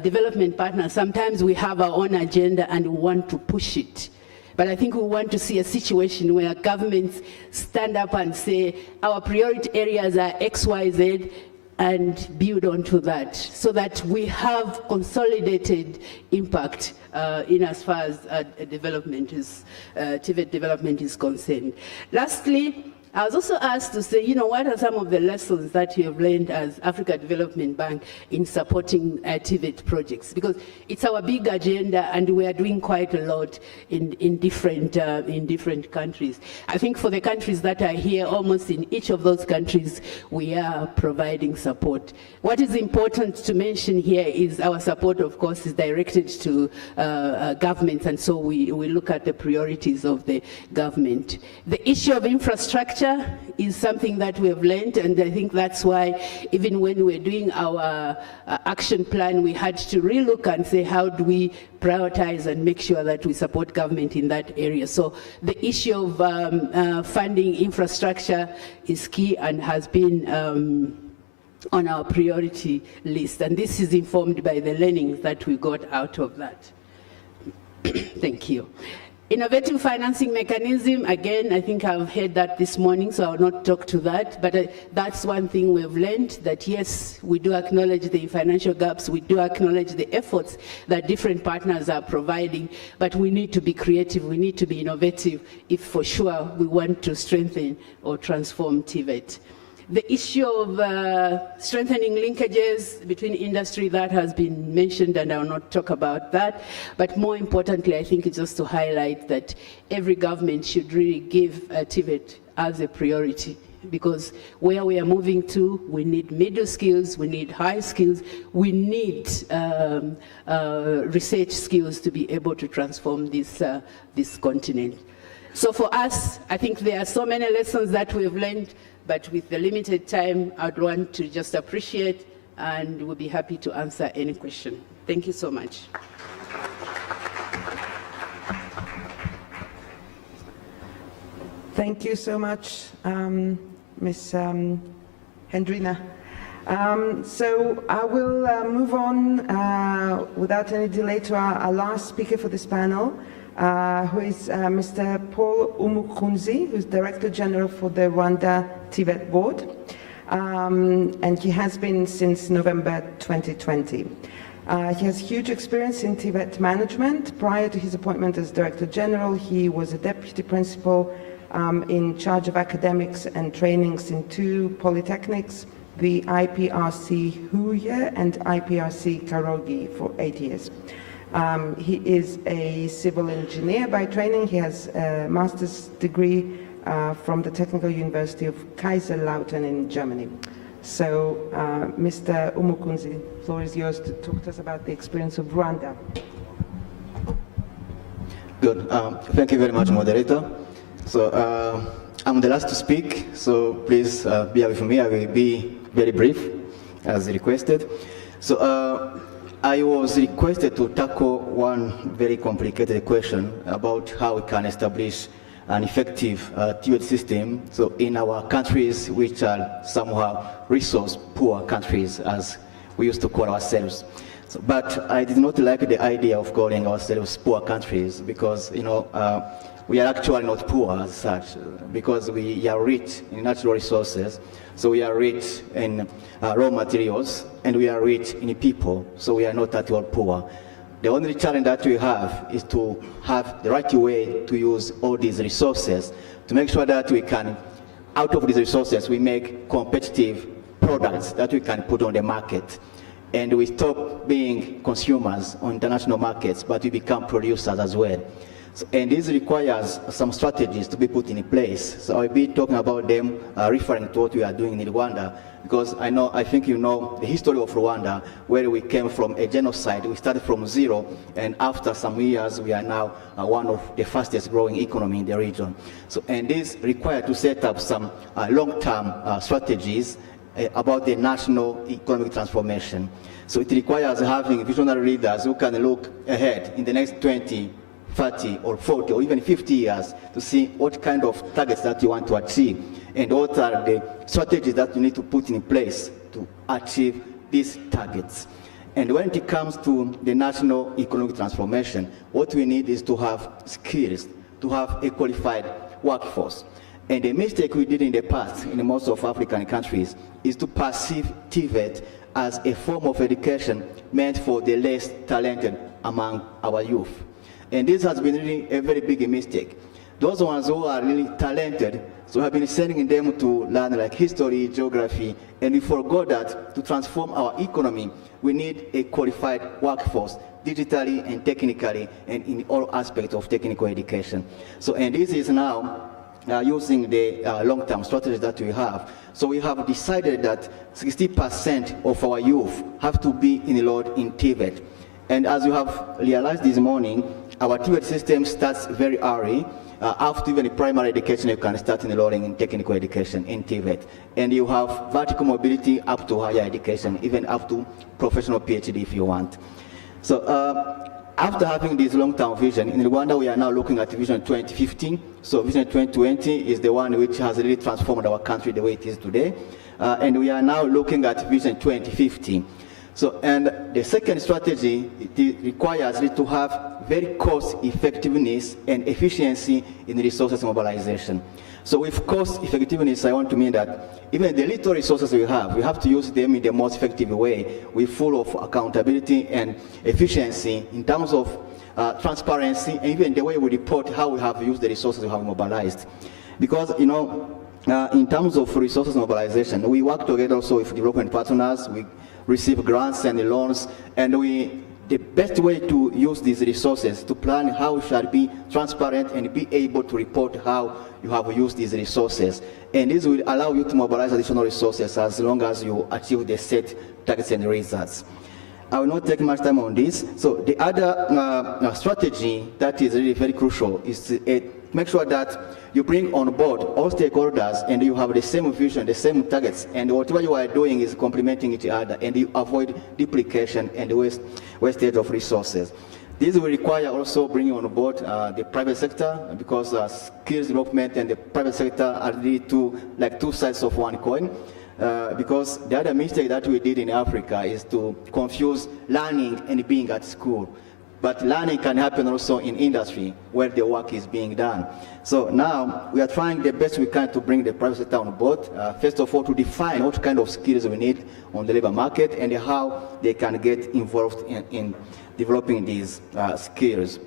development partners, sometimes we have our own agenda and we want to push it. But I think we want to see a situation where governments stand up and say, our priority areas are X, Y, Z, and build onto that, so that we have consolidated impact in as far as development is, TVET development is concerned. Lastly, I was also asked to say, what are some of the lessons that you have learned as Africa Development Bank in supporting TVET projects? Because it's our big agenda and we are doing quite a lot in different countries. I think for the countries that are here, almost in each of those countries, we are providing support. What is important to mention here is our support, of course, is directed to governments, and so we look at the priorities of the government. The issue of infrastructure is something that we have learned, and I think that's why even when we're doing our action plan, we had to relook and say, how do we prioritize and make sure that we support government in that area? So the issue of funding infrastructure is key and has been on our priority list, and this is informed by the learnings that we got out of that. Thank you. Innovative financing mechanism, again, I think I've heard that this morning, so I'll not talk to that, but that's one thing we've learned, that yes, we do acknowledge the financial gaps, we do acknowledge the efforts that different partners are providing, but we need to be creative, we need to be innovative if for sure we want to strengthen or transform TVET. The issue of strengthening linkages between industry, that has been mentioned, and I will not talk about that. But more importantly, I think it's just to highlight that every government should really give TVET as a priority, because where we are moving to, we need middle skills, we need high skills, we need research skills to be able to transform this continent. So for us, I think there are so many lessons that we've learned, but with the limited time, I'd want to just appreciate, and we'll be happy to answer any question. Thank you so much. Thank you so much, Ms. Hendrina. So I will move on without any delay to our last speaker for this panel, who is Mr. Paul Umukunzi, who's Director General for the Rwanda TVET Board, and he has been since November 2020. He has huge experience in TVET management. Prior to his appointment as Director General, he was a Deputy Principal in charge of academics and trainings in 2 polytechnics, the IPRC Huye and IPRC Karogi, for 8 years. He is a civil engineer by training. He has a master's degree from the Technical University of Kaiserslautern in Germany. So, Mr. Umukunzi, the floor is yours to talk to us about the experience of Rwanda. Good. Thank you very much, moderator. So, I'm the last to speak, so please bear with me. I will be very brief, as requested. So, I was requested to tackle one very complicated question about how we can establish an effective TVET system. So in our countries, which are somehow resource-poor countries, as we used to call ourselves. So, but I did not like the idea of calling ourselves poor countries, because we are actually not poor as such, because we are rich in natural resources. So we are rich in raw materials, and we are rich in people, so we are not at all poor. The only challenge that we have is to have the right way to use all these resources to make sure that we can, out of these resources, we make competitive products that we can put on the market. And we stop being consumers on international markets, but we become producers as well. So, and this requires some strategies to be put in place. So I'll be talking about them, referring to what we are doing in Rwanda, because I think you know the history of Rwanda, where we came from a genocide. We started from zero, and after some years, we are now one of the fastest growing economy in the region. So, and this required to set up some long-term strategies about the national economic transformation. So it requires having visionary leaders who can look ahead in the next 20, 30 or 40 or even 50 years to see what kind of targets that you want to achieve and what are the strategies that you need to put in place to achieve these targets. And when it comes to the national economic transformation, what we need is to have skills, to have a qualified workforce. And the mistake we did in the past in most of African countries is to perceive TVET as a form of education meant for the less talented among our youth. And this has been really a very big mistake. Those ones who are really talented, so we have been sending them to learn like history, geography, and we forgot that to transform our economy, we need a qualified workforce, digitally and technically, and in all aspects of technical education. So, and this is now using the long-term strategies that we have. So we have decided that 60% of our youth have to be enrolled in TVET. And as you have realized this morning, our TVET system starts very early. After even primary education, you can start enrolling in technical education in TVET. And you have vertical mobility up to higher education, even up to professional PhD if you want. So after having this long-term vision, in Rwanda we are now looking at Vision 2015. So Vision 2020 is the one which has really transformed our country the way it is today. And we are now looking at Vision 2050. So, and the second strategy, it requires it to have very cost effectiveness and efficiency in resources mobilization. So with cost effectiveness, I want to mean that even the little resources we have to use them in the most effective way, with full of accountability and efficiency in terms of transparency, and even the way we report how we have used the resources we have mobilized. Because, you know, in terms of resources mobilization, we work together also with development partners, we receive grants and loans, and the best way to use these resources to plan how we shall be transparent and be able to report how you have used these resources. And this will allow you to mobilize additional resources as long as you achieve the set targets and results. I will not take much time on this. So the other strategy that is really very crucial is to make sure that you bring on board all stakeholders and you have the same vision, the same targets, and whatever you are doing is complementing each other, and you avoid duplication and wastage of resources. This will require also bringing on board the private sector, because skills development and the private sector are really two sides of one coin. Because the other mistake that we did in Africa is to confuse learning and being at school. But learning can happen also in industry where the work is being done. So now we are trying the best we can to bring the private sector on board. First of all, to define what kind of skills we need on the labor market and how they can get involved in developing these skills.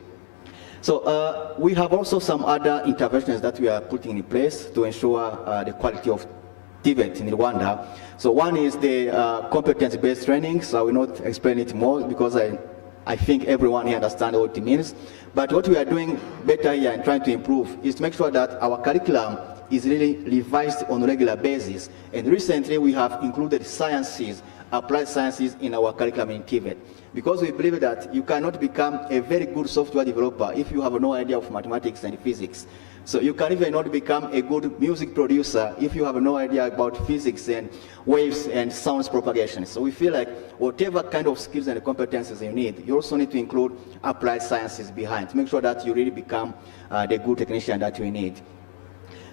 So we have also some other interventions that we are putting in place to ensure the quality of TVET in Rwanda. So one is the competence-based training. So I will not explain it more because I think everyone here understands what it means. But what we are doing better here and trying to improve is to make sure that our curriculum is really revised on a regular basis. And recently we have included sciences, applied sciences in our curriculum in TVET. Because we believe that you cannot become a very good software developer if you have no idea of mathematics and physics. So you can even not become a good music producer if you have no idea about physics and waves and sounds propagation. So we feel like whatever kind of skills and competences you need, you also need to include applied sciences behind to make sure that you really become the good technician that you need.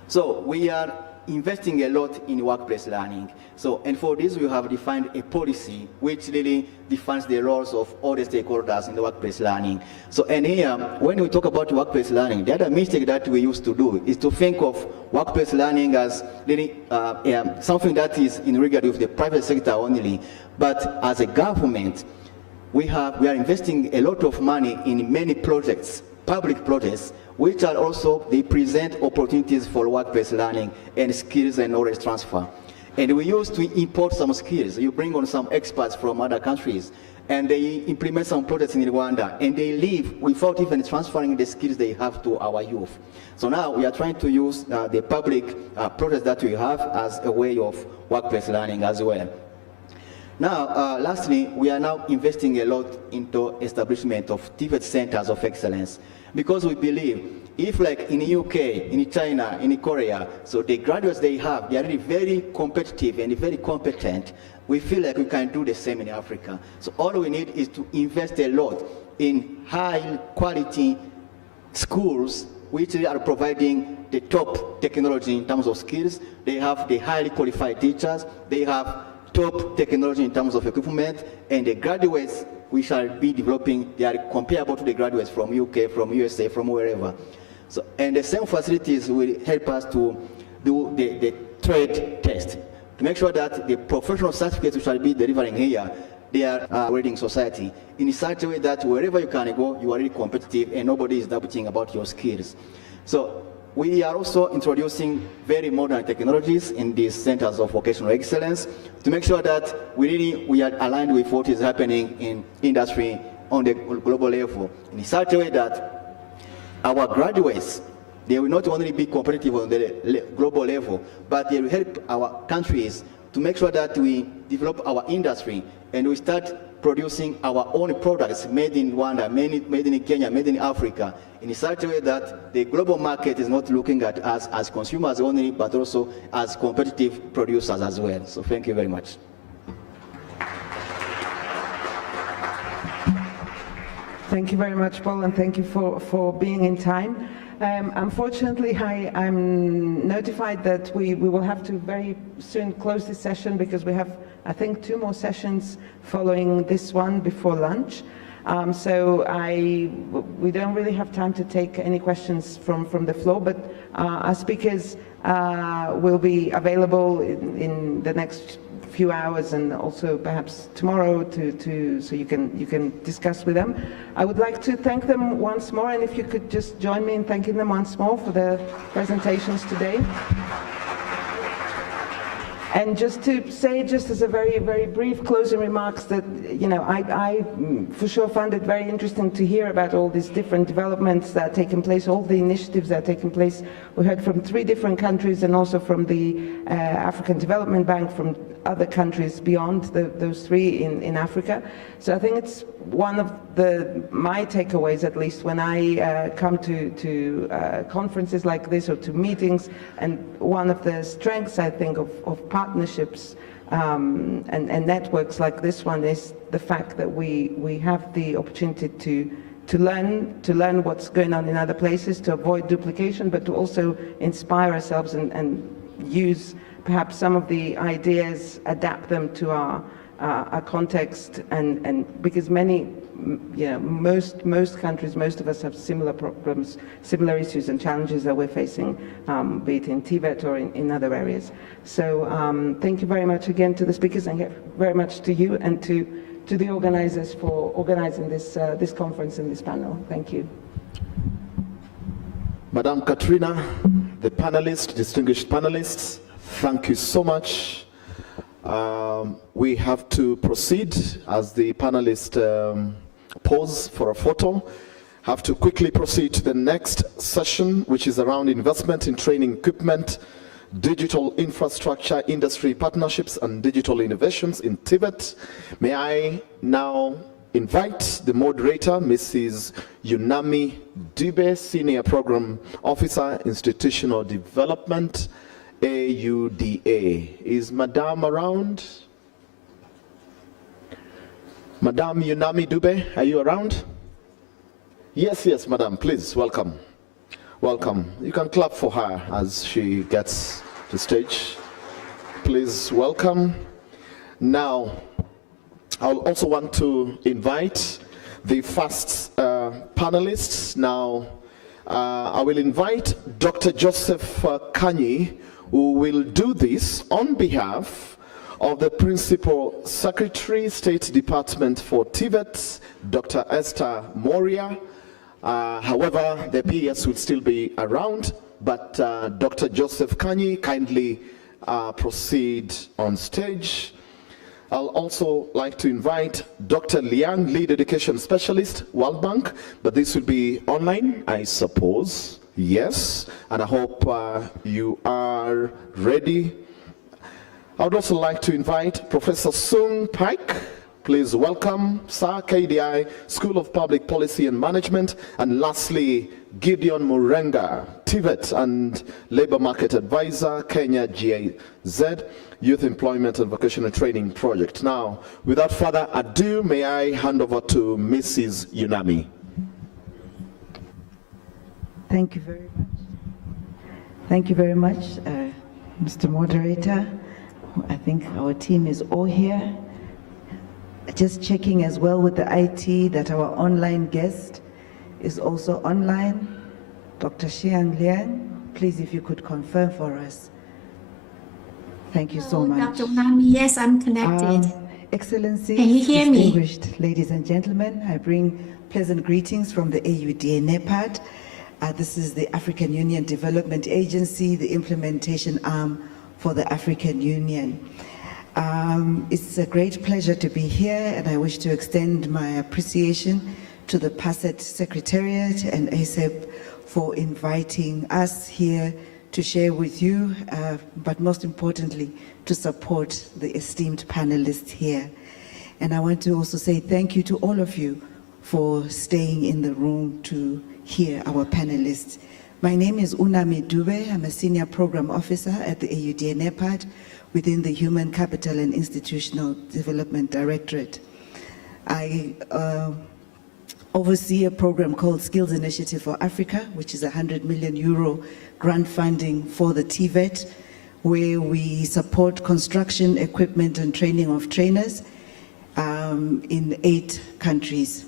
So we are investing a lot in workplace learning. So, and for this we have defined a policy which really defines the roles of all the stakeholders in the workplace learning. So, and here, when we talk about workplace learning, the other mistake that we used to do is to think of workplace learning as really something that is in regard with the private sector only. But as a government, we are investing a lot of money in many projects, public projects, which are also, they present opportunities for workplace learning and skills and knowledge transfer. And we used to import some skills. You bring on some experts from other countries, and they implement some projects in Rwanda, and they leave without even transferring the skills they have to our youth. So now we are trying to use the public projects that we have as a way of workplace learning as well. Now, lastly, we are now investing a lot into establishment of TVET centers of excellence, because we believe if, like in the UK, in China, in Korea, so the graduates they have, they are really very competitive and very competent. We feel like we can do the same in Africa. So all we need is to invest a lot in high quality schools which are providing the top technology in terms of skills. They have the highly qualified teachers. They have top technology in terms of equipment, and the graduates we shall be developing, they are comparable to the graduates from UK, from USA, from wherever. So, and the same facilities will help us to do the trade test, to make sure that the professional certificates we shall be delivering here, they are already in society, in such a way that wherever you can go, you are really competitive and nobody is doubting about your skills. So we are also introducing very modern technologies in these centers of vocational excellence to make sure that we are aligned with what is happening in industry on the global level, in such a way that our graduates, they will not only be competitive on the global level, but they will help our countries to make sure that we develop our industry and we start producing our own products made in Rwanda, made in Kenya, made in Africa, in such a way that the global market is not looking at us as consumers only, but also as competitive producers as well. So thank you very much. Thank you very much, Paul, and thank you for being in time. Unfortunately, I'm notified that we will have to very soon close this session because we have, I think, 2 more sessions following this one before lunch. So we don't really have time to take any questions from the floor, but our speakers will be available in the next few hours and also perhaps tomorrow so you can discuss with them. I would like to thank them once more, and if you could just join me in thanking them once more for their presentations today. And just to say, just as a very, very brief closing remarks, that, you know, I for sure found it very interesting to hear about all these different developments that are taking place, all the initiatives that are taking place. We heard from 3 different countries and also from the African Development Bank, from other countries beyond those 3 in Africa. So I think it's one of my takeaways, at least, when I come to conferences like this or to meetings, and one of the strengths, I think, of partnerships and networks like this one is the fact that we have the opportunity to learn what's going on in other places, to avoid duplication, but to also inspire ourselves and use perhaps some of the ideas, adapt them to our context, and because most countries, most of us have similar problems, similar issues and challenges that we're facing, be it in TVET or in other areas. So thank you very much again to the speakers, and very much to you and to the organizers for organizing this conference and this panel. Thank you. Madam Katrina, the panelists, distinguished panelists, thank you so much. We have to proceed as the panelists pause for a photo. Have to quickly proceed to the next session, which is around investment in training equipment, digital infrastructure, industry partnerships, and digital innovations in TVET. May I now invite the moderator, Mrs. Unami Dube, Senior Program Officer, Institutional Development, AUDA. Is Madame around? Madame Unami Dube, are you around? Yes, yes, Madame, please, welcome. Welcome. You can clap for her as she gets to stage. Please welcome. Now, I'll also want to invite the first panelists. Now, I will invite Dr. Joseph Kanyi, who will do this on behalf of the Principal Secretary, State Department for TVET, Dr. Esther Moria. However, the PES will still be around, but Dr. Joseph Kanyi, kindly proceed on stage. I'll also like to invite Dr. Liang, Lead Education Specialist, World Bank, but this will be online, I suppose. Yes, and I hope you are ready. I would also like to invite Professor Sung Pike. Please welcome, sir, KDI, School of Public Policy and Management. And lastly, Gideon Murenga, TVET and Labor Market Advisor, Kenya GIZ, Youth Employment and Vocational Training Project. Now, without further ado, may I hand over to Mrs. Unami. Thank you very much. Thank you very much, Mr. Moderator. I think our team is all here. Just checking as well with the IT that our online guest is also online. Dr. Xiang Liang, please if you could confirm for us. Thank you so much. Dr. Nami, yes, I'm connected. Excellencies, Can you hear me? distinguished ladies and gentlemen, I bring pleasant greetings from the AUDA NEPAD. This is the African Union Development Agency, the implementation arm for the African Union. It's a great pleasure to be here, and I wish to extend my appreciation to the PASET Secretariat and ASEP for inviting us here to share with you, but most importantly, to support the esteemed panelists here. And I want to also say thank you to all of you for staying in the room to hear our panelists. My name is Unami Dube. I'm a Senior Program Officer at the AUDA NEPAD within the Human Capital and Institutional Development Directorate. I oversee a program called Skills Initiative for Africa, which is a €100 million grant funding for the TVET, where we support construction, equipment, and training of trainers in 8 countries.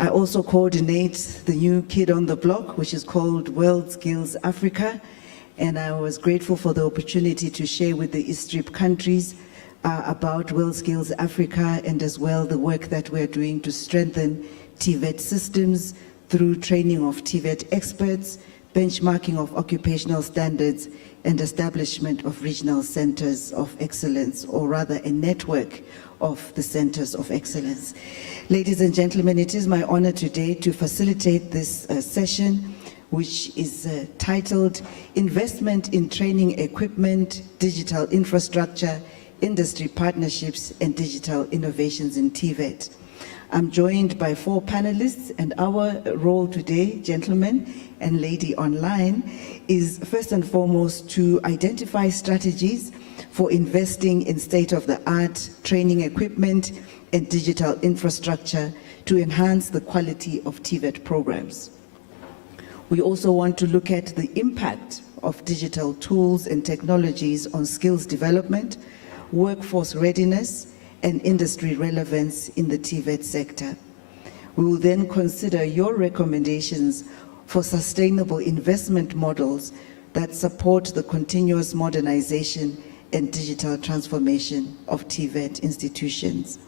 I also coordinate the new kid on the block, which is called World Skills Africa, and I was grateful for the opportunity to share with the ISTRIP countries about World Skills Africa, and as well the work that we're doing to strengthen TVET systems through training of TVET experts, benchmarking of occupational standards, and establishment of regional centers of excellence, or rather a network of the centers of excellence. Ladies and gentlemen, it is my honor today to facilitate this session, which is titled Investment in Training Equipment, Digital Infrastructure, Industry Partnerships, and Digital Innovations in TVET. I'm joined by 4 panelists, and our role today, gentlemen and lady online, is first and foremost to identify strategies for investing in state-of-the-art training equipment and digital infrastructure to enhance the quality of TVET programs. We also want to look at the impact of digital tools and technologies on skills development, workforce readiness, and industry relevance in the TVET sector. We will then consider your recommendations for sustainable investment models that support the continuous modernization and digital transformation of TVET institutions.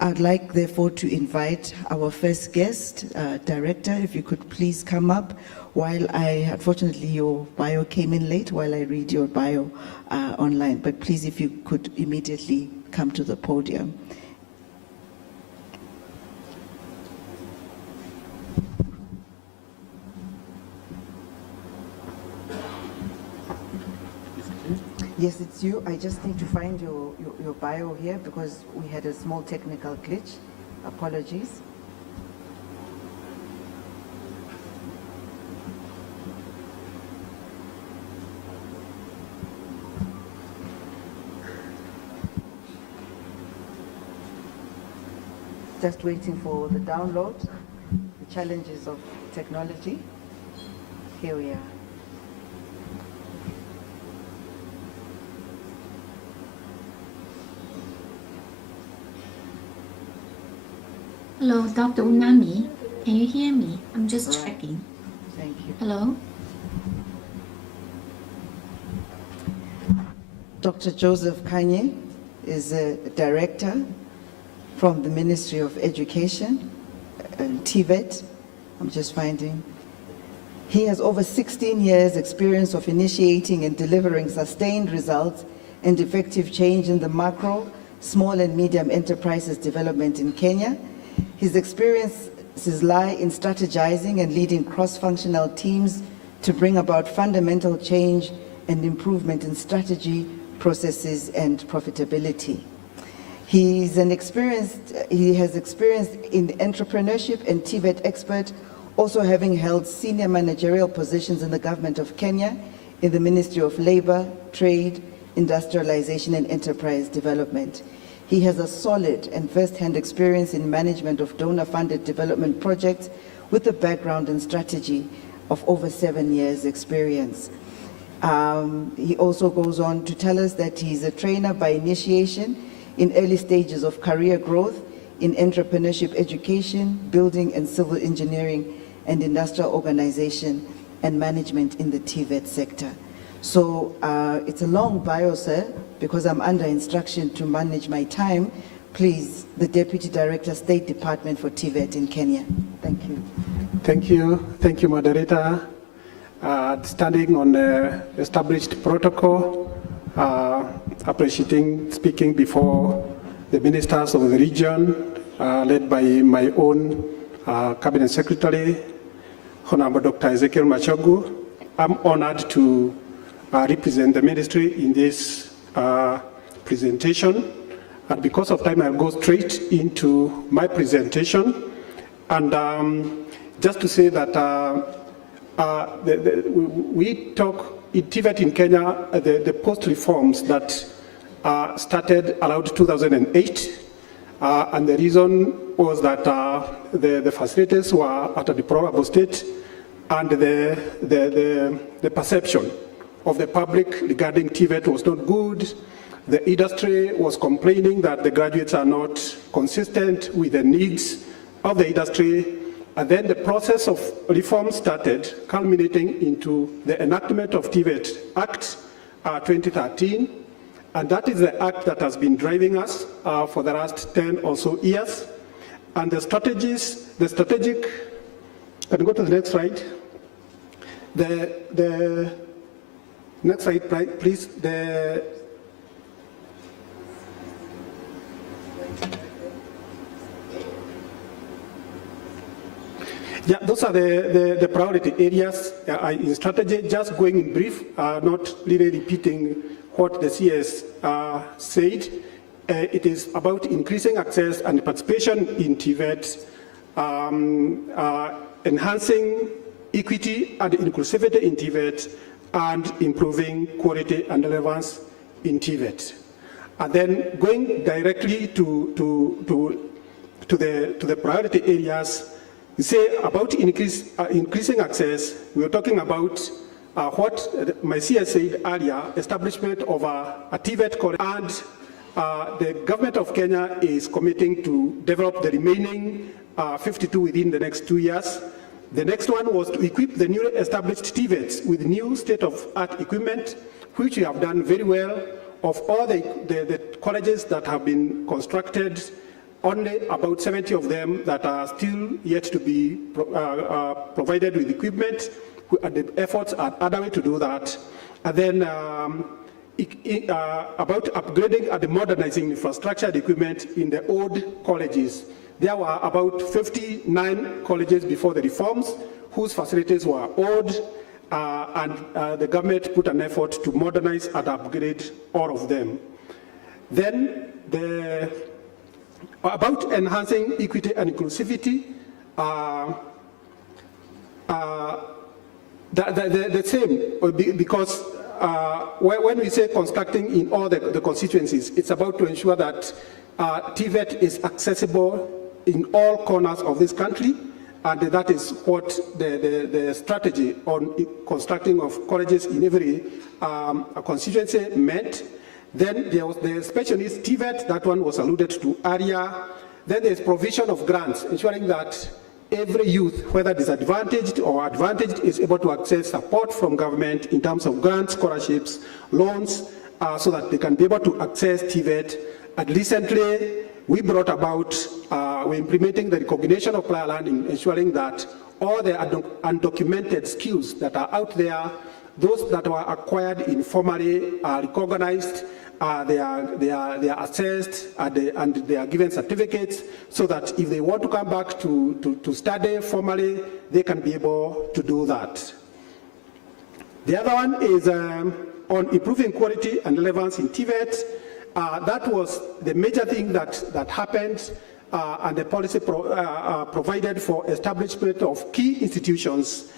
I'd like, therefore, to invite our first guest, Director, if you could please come up while unfortunately your bio came in late while I read your bio online, but please, if you could immediately come to the podium. Yes, it's you. I just need to find your bio here because we had a small technical glitch. Apologies. Just waiting for the download, the challenges of technology. Here we are. Hello, Dr. Unami. Can you hear me? I'm just checking. Thank you. Hello? Dr. Joseph Kanyi is a director from the Ministry of Education, TVET. I'm just finding. He has over 16 years experience of initiating and delivering sustained results and effective change in the macro, small and medium enterprises development in Kenya. His experiences lie in strategizing and leading cross-functional teams to bring about fundamental change and improvement in strategy, processes, and profitability. He has experience in entrepreneurship and TVET expert, also having held senior managerial positions in the government of Kenya, in the Ministry of Labor, Trade, Industrialization, and Enterprise Development. He has a solid and first-hand experience in management of donor-funded development projects with a background in strategy of over 7 years experience. He also goes on to tell us that he's a trainer by initiation in early stages of career growth in entrepreneurship education, building and civil engineering, and industrial organization and management in the TVET sector. So it's a long bio, sir, because I'm under instruction to manage my time. Please, the Deputy Director, State Department for TVET in Kenya. Thank you. Thank you. Thank you, Moderator. Standing on the established protocol, appreciating speaking before the ministers of the region, led by my own Cabinet Secretary, Honorable Dr. Ezekiel Machogu. I'm honored to represent the ministry in this presentation. And because of time, I'll go straight into my presentation. And just to say that we talk in TVET in Kenya, the post-reforms that started around 2008. And the reason was that the facilities were at a deplorable state, and the perception of the public regarding TVET was not good. The industry was complaining that the graduates are not consistent with the needs of the industry. And then the process of reform started, culminating into the enactment of TVET Act 2013. And that is the act that has been driving us for the last 10 or so years. And the strategic, can you go to the next slide? The next slide, please. Yeah, those are the priority areas in strategy. Just going in brief, not really repeating what the CS said. It is about increasing access and participation in TVET, enhancing equity and inclusivity in TVET, and improving quality and relevance in TVET. And then going directly to the priority areas, we say about increasing access. We are talking about what my CS said earlier, establishment of a TVET college, and the government of Kenya is committing to develop the remaining 52 within the next 2 years. The next one was to equip the newly established TVETs with new state-of-art equipment, which we have done very well. Of all the colleges that have been constructed, only about 70 of them that are still yet to be provided with equipment, and the efforts are underway to do that. And then about upgrading and modernizing infrastructure and equipment in the old colleges. There were about 59 colleges before the reforms whose facilities were old, and the government put an effort to modernize and upgrade all of them. Then about enhancing equity and inclusivity, the same, because when we say constructing in all the constituencies, it's about to ensure that TVET is accessible in all corners of this country, and that is what the strategy on constructing of colleges in every constituency meant. Then there was the special needs TVET, that one was alluded to earlier. Then there's provision of grants, ensuring that every youth, whether disadvantaged or advantaged, is able to access support from government in terms of grants, scholarships, loans, so that they can be able to access TVET And recently, we brought about, we're implementing the recognition of prior learning, ensuring that all the undocumented skills that are out there, those that were acquired informally are recognized, they are assessed, and they are given certificates, so that if they want to come back to study formally, they can be able to do that. The other one is on improving quality and relevance in TVET. That was the major thing that happened, and the policy provided for establishment of key institutions.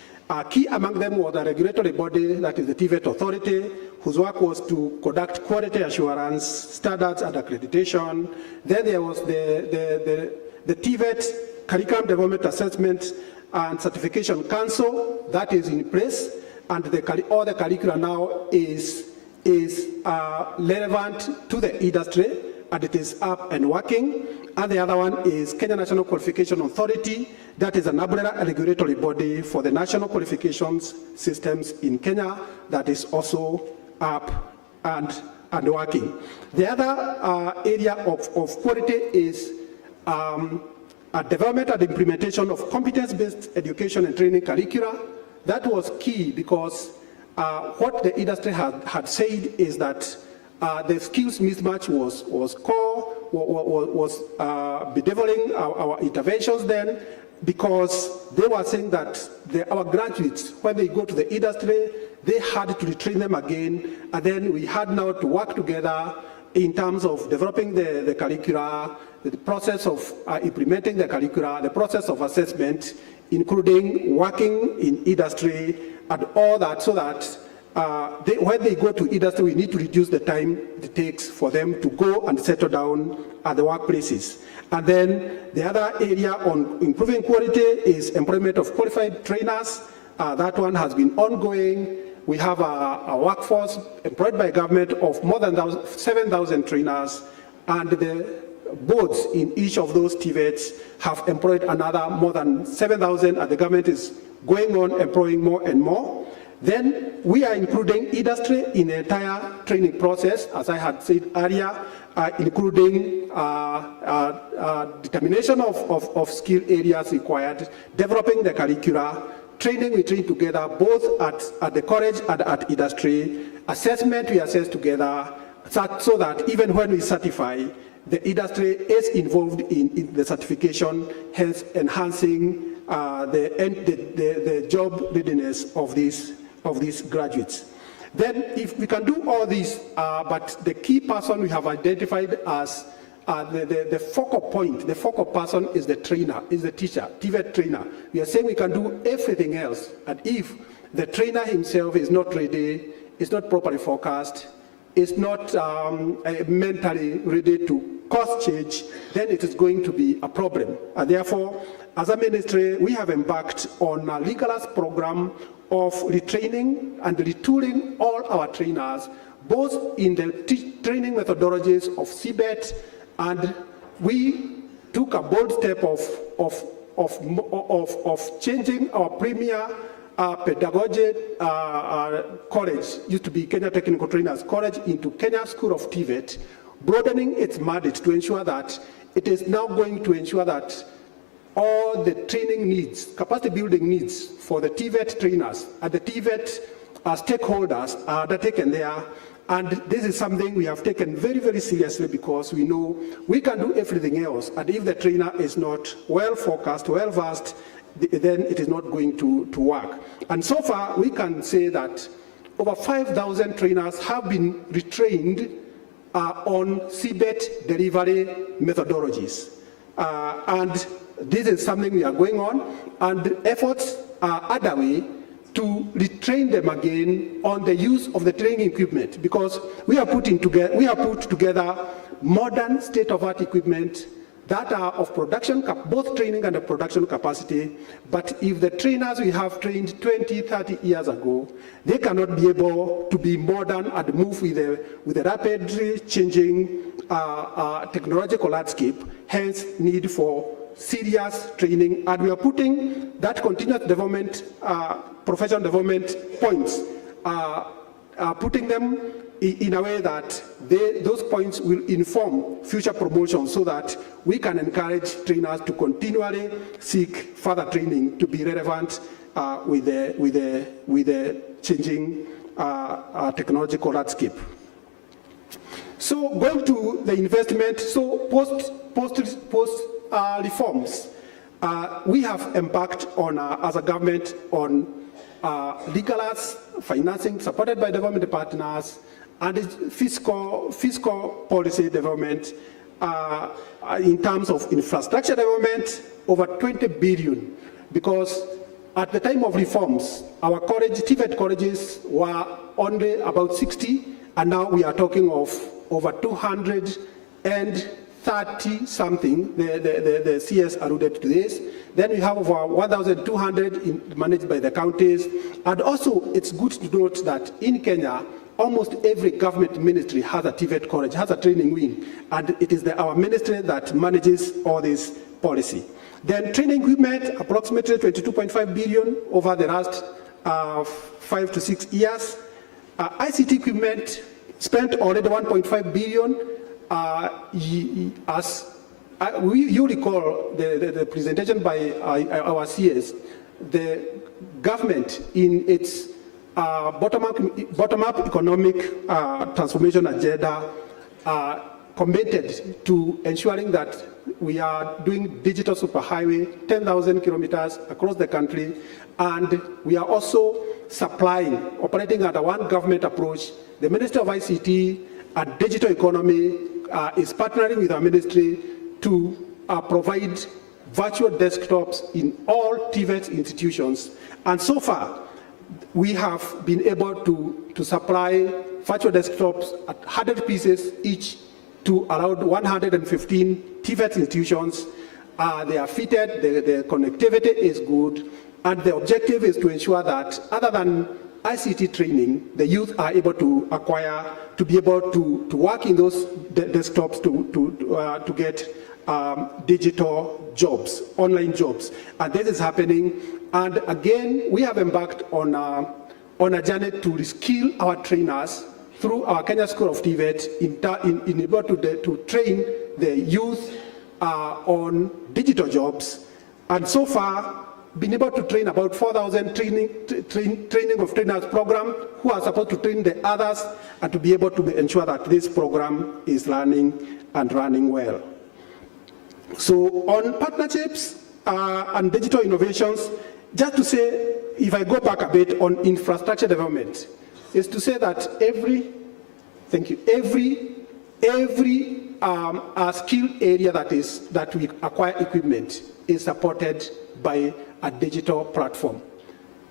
Key among them was a regulatory body, that is the TVET authority, whose work was to conduct quality assurance, standards and accreditation. Then there was the TVET Curriculum Development Assessment and Certification Council, that is in place, and all the curricula now is relevant to the industry, and it is up and working. And the other one is Kenya National Qualification Authority. That is an umbrella regulatory body for the national qualifications systems in Kenya that is also up and working. The other area of quality is development and implementation of competence-based education and training curricula. That was key because what the industry had said is that the skills mismatch was core, was bedeviling our interventions then, because they were saying that our graduates, when they go to the industry, they had to retrain them again, and then we had now to work together in terms of developing the curricula, the process of implementing the curricula, the process of assessment, including working in industry and all that, so that when they go to industry, we need to reduce the time it takes for them to go and settle down at the workplaces. And then the other area on improving quality is employment of qualified trainers. That one has been ongoing. We have a workforce employed by government of more than 7,000 trainers, and the boards in each of those TVETs have employed another more than 7,000, and the government is going on employing more and more. Then we are including industry in the entire training process, as I had said earlier, including determination of skill areas required, developing the curricula, training we train together both at the college and at industry, assessment we assess together, so that even when we certify, the industry is involved in the certification, hence enhancing the job readiness of these graduates. Then if we can do all this, but the key person we have identified as the focal point, the focal person is the trainer, is the teacher, TVET trainer. We are saying we can do everything else, and if the trainer himself is not ready, is not properly forecast, is not mentally ready to cost change, then it is going to be a problem. And therefore, as a ministry, we have embarked on a rigorous program of retraining and retooling all our trainers, both in the training methodologies of CBET, and we took a bold step of changing our premier pedagogy college, used to be Kenya Technical Trainers College, into Kenya School of TVET, broadening its mandate to ensure that it is now going to ensure that all the training needs, capacity building needs for the TVET trainers and the TVET stakeholders are undertaken there. And this is something we have taken very, very seriously, because we know we can do everything else. And if the trainer is not well forecast, well versed, then it is not going to work. And so far, we can say that over 5,000 trainers have been retrained on CBET delivery methodologies. And this is something we are going on, and efforts are underway to retrain them again on the use of the training equipment, because we have put together modern state-of-art equipment that are of production, both training and production capacity. But if the trainers we have trained 20, 30 years ago, they cannot be able to be modern and move with the rapidly changing technological landscape, hence need for serious training. And we are putting that continuous development, professional development points, putting them in a way that those points will inform future promotions so that we can encourage trainers to continually seek further training to be relevant with the changing technological landscape. So going to the investment, so post reforms, we have embarked on, as a government, on legal arts financing supported by development partners and fiscal policy development in terms of infrastructure development, over 20 billion, because at the time of reforms, our TVET colleges were only about 60, and now we are talking of over 230 something, the CS alluded to this. Then we have over 1,200 managed by the counties. And also, it's good to note that in Kenya, almost every government ministry has a TVET college, has a training wing, and it is our ministry that manages all this policy. Then training equipment, approximately 22.5 billion over the last 5 to 6 years. ICT equipment spent already 1.5 billion. You recall the presentation by our CS, the government in its bottom-up economic transformation agenda committed to ensuring that we are doing digital superhighway, 10,000 kilometers across the country, and we are also supplying, operating under one government approach. The Ministry of ICT and Digital Economy is partnering with our ministry to provide virtual desktops in all TVET institutions. And so far, we have been able to supply virtual desktops at 100 pieces each to around 115 TVET institutions. They are fitted, the connectivity is good, and the objective is to ensure that other than ICT training, the youth are able to acquire, to be able to work in those desktops to get digital jobs, online jobs. And this is happening. And again, we have embarked on a journey to reskill our trainers through our Kenya School of TVET in able to train the youth on digital jobs. And so far, been able to train about 4,000 training of trainers program who are supposed to train the others and to be able to ensure that this program is learning and running well. So on partnerships and digital innovations, just to say, if I go back a bit on infrastructure development, is to say that every skill area that we acquire equipment is supported by a digital platform.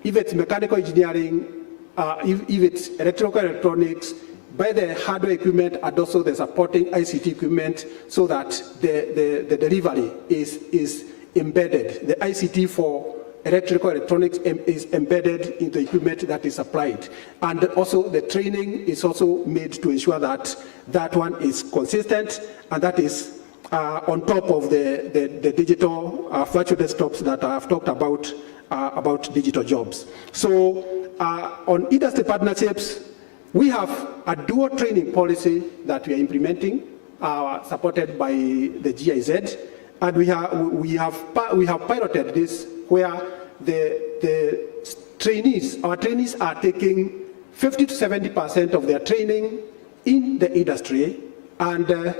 If it's mechanical engineering, if it's electrical electronics, by the hardware equipment and also the supporting ICT equipment, so that the delivery is embedded. The ICT for electrical electronics is embedded in the equipment that is supplied. And also the training is also made to ensure that that one is consistent, and that is on top of the digital virtual desktops that I have talked about digital jobs. So on industry partnerships, we have a dual training policy that we are implementing, supported by the GIZ, and we have piloted this where the trainees, our trainees are taking 50 to 70% of their training in the industry, and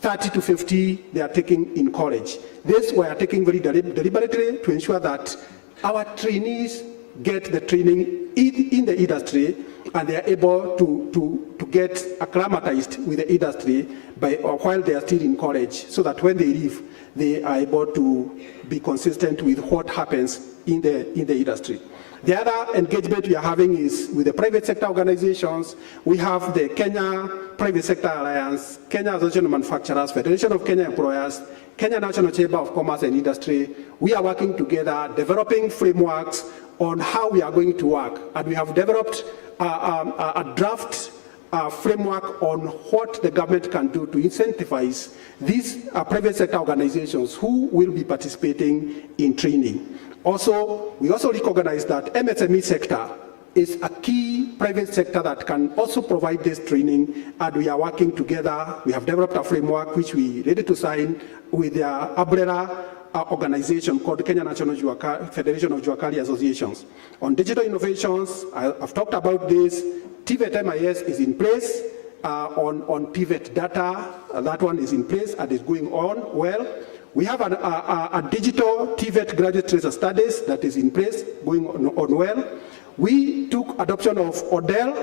30 to 50 they are taking in college. This we are taking very deliberately to ensure that our trainees get the training in the industry, and they are able to get acclimatized with the industry while they are still in college, so that when they leave, they are able to be consistent with what happens in the industry. The other engagement we are having is with the private sector organizations. We have the Kenya Private Sector Alliance, Kenya Association of Manufacturers, Federation of Kenya Employers, Kenya National Chamber of Commerce and Industry. We are working together, developing frameworks on how we are going to work. And we have developed a draft framework on what the government can do to incentivize these private sector organizations who will be participating in training. Also, we also recognize that MSME sector is a key private sector that can also provide this training, and we are working together. We have developed a framework which we ready to sign with the umbrella organization called Kenya National Federation of Juakali Associations. On digital innovations, I've talked about this. TVET MIS is in place. On TVET data, that one is in place and is going on well. We have a digital TVET graduate tracer studies that is in place, going on well. We took adoption of ODEL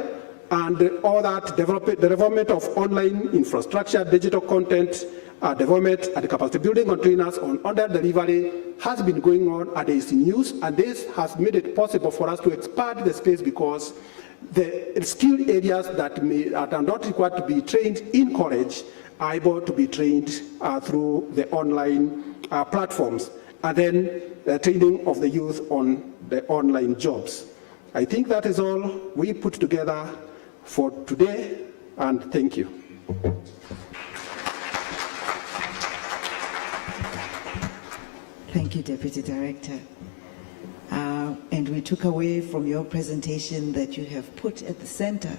and all that, the development of online infrastructure, digital content development, and capacity building on trainers on ODEL delivery has been going on and is in use, and this has made it possible for us to expand the space because the skill areas that are not required to be trained in college are able to be trained through the online platforms, and then the training of the youth on the online jobs. I think that is all we put together for today, and thank you. Thank you, Deputy Director. And we took away from your presentation that you have put at the center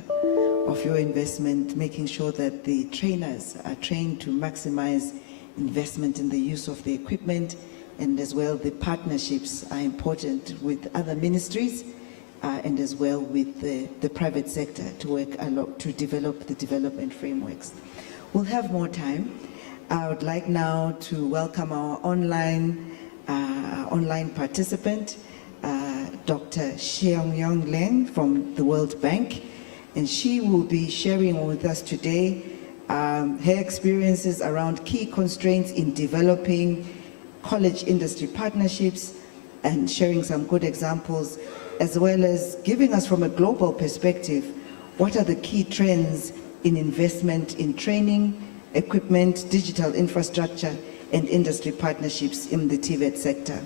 of your investment, making sure that the trainers are trained to maximize investment in the use of the equipment, and as well the partnerships are important with other ministries and as well with the private sector to work a lot to develop the development frameworks. We'll have more time. I would like now to welcome our online participant, Dr. Xiaoyang Leng from the World Bank, and she will be sharing with us today her experiences around key constraints in developing college industry partnerships and sharing some good examples, as well as giving us from a global perspective what are the key trends in investment in training, equipment, digital infrastructure, and industry partnerships in the TVET sector.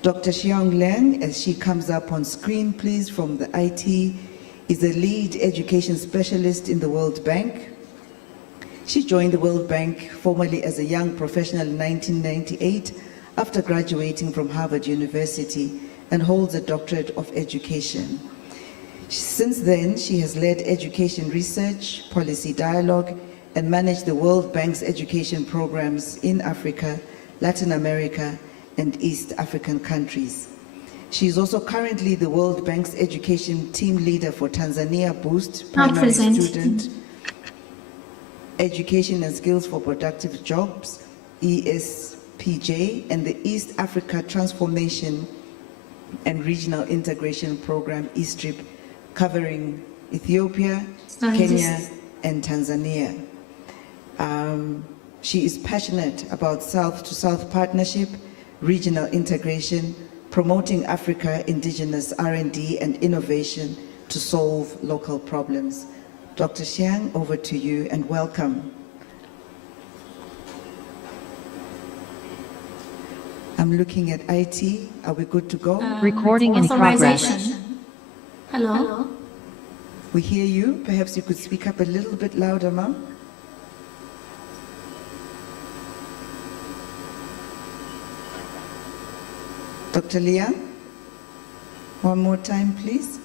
Dr. Xiang Leng, as she comes up on screen, please, from the IT, is a lead education specialist in the World Bank. She joined the World Bank formally as a young professional in 1998 after graduating from Harvard University and holds a doctorate of education. Since then, she has led education research, policy dialogue, and managed the World Bank's education programs in Africa, Latin America, and East African countries. She is also currently the World Bank's education team leader for Tanzania Boost Primary Student Education and Skills for Productive Jobs, ESPJ, and the East Africa Transformation and Regional Integration Program, ESTRIP, covering Ethiopia, Kenya, and Tanzania. She is passionate about South-to-South partnership, regional integration, promoting Africa indigenous R&D and innovation to solve local problems. Dr. Xiang, over to you and welcome. I'm looking at IT. Are we good to go? Recording in progress. Hello? We hear you. Perhaps you could speak up a little bit louder, ma'am. Dr. Liang, one more time, please.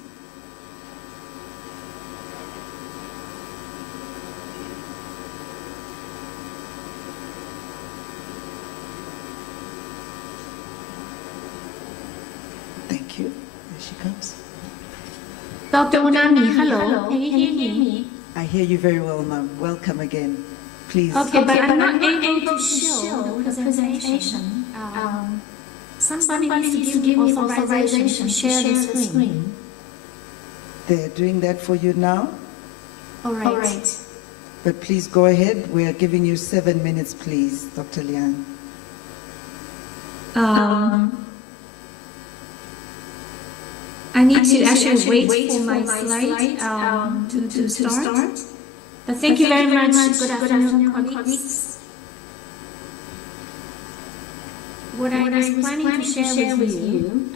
Thank you. There she comes. Dr. Unami, hello. Can you hear me? I hear you very well, ma'am. Welcome again. Please. Okay, but I'm not able to show the presentation. Somebody needs to give me authorization to share the screen. They're doing that for you now. All right. But please go ahead. We are giving you 7 minutes, please, Dr. Liang. I need to actually wait for my slide to start. But thank you very much. Good afternoon, colleagues. What I was planning to share with you,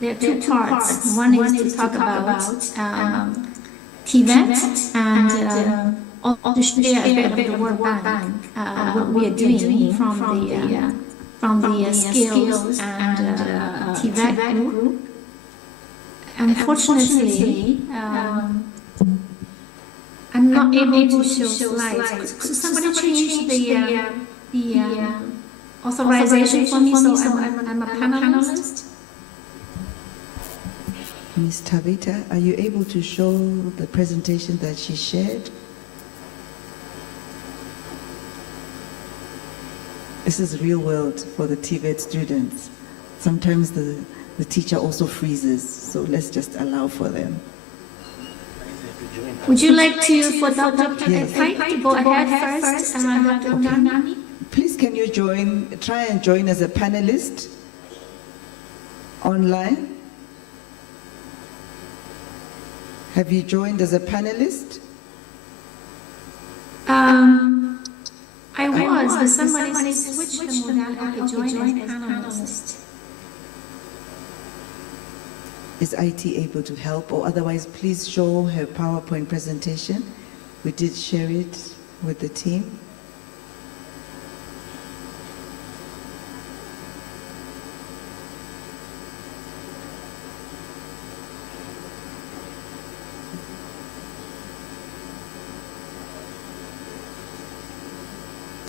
there are two parts. One is to talk about TVET and also share a bit of the World Bank, what we are doing from the skills and TVET group. Unfortunately, I'm not able to show slides. Could somebody change the authorization for me so I'm a panelist? Ms. Tabita, are you able to show the presentation that she shared? This is real world for the TVET students. Sometimes the teacher also freezes, so let's just allow for them. Would you like for Dr. Pike to go ahead first, Dr. Nami? Please can you try and join as a panelist online? Have you joined as a panelist? I was, but somebody switched the modality. Okay, join as panelist. Is IT able to help, or otherwise please show her PowerPoint presentation. We did share it with the team.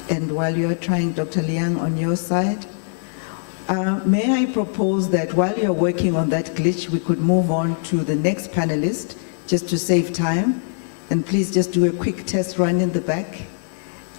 And while you're trying, Dr. Liang, on your side, may I propose that while you're working on that glitch, we could move on to the next panelist, just to save time. And please just do a quick test run in the back.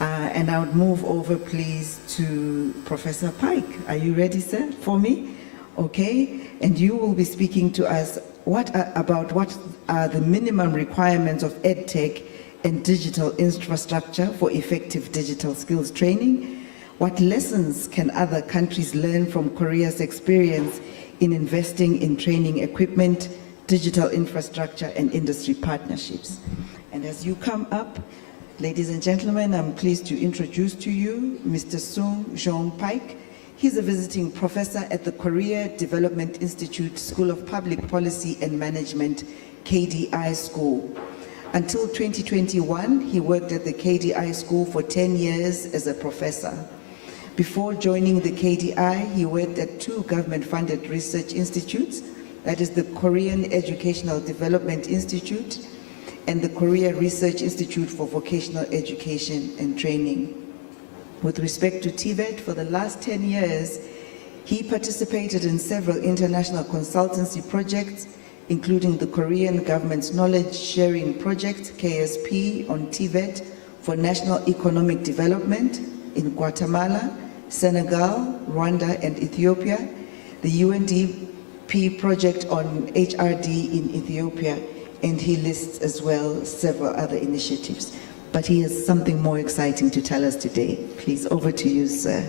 And I would move over, please, to Professor Pike. Are you ready, sir, for me? Okay. And you will be speaking to us about what are the minimum requirements of EdTech and digital infrastructure for effective digital skills training. What lessons can other countries learn from Korea's experience in investing in training equipment, digital infrastructure, and industry partnerships? And as you come up, ladies and gentlemen, I'm pleased to introduce to you Mr. Sung Jong Pike. He's a visiting professor at the Korea Development Institute School of Public Policy and Management, KDI School. Until 2021, he worked at the KDI School for 10 years as a professor. Before joining the KDI, he worked at 2 government-funded research institutes, that is the Korean Educational Development Institute and the Korea Research Institute for Vocational Education and Training. With respect to TVET, for the last 10 years, he participated in several international consultancy projects, including the Korean government's Knowledge Sharing Project, KSP, on TVET for national economic development in Guatemala, Senegal, Rwanda, and Ethiopia, the UNDP project on HRD in Ethiopia, and he lists as well several other initiatives. But he has something more exciting to tell us today. Please, over to you, sir.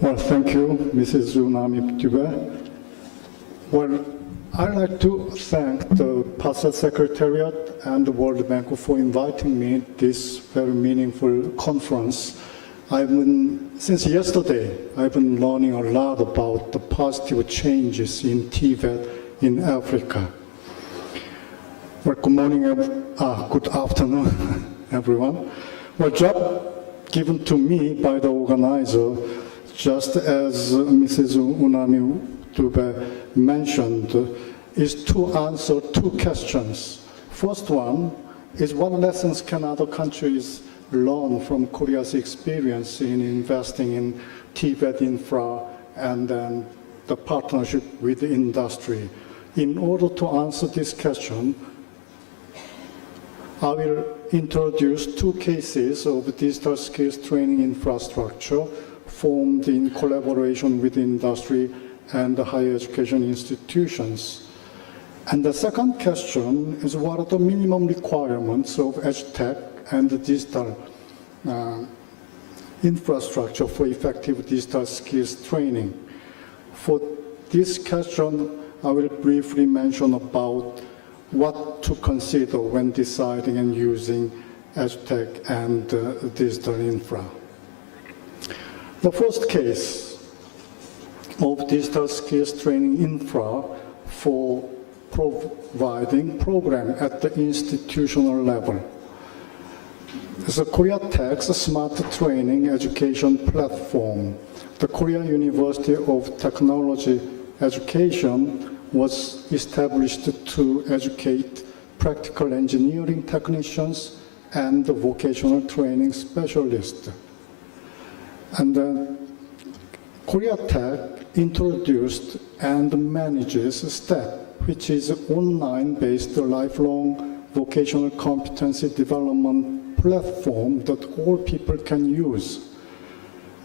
Well, thank you, Mrs. Nami. Well, I'd like to thank the PASET Secretariat and the World Bank for inviting me to this very meaningful conference. Since yesterday, I've been learning a lot about the positive changes in TVET in Africa. Well, good morning, good afternoon, everyone. Well, job given to me by the organizer, just as Mrs. Unami Dube mentioned, is to answer 2 questions. First one is what lessons can other countries learn from Korea's experience in investing in TVET infra and then the partnership with the industry. In order to answer this question, I will introduce 2 cases of digital skills training infrastructure formed in collaboration with industry and the higher education institutions. And the second question is what are the minimum requirements of EdTech and the digital infrastructure for effective digital skills training. For this question, I will briefly mention about what to consider when deciding and using EdTech and digital infra. The first case of digital skills training infra for providing program at the institutional level. The Korea Tech's Smart Training Education Platform, the Korea University of Technology Education was established to educate practical engineering technicians and vocational training specialists. And then Korea Tech introduced and manages STEP, which is an online-based lifelong vocational competency development platform that all people can use.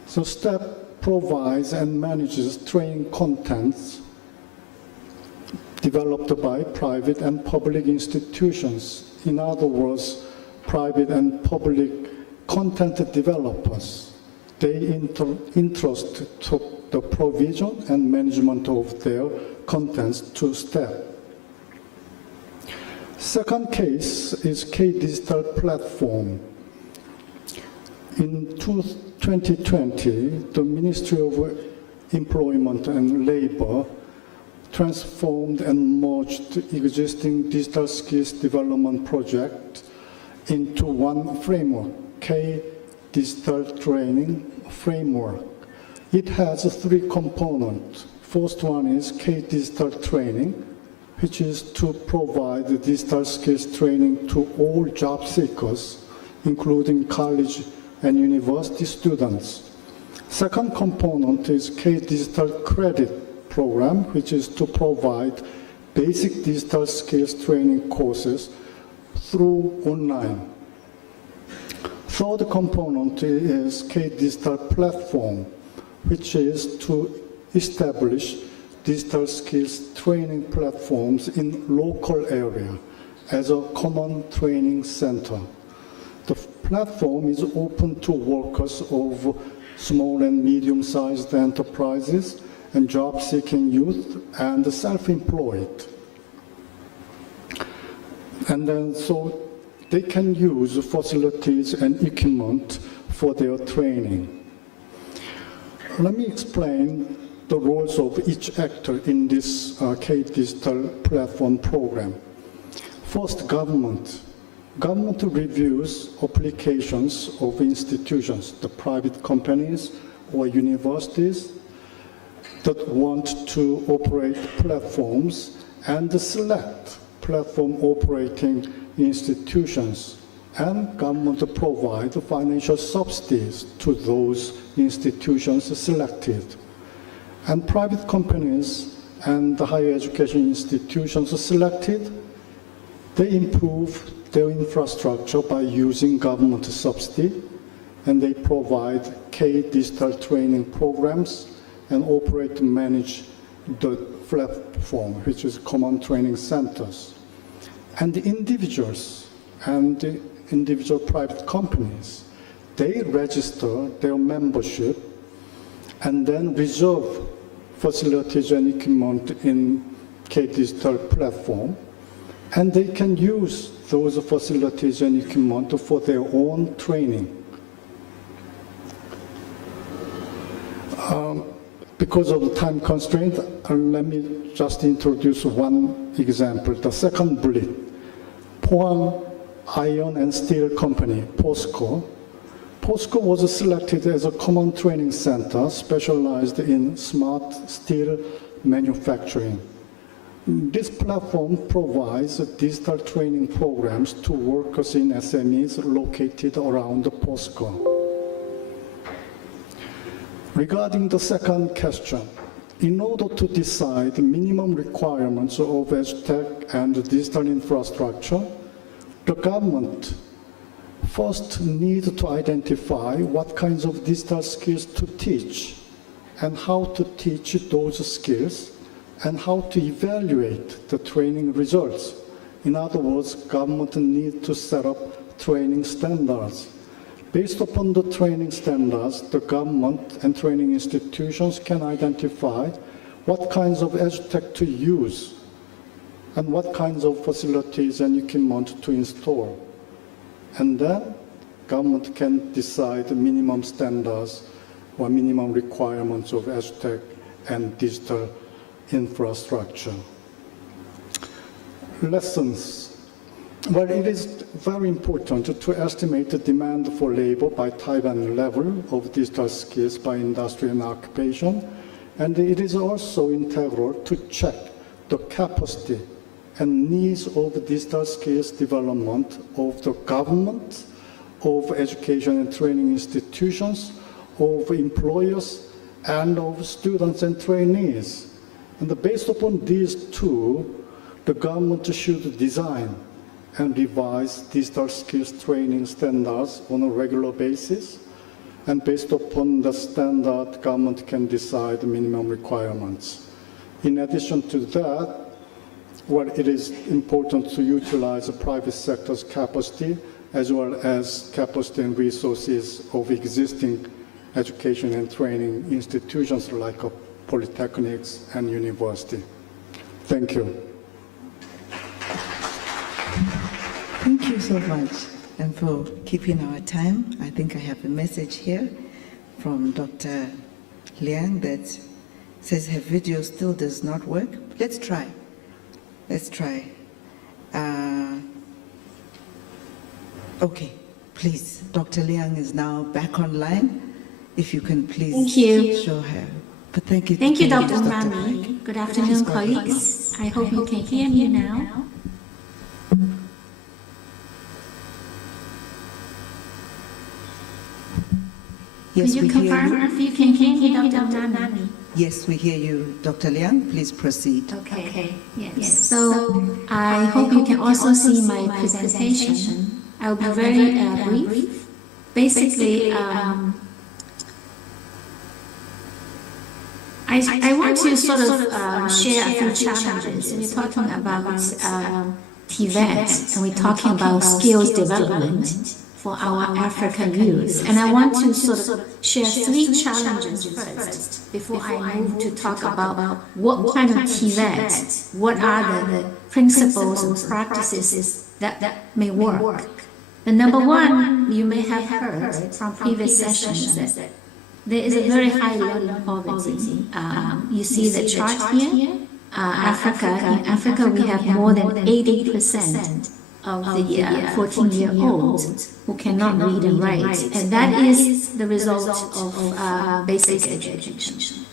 So STEP provides and manages training contents developed by private and public institutions. In other words, private and public content developers. They entrust to the provision and management of their contents to STEP. Second case is K-Digital Platform. In 2020, the Ministry of Employment and Labor transformed and merged existing digital skills development project into one framework, K-Digital Training Framework. It has three components. First one is K-Digital Training, which is to provide digital skills training to all job seekers, including college and university students. Second component is K-Digital Credit Program, which is to provide basic digital skills training courses through online. Third component is K-Digital Platform, which is to establish digital skills training platforms in local area as a common training center. The platform is open to workers of small and medium-sized enterprises and job-seeking youth and self-employed. And then so they can use facilities and equipment for their training. Let me explain the roles of each actor in this K-Digital Platform program. First, government. Government reviews applications of institutions, the private companies or universities that want to operate platforms and select platform operating institutions, and government provide financial subsidies to those institutions selected. And private companies and the higher education institutions selected, they improve their infrastructure by using government subsidy, and they provide K-Digital training programs and operate and manage the platform, which is common training centers. And the individuals and the individual private companies, they register their membership and then reserve facilities and equipment in K-Digital Platform, and they can use those facilities and equipment for their own training. Because of the time constraint, let me just introduce one example. The second bullet, Pohang Iron and Steel Company, POSCO. POSCO was selected as a common training center specialized in smart steel manufacturing. This platform provides digital training programs to workers in SMEs located around POSCO. Regarding the second question, in order to decide minimum requirements of EdTech and digital infrastructure, the government first needs to identify what kinds of digital skills to teach and how to teach those skills and how to evaluate the training results. In other words, government needs to set up training standards. Based upon the training standards, the government and training institutions can identify what kinds of EdTech to use and what kinds of facilities and equipment to install. And then government can decide minimum standards or minimum requirements of EdTech and digital infrastructure. Lessons. Well, it is very important to estimate the demand for labor by type and level of digital skills by industry and occupation, and it is also integral to check the capacity and needs of digital skills development of the government, of education and training institutions, of employers, and of students and trainees. And based upon these two, the government should design and revise digital skills training standards on a regular basis. And based upon the standard, government can decide minimum requirements. In addition to that, it is important to utilize the private sector's capacity as well as capacity and resources of existing education and training institutions like polytechnics and university. Thank you. Thank you so much, and for keeping our time. I think I have a message here from Dr. Liang that says her video still does not work. Let's try. Let's try. Okay, please. Dr. Liang is now back online. If you can please show her. But thank you. Thank you, Dr. Rami. Good afternoon, colleagues. I hope you can hear me now. Yes, Could you confirm if you can hear me, Dr. Rami? Yes, we hear you. Dr. Liang, please proceed. Okay, yes. So I hope you can also see my presentation. I'll be very brief. Basically, I want to sort of share a few challenges. We're talking about TVET, and we're talking about skills development for our African youth. And I want to sort of share three challenges first before I move to talk about what kind of TVET, what are the principles and practices that may work. The number one, you may have heard from previous sessions that there is a very high learning poverty. You see the chart here. In Africa, we have more than 80% of the 14-year-olds who cannot read and write, and that is the result of basic education.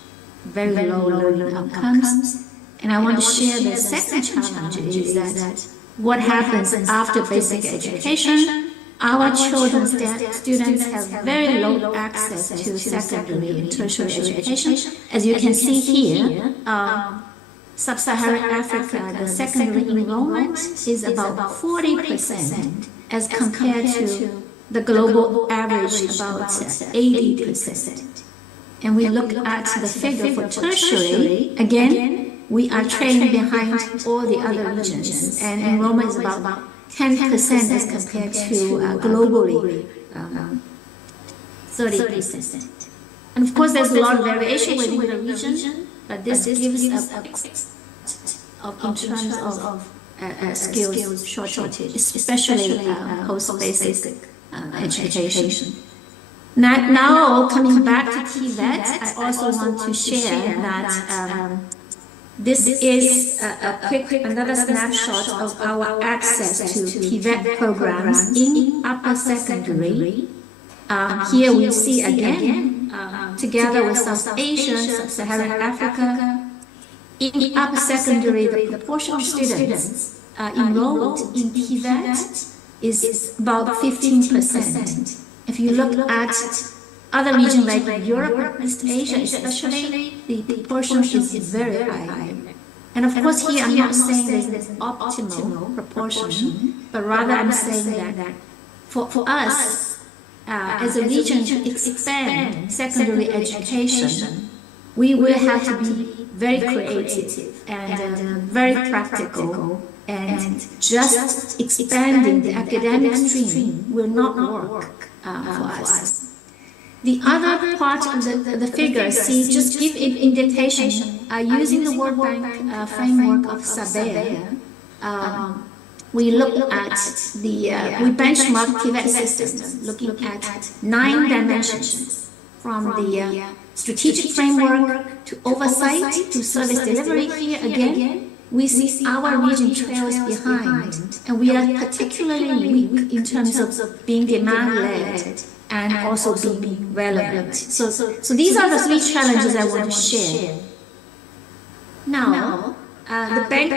Very low learning outcomes. And I want to share the second challenge is that what happens after basic education. Our children, students have very low access to secondary and tertiary education. As you can see here, Sub-Saharan Africa, the secondary enrollment is about 40% as compared to the global average about 80%. And we look at the figure for tertiary, again, we are trailing behind all the other regions, and enrollment is about 10% as compared to globally 30%. And of course, there's a lot of variation within the region, but this gives us a picture in terms of skills shortage, especially post-basic education. Now, coming back to TVET, I also want to share that this is another snapshot of our access to TVET programs in upper secondary. Here we see again, together with South Asia, Sub-Saharan Africa, in upper secondary, the proportion of students enrolled in TVET is about 15%. If you look at other regions like Europe, East Asia especially, the proportion is very high. And of course here I'm not saying there's this optimal proportion, but rather I'm saying that for us, as a region to expand secondary education, we will have to be very creative and very practical, and just expanding the academic stream will not work for us. The other part of the figure, see, just give an indication, using the World Bank framework of Sabea, we look at we benchmark TVET systems, looking at 9 dimensions, from the strategic framework to oversight to service delivery. Here again, we see our region trails behind, and we are particularly weak in terms of being demand-led and also being relevant. So these are the 3 challenges I want to share. Now, The bank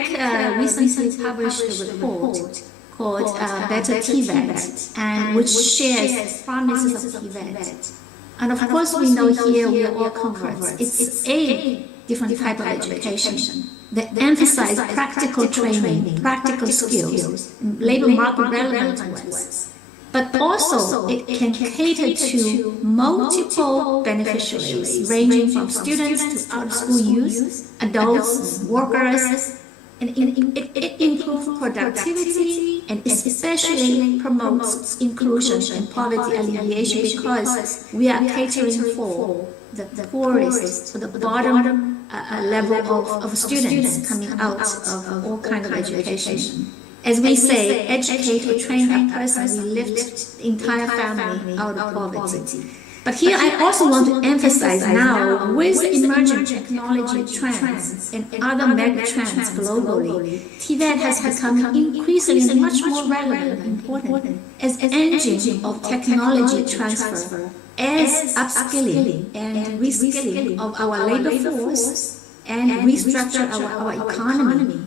recently published a report called Better TVET, and which shares promises of TVET. And of course, we know here we are all converts. It's a different type of education that emphasize practical training, practical skills, labor market relevant ones. But also, it can cater to multiple beneficiaries, ranging from students to out-of-school youth, adults, workers, and it improves productivity and especially promotes inclusion and poverty alleviation, because we are catering for the poorest, or the bottom level of students coming out of all kinds of education. As we say, educate or train a person, we lift the entire family out of poverty. But here I also want to emphasize now, with emerging technology trends and other mega trends globally, TVET has become increasingly much more relevant and important as an engine of technology transfer, as upskilling and reskilling of our labor force and restructure our economy.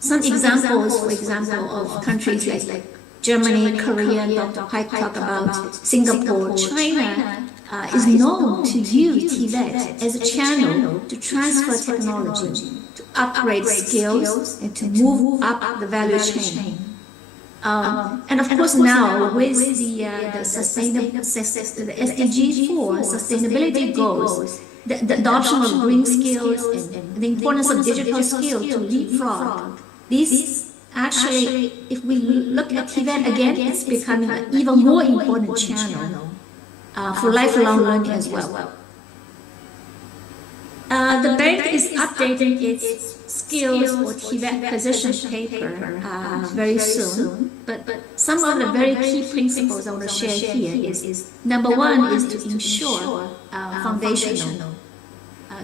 Some examples, for example, of countries like Germany, Korea, Dr. Pike talked about Singapore, China is known to use TVET as a channel to transfer technology, to upgrade skills, and to move up the value chain. And of course now, with the SDG 4 sustainability goals, the adoption of green skills and the importance of digital skills to leapfrog, these actually, if we look at TVET again, it's becoming an even more important channel for lifelong learning as well. The bank is updating its skills or TVET position paper very soon, but some of the very key principles I want to share here is number one is to ensure foundational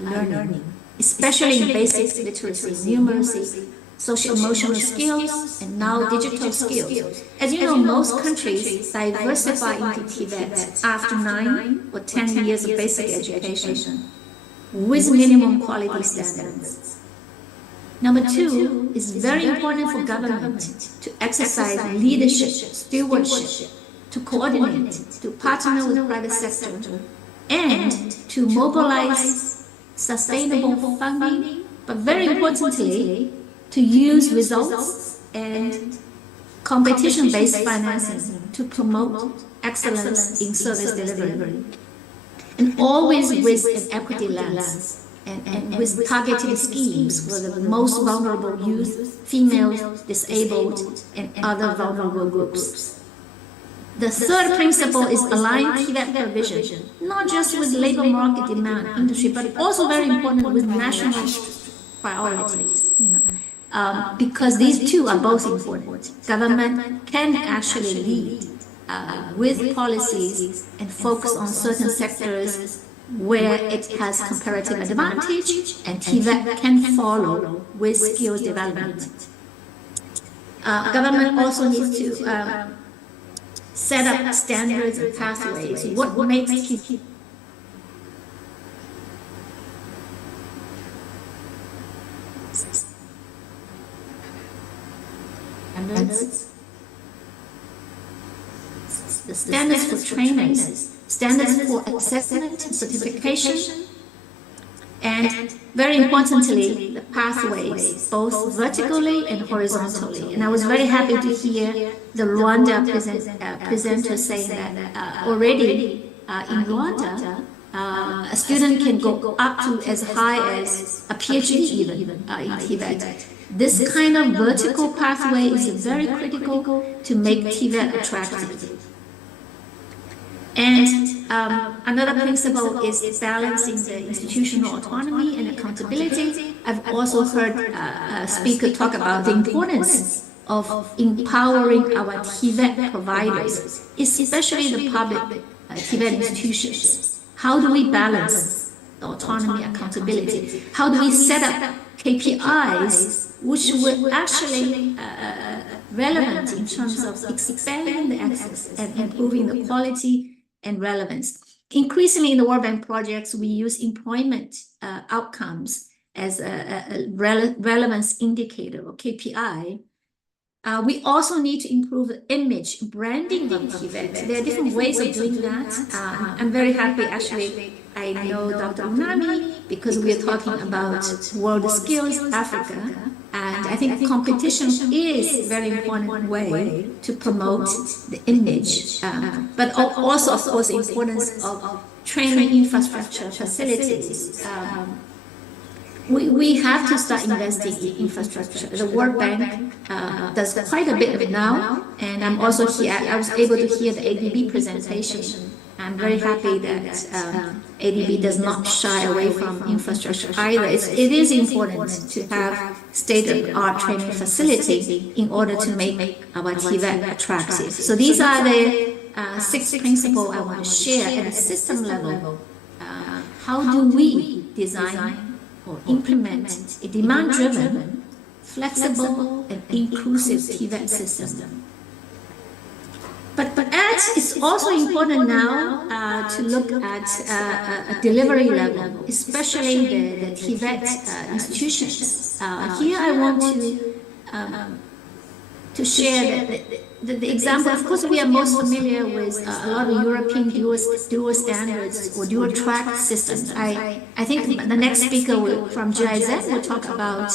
learning, especially in basic literacy, numeracy, social-emotional skills, and now digital skills. As you know, most countries diversify into TVET after 9 or 10 years of basic education with minimum quality standards. Number two is very important for government to exercise leadership, stewardship, to coordinate, to partner with the private sector, and to mobilize sustainable funding, but very importantly, to use results and competition-based financing to promote excellence in service delivery. And always with an equity lens and with targeted schemes for the most vulnerable youth, females, disabled, and other vulnerable groups. The third principle is align TVET provision, not just with labor market demand industry, but also very important with national priorities. Because these two are both important. Government can actually lead with policies and focus on certain sectors where it has comparative advantage, and TVET can follow with skills development. Government also needs to set up standards and pathways. What makes people the standards for trainers, standards for assessment, certification, and very importantly, the pathways, both vertically and horizontally. And I was very happy to hear the Rwanda presenter saying that already in Rwanda, a student can go up to as high as a PhD even in TVET. This kind of vertical pathway is very critical to make TVET attractive. And another principle is balancing the institutional autonomy and accountability. I've also heard a speaker talk about the importance of empowering our TVET providers, especially the public TVET institutions. How do we balance the autonomy and accountability? How do we set up KPIs which were actually relevant in terms of expanding the access and improving the quality and relevance? Increasingly in the World Bank projects, we use employment outcomes as a relevance indicator or KPI, we also need to improve the image branding of TVET. There are different ways of doing that. I'm very happy, actually, I know Dr. Unami because we are talking about World Skills Africa. And I think competition is a very important way to promote the image, but also, of course, the importance of training infrastructure facilities. We have to start investing in infrastructure. The World Bank does quite a bit of it now, and I'm also here. I was able to hear the ADB presentation. I'm very happy that ADB does not shy away from infrastructure either. It is important to have state-of-the-art training facility in order to make our TVET attractive. So these are the 6 principles I want to share at the system level. How do we design or implement a demand-driven, flexible, and inclusive TVET system? But it's also important now to look at a delivery level, especially the TVET institutions. Here I want to share the example. Of course, we are most familiar with a lot of European dual standards or dual track systems. I think the next speaker from GIZ will talk about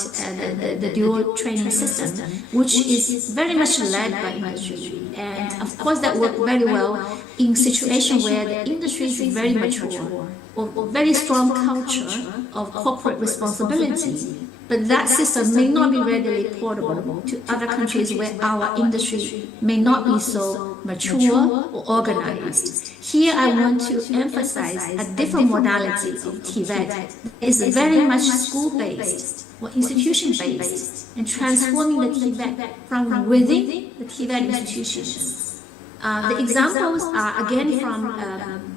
the dual training system, which is very much led by industry. And of course, that works very well in situations where the industry is very mature or very strong culture of corporate responsibility. But that system may not be readily portable to other countries where our industry may not be so mature or organized. Here I want to emphasize a different modality of TVET. It's very much school-based or institution-based and transforming the TVET from within the TVET institutions. The examples are again from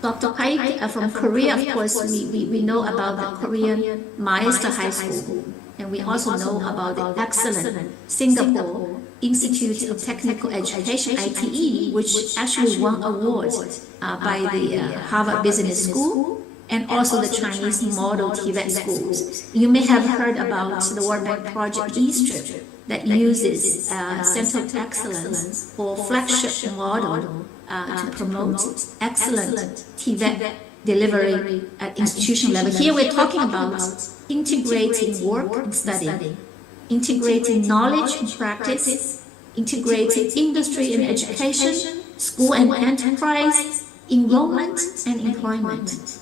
Dr. Paik from Korea. Of course, we know about the Korean Master High School, and we also know about the excellent Singapore Institute of Technical Education, ITE, which actually won awards by the Harvard Business School, and also the Chinese model TVET schools. You may have heard about the World Bank project E-Strip that uses Center of Excellence or flagship model to promote excellent TVET delivery at institution level. Here we're talking about integrating work and study, integrating knowledge and practice, integrating industry and education, school and enterprise, enrollment and employment.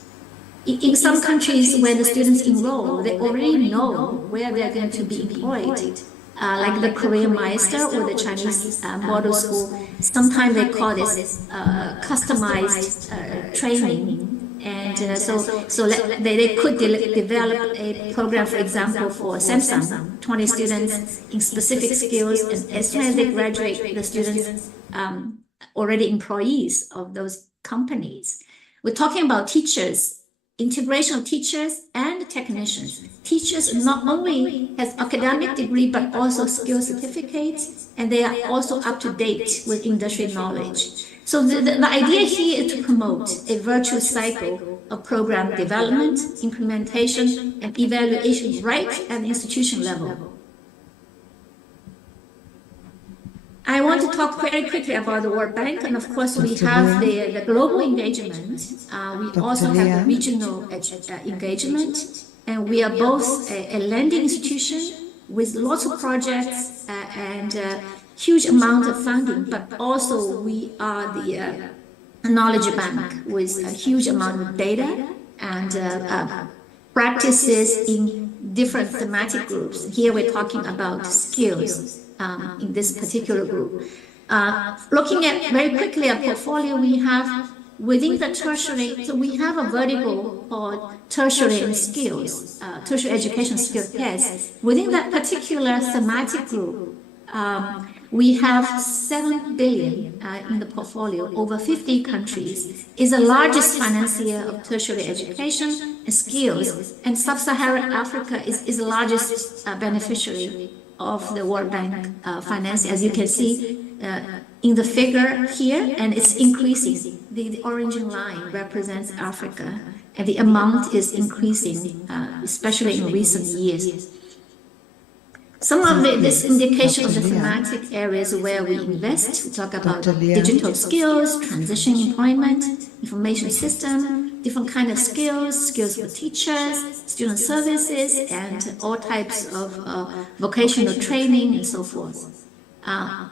In some countries where the students enroll, they already know where they're going to be employed. Like the Korean Master or the Chinese model school, sometimes they call this customized training. And so they could develop a program, for example, for Samsung, 20 students in specific skills, and as soon as they graduate, the students already employees of those companies. We're talking about teachers, integration of teachers and technicians. Teachers not only has academic degree, but also skill certificates, and they are also up to date with industry knowledge. So the idea here is to promote a virtuous cycle of program development, implementation, and evaluation right at the institution level. I want to talk very quickly about the World Bank, and of course we have the global engagement. We also have the regional engagement, and we are both a lending institution with lots of projects and huge amount of funding, but also we are the knowledge bank with a huge amount of data and practices in different thematic groups. Here we're talking about skills in this particular group. Looking at very quickly a portfolio we have within the tertiary, so we have a vertical called tertiary and skills, tertiary education skills, yes. Within that particular thematic group, we have 7 billion in the portfolio, over 50 countries, is the largest financier of tertiary education and skills, and Sub-Saharan Africa is the largest beneficiary of the World Bank financing, as you can see in the figure here, and it's increasing. The orange line represents Africa, and the amount is increasing, especially in recent years. Some of this indication of the thematic areas where we invest. We talk about digital skills, transition employment, information system, different kind of skills for teachers, student services, and all types of vocational training and so forth.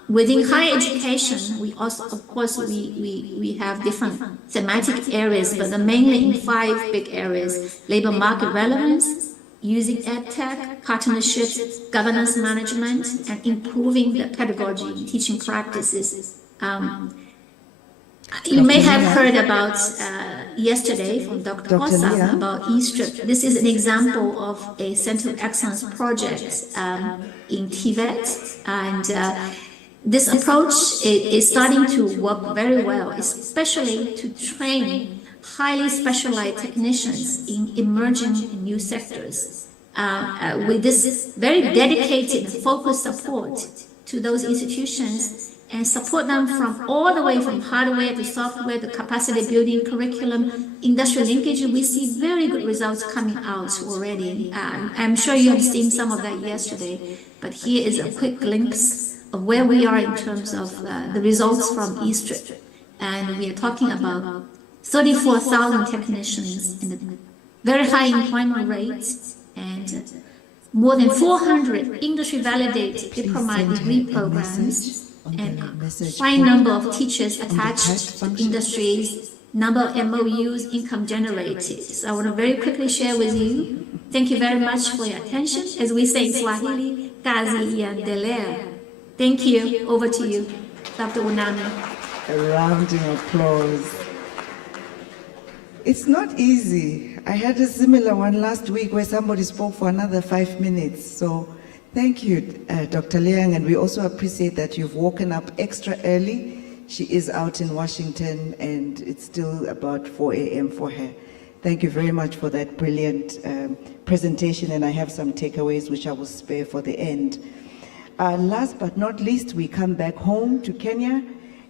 Within higher education, we also, of course, we have different thematic areas, but mainly in 5 big areas: labor market relevance, using EdTech, partnerships, governance management, and improving the pedagogy and teaching practices. You may have heard about yesterday from Dr. Kosa about eStrip. This is an example of a Center of Excellence project in TVET, and this approach is starting to work very well, especially to train highly specialized technicians in emerging new sectors. With this very dedicated and focused support to those institutions, and support them from all the way from hardware to software, the capacity building, curriculum, industrial linkage, we see very good results coming out already. I'm sure you have seen some of that yesterday, but here is a quick glimpse of where we are in terms of the results from eStrip. And we are talking about 34,000 technicians and a very high employment rates, and more than 400 industry-validated diploma degree programs, and high number of teachers attached to industries, number of MOUs, income generated. So I want to very quickly share with you. Thank you very much for your attention. As we say in Swahili, kazi iendelee. Thank you. Over to you, Dr. Unami. A rounding applause. It's not easy. I had a similar one last week where somebody spoke for another 5 minutes. So thank you, Dr. Liang, and we also appreciate that you've woken up extra early. She is out in Washington, and it's still about 4 a.m. for her. Thank you very much for that brilliant presentation, and I have some takeaways which I will spare for the end. Last but not least, we come back home to Kenya,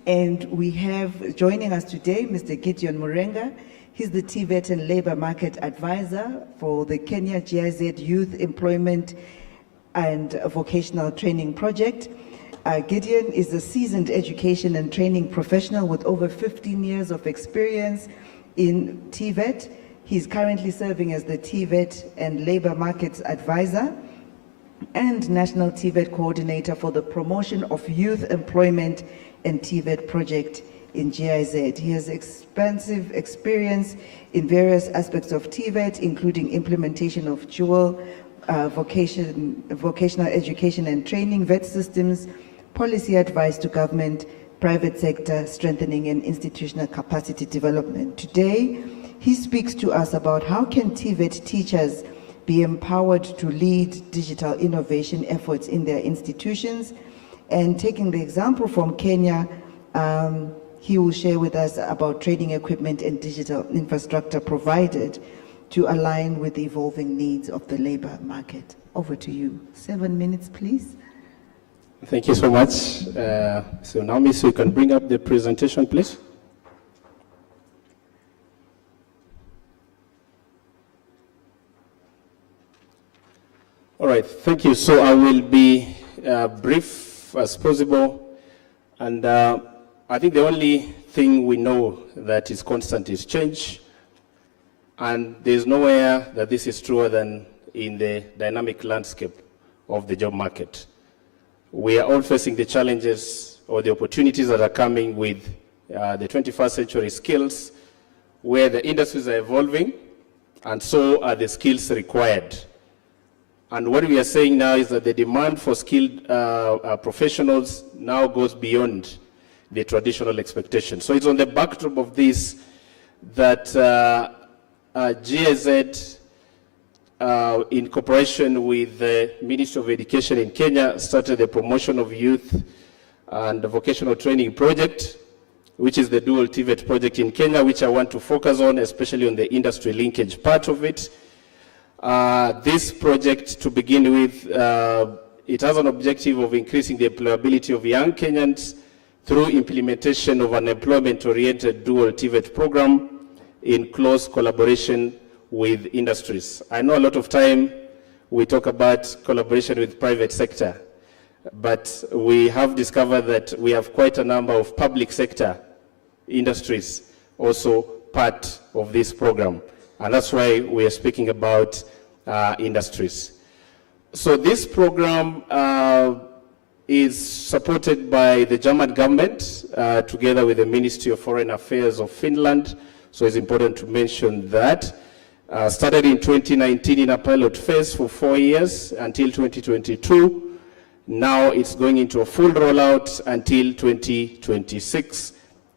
and we have joining us today Mr. Gideon Murenga. He's the TVET and Labor Market Advisor for the Kenya GIZ Youth Employment and Vocational Training Project. Gideon is a seasoned education and training professional with over 15 years of experience in TVET. He's currently serving as the TVET and Labor Markets Advisor and National TVET Coordinator for the Promotion of Youth Employment and TVET Project in GIZ. He has expansive experience in various aspects of TVET, including implementation of dual vocational education and training, VET systems, policy advice to government, private sector, strengthening and institutional capacity development. Today, he speaks to us about how can TVET teachers be empowered to lead digital innovation efforts in their institutions. And taking the example from Kenya, he will share with us about training equipment and digital infrastructure provided to align with the evolving needs of the labor market. Over to you. 7 minutes, please. Thank you so much. So now, Miss, you can bring up the presentation, please. All right, thank you. So I will be brief as possible. And I think the only thing we know that is constant is change. And there's nowhere that this is truer than in the dynamic landscape of the job market. We are all facing the challenges or the opportunities that are coming with the 21st century skills, where the industries are evolving, and so are the skills required. And what we are saying now is that the demand for skilled professionals now goes beyond the traditional expectations. So it's on the backdrop of this that GIZ, in cooperation with the Ministry of Education in Kenya, started the Promotion of Youth and Vocational Training Project, which is the dual TVET project in Kenya, which I want to focus on, especially on the industry linkage part of it. This project, to begin with, it has an objective of increasing the employability of young Kenyans through implementation of an employment-oriented dual TVET program in close collaboration with industries. I know a lot of time we talk about collaboration with private sector, but we have discovered that we have quite a number of public sector industries also part of this program. And that's why we are speaking about industries. So this program is supported by the German government together with the Ministry of Foreign Affairs of Finland. So it's important to mention that. Started in 2019 in a pilot phase for 4 years until 2022. Now it's going into a full rollout until 2026.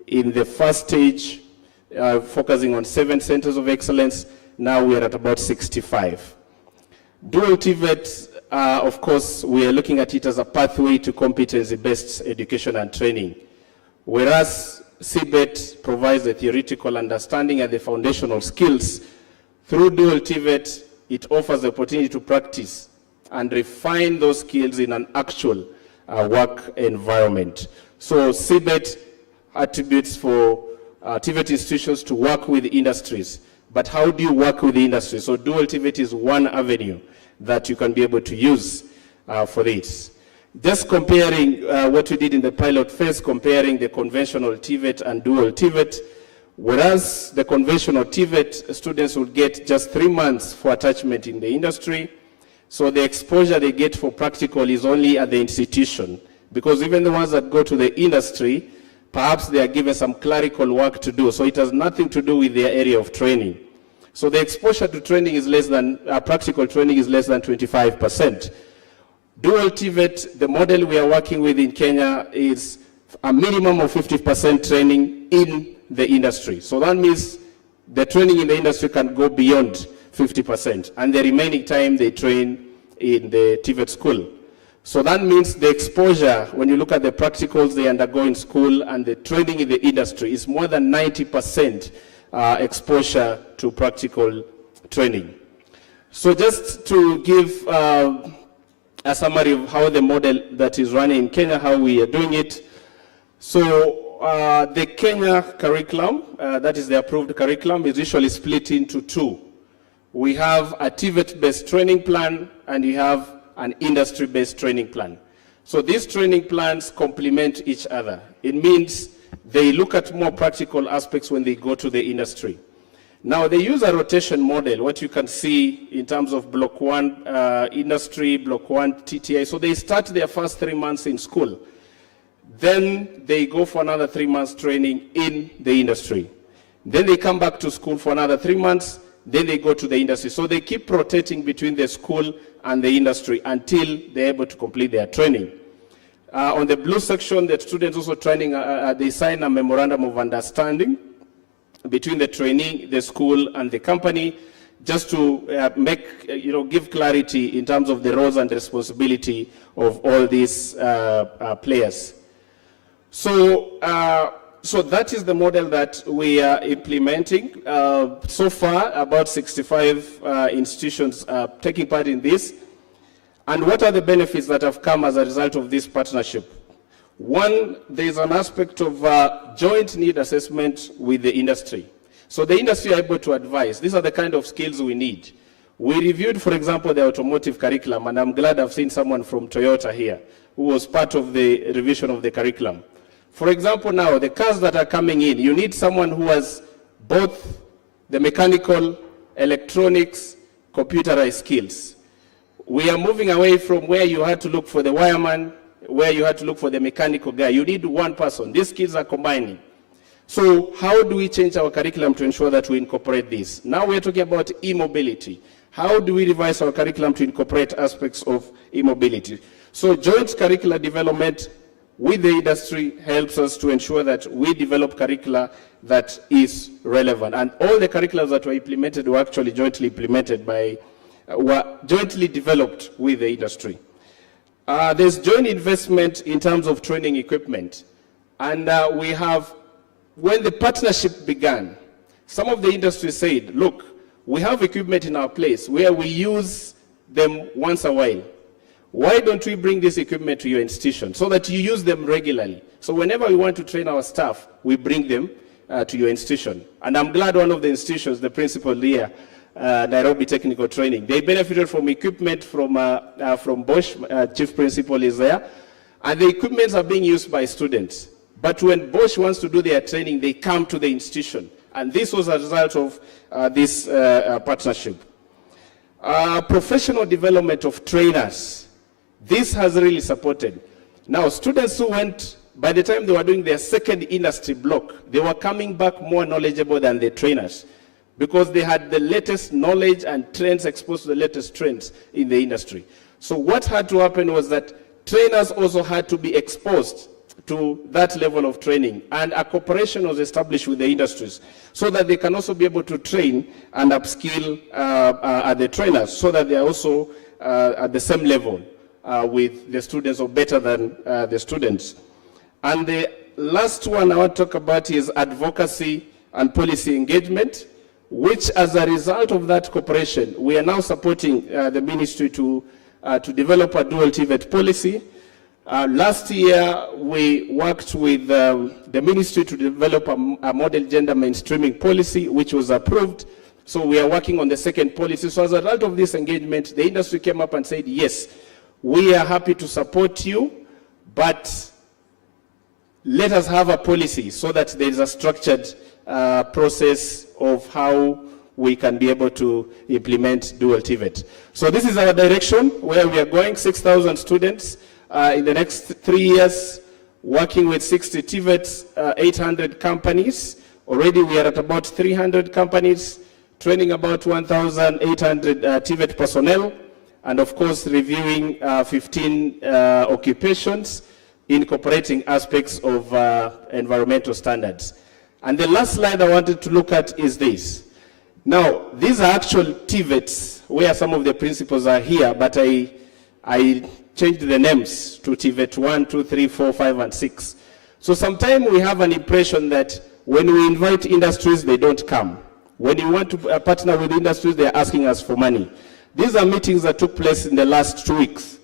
In the first stage, focusing on 7 centers of excellence, now we are at about 65. Dual TVET, of course, we are looking at it as a pathway to competency-based education and training. Whereas CBET provides the theoretical understanding and the foundational skills, through dual TVET, it offers the opportunity to practice and refine those skills in an actual work environment. So CBET attributes for TVET institutions to work with industries. But how do you work with the industry? So dual TVET is one avenue that you can be able to use for this. Just comparing what we did in the pilot phase, comparing the conventional TVET and dual TVET, whereas the conventional TVET students will get just 3 months for attachment in the industry, so the exposure they get for practical is only at the institution, because even the ones that go to the industry, perhaps they are given some clerical work to do, so it has nothing to do with their area of training. So the exposure to training is less than, practical training is less than 25%. Dual TVET, the model we are working with in Kenya is a minimum of 50% training in the industry. So that means the training in the industry can go beyond 50%, and the remaining time they train in the TVET school. So that means the exposure, when you look at the practicals they undergo in school and the training in the industry, is more than 90% exposure to practical training. So just to give a summary of how the model that is running in Kenya, how we are doing it. So the Kenya curriculum, that is the approved curriculum, is usually split into 2. We have a TVET-based training plan, and we have an industry-based training plan. So these training plans complement each other. It means they look at more practical aspects when they go to the industry. Now they use a rotation model, what you can see in terms of block 1 industry, block 1 TTI. So they start their first 3 months in school. Then they go for another 3 months training in the industry. Then they come back to school for another 3 months, then they go to the industry. So they keep rotating between the school and the industry until they're able to complete their training. On the blue section, the students also training, they sign a memorandum of understanding between the trainee, the school, and the company, just to give clarity in terms of the roles and responsibility of all these players. So that is the model that we are implementing. So far, about 65 institutions are taking part in this. And what are the benefits that have come as a result of this partnership? One, there is an aspect of joint need assessment with the industry. So the industry are able to advise. These are the kind of skills we need. We reviewed, for example, the automotive curriculum, and I'm glad I've seen someone from Toyota here who was part of the revision of the curriculum. For example, now, the cars that are coming in, you need someone who has both the mechanical, electronics, computerized skills. We are moving away from where you had to look for the wireman, where you had to look for the mechanical guy. You need one person. These skills are combining. So how do we change our curriculum to ensure that we incorporate this? Now we're talking about e-mobility. How do we revise our curriculum to incorporate aspects of e-mobility? So joint curricular development with the industry helps us to ensure that we develop curricula that is relevant. And all the curricula that were implemented were actually jointly implemented by, were jointly developed with the industry. There's joint investment in terms of training equipment. And we have, when the partnership began, some of the industry said, look, we have equipment in our place where we use them once a while. Why don't we bring this equipment to your institution so that you use them regularly? So whenever we want to train our staff, we bring them to your institution. And I'm glad one of the institutions, the principal here, Nairobi Technical Training, they benefited from equipment from Bosch, chief principal is there, and the equipments are being used by students. But when Bosch wants to do their training, they come to the institution. And this was a result of this partnership. Professional development of trainers. This has really supported. Now, students who went, by the time they were doing their second industry block, they were coming back more knowledgeable than the trainers because they had the latest knowledge and trends, exposed to the latest trends in the industry. So what had to happen was that trainers also had to be exposed to that level of training, and a cooperation was established with the industries so that they can also be able to train and upskill the trainers so that they are also at the same level with the students or better than the students. And the last one I want to talk about is advocacy and policy engagement, which as a result of that cooperation, we are now supporting the ministry to develop a dual TVET policy. Last year, we worked with the ministry to develop a model gender mainstreaming policy, which was approved. So we are working on the second policy. So as a result of this engagement, the industry came up and said, yes, we are happy to support you, but let us have a policy so that there is a structured process of how we can be able to implement dual TVET. So this is our direction, where we are going, 6,000 students in the next 3 years, working with 60 TVETs, 800 companies. Already we are at about 300 companies, training about 1,800 TVET personnel, and of course reviewing 15 occupations, incorporating aspects of environmental standards. And the last slide I wanted to look at is this. Now, these are actual TVETs where some of the principles are here, but I changed the names to TVET 1, 2, 3, 4, 5, and 6. So sometimes we have an impression that when we invite industries, they don't come. When you want to partner with industries, they're asking us for money. These are meetings that took place in the last 2 weeks.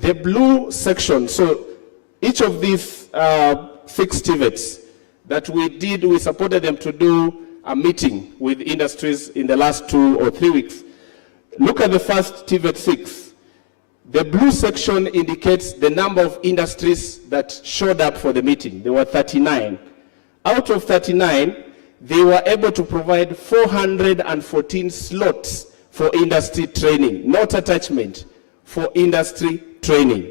The blue section, so each of these 6 TVETs that we did, we supported them to do a meeting with industries in the last 2 or 3 weeks. Look at the first TVET 6. The blue section indicates the number of industries that showed up for the meeting. There were 39. Out of 39, they were able to provide 414 slots for industry training, not attachment, for industry training.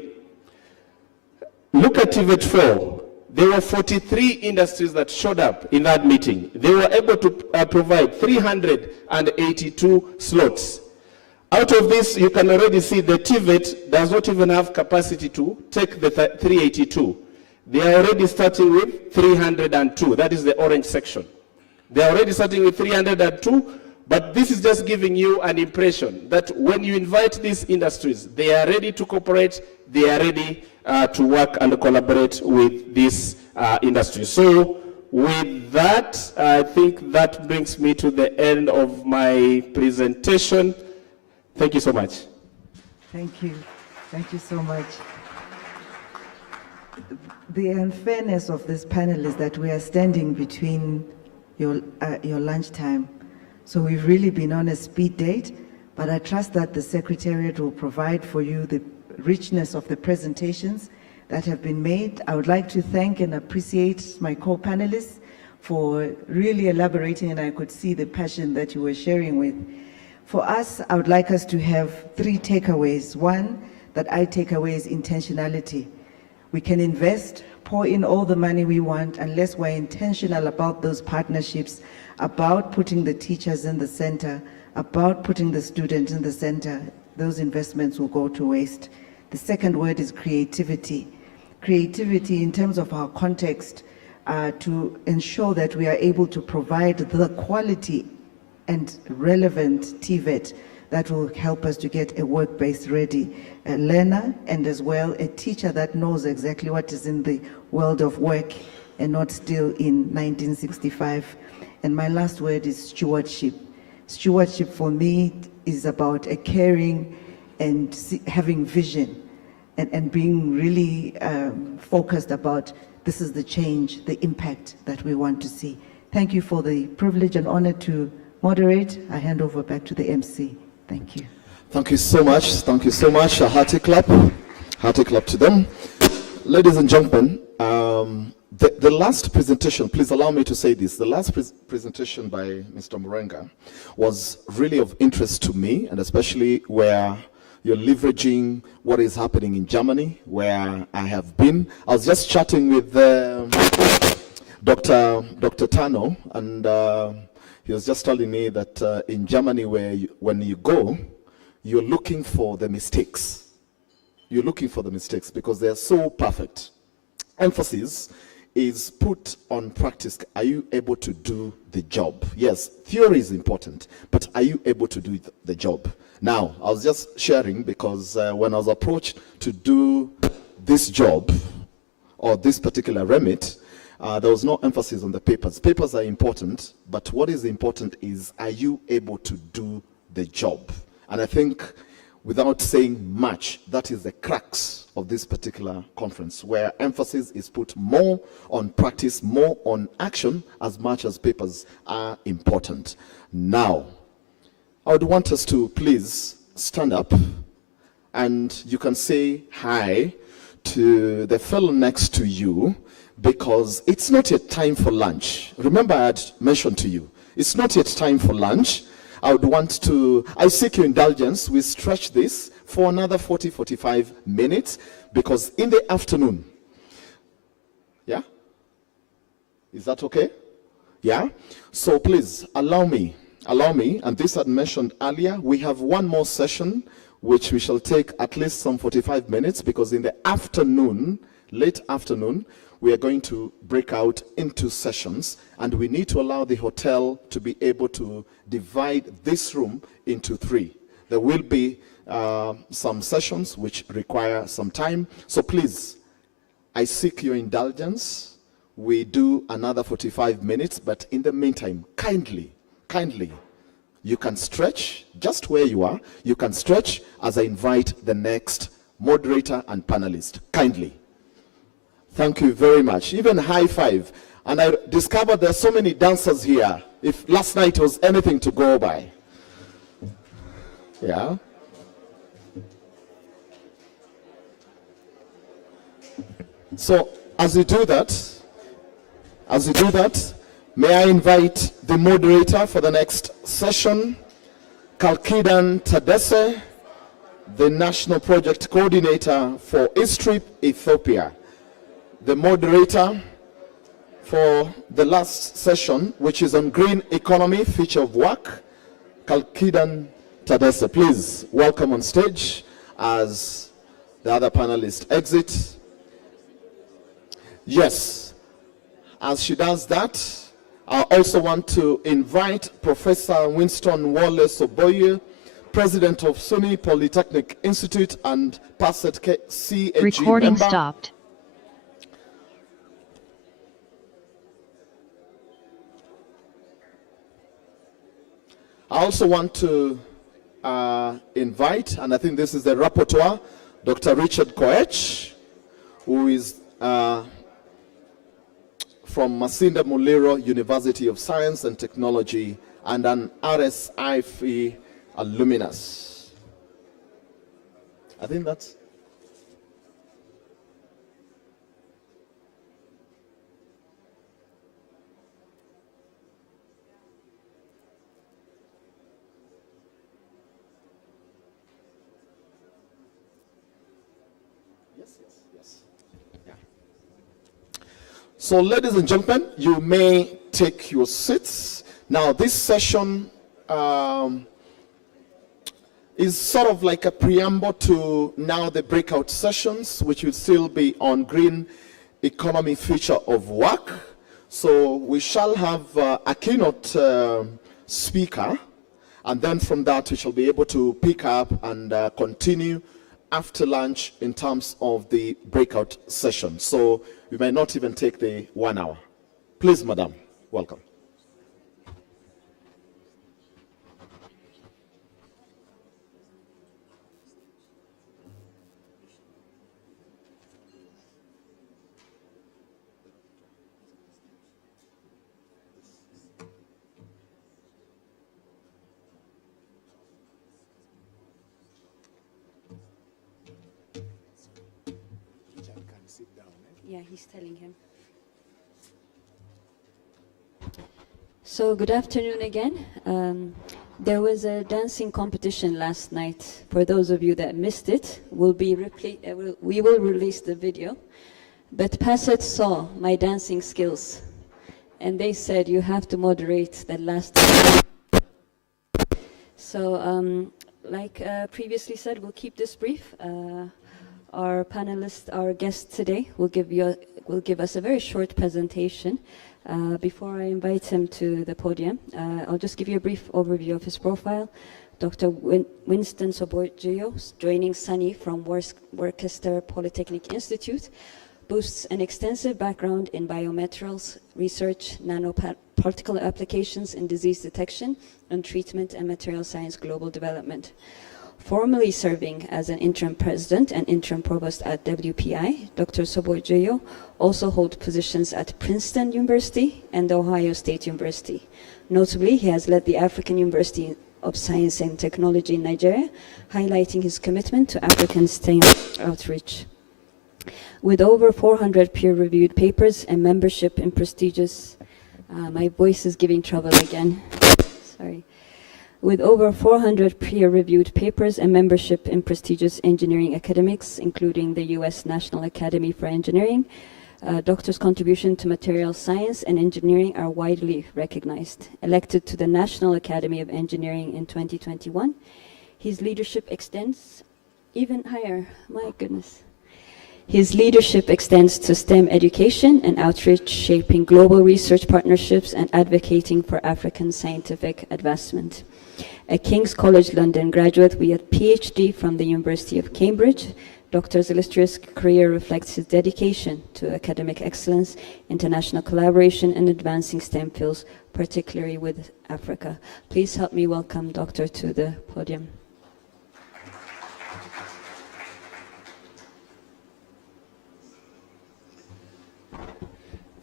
Look at TVET 4. There were 43 industries that showed up in that meeting. They were able to provide 382 slots. Out of this, you can already see the TVET does not even have capacity to take the 382. They are already starting with 302. That is the orange section. They are already starting with 302, but this is just giving you an impression that when you invite these industries, they are ready to cooperate, they are ready to work and collaborate with this industry. So with that, I think that brings me to the end of my presentation. Thank you so much. Thank you. Thank you so much. The unfairness of this panel is that we are standing between your lunchtime. So we've really been on a speed date, but I trust that the Secretariat will provide for you the richness of the presentations that have been made. I would like to thank and appreciate my co-panelists for really elaborating, and I could see the passion that you were sharing with. For us, I would like us to have 3 takeaways. One that I take away is intentionality. We can invest, pour in all the money we want, unless we're intentional about those partnerships, about putting the teachers in the center, about putting the students in the center. Those investments will go to waste. The second word is creativity. Creativity in terms of our context to ensure that we are able to provide the quality and relevant TVET that will help us to get a work-based ready learner, and as well a teacher that knows exactly what is in the world of work and not still in 1965. And my last word is stewardship. Stewardship for me is about a caring and having vision and being really focused about this is the change, the impact that we want to see. Thank you for the privilege and honor to moderate. I hand over back to the MC. Thank you. Thank you so much. Thank you so much. A hearty clap. Hearty clap to them. Ladies and gentlemen, the last presentation, please allow me to say this, the last presentation by Mr. Murenga was really of interest to me, and especially where you're leveraging what is happening in Germany, where I have been. I was just chatting with Dr. Tano, and he was just telling me that in Germany, when you go, you're looking for the mistakes. You're looking for the mistakes because they're so perfect. Emphasis is put on practice. Are you able to do the job? Yes, theory is important, but are you able to do the job? Now, I was just sharing because when I was approached to do this job or this particular remit, there was no emphasis on the papers. Papers are important, but what is important is, are you able to do the job? And I think, without saying much, that is the crux of this particular conference, where emphasis is put more on practice, more on action, as much as papers are important. Now, I would want us to please stand up, and you can say hi to the fellow next to you, because it's not yet time for lunch. Remember, I had mentioned to you, it's not yet time for lunch. I seek your indulgence. We stretch this for another 40-45 minutes, because in the afternoon, yeah? Is that okay? Yeah? So please, allow me, and this I had mentioned earlier, we have one more session, which we shall take at least some 45 minutes, because in the afternoon, late afternoon, we are going to break out into sessions, and we need to allow the hotel to be able to divide this room into 3. There will be some sessions which require some time. So please, I seek your indulgence. We do another 45 minutes, but in the meantime, kindly, you can stretch just where you are. You can stretch as I invite the next moderator and panelist. Kindly. Thank you very much. Even high five. And I discovered there are so many dancers here. If last night was anything to go by. Yeah. So as you do that, may I invite the moderator for the next session, Kalkidan Tadesse, the National Project Coordinator for ISTRIP Ethiopia. The moderator for the last session, which is on green economy, future of work, Kalkidan Tadesse. Please welcome on stage as the other panelists exit. Yes, as she does that, I also want to invite Professor Winston Wallace Oboye, President of SUNY Polytechnic Institute and PASET CAG Recording member. stopped. I also want to invite, and I think this is the rapporteur, Dr. Richard Koech, who is from Masinda Muliro University of Science and Technology and an RSIF alumnus. I think that's... So, ladies and gentlemen, you may take your seats. Now, this session is sort of like a preamble to now the breakout sessions, which will still be on green economy, future of work. So, we shall have a keynote speaker, and then from that, we shall be able to pick up and continue after lunch in terms of the breakout session. So, we may not even take the 1 hour. Please, madam, welcome. Yeah, he's telling him. So good afternoon again. There was a dancing competition last night. For those of you that missed it, we will release the video. But PASET saw my dancing skills, and they said you have to moderate that last time. So, like previously said, we'll keep this brief. Our panelist, our guest today, will give us a very short presentation. Before I invite him to the podium, I'll just give you a brief overview of his profile. Dr. Winston Sobojoyo, joining Sunny from Worcester Polytechnic Institute, boasts an extensive background in biomaterials research, nanoparticle applications in disease detection and treatment, and material science global development. Formerly serving as an interim president and interim provost at WPI, Dr. Sobojoyo also holds positions at Princeton University and Ohio State University. Notably, he has led the African University of Science and Technology in Nigeria, highlighting his commitment to African STEM outreach. With over 400 peer-reviewed papers and membership in prestigious, my voice is giving trouble again, sorry. With over 400 peer-reviewed papers and membership in prestigious engineering academics, including the U.S. National Academy for Engineering, doctor's contribution to material science and engineering are widely recognized. Elected to the National Academy of Engineering in 2021, his leadership extends even higher, my goodness. His leadership extends to STEM education and outreach, shaping global research partnerships and advocating for African scientific advancement. A King's College London graduate with a PhD from the University of Cambridge, Doctor's illustrious career reflects his dedication to academic excellence, international collaboration, and advancing STEM fields, particularly with Africa. Please help me welcome Doctor to the podium.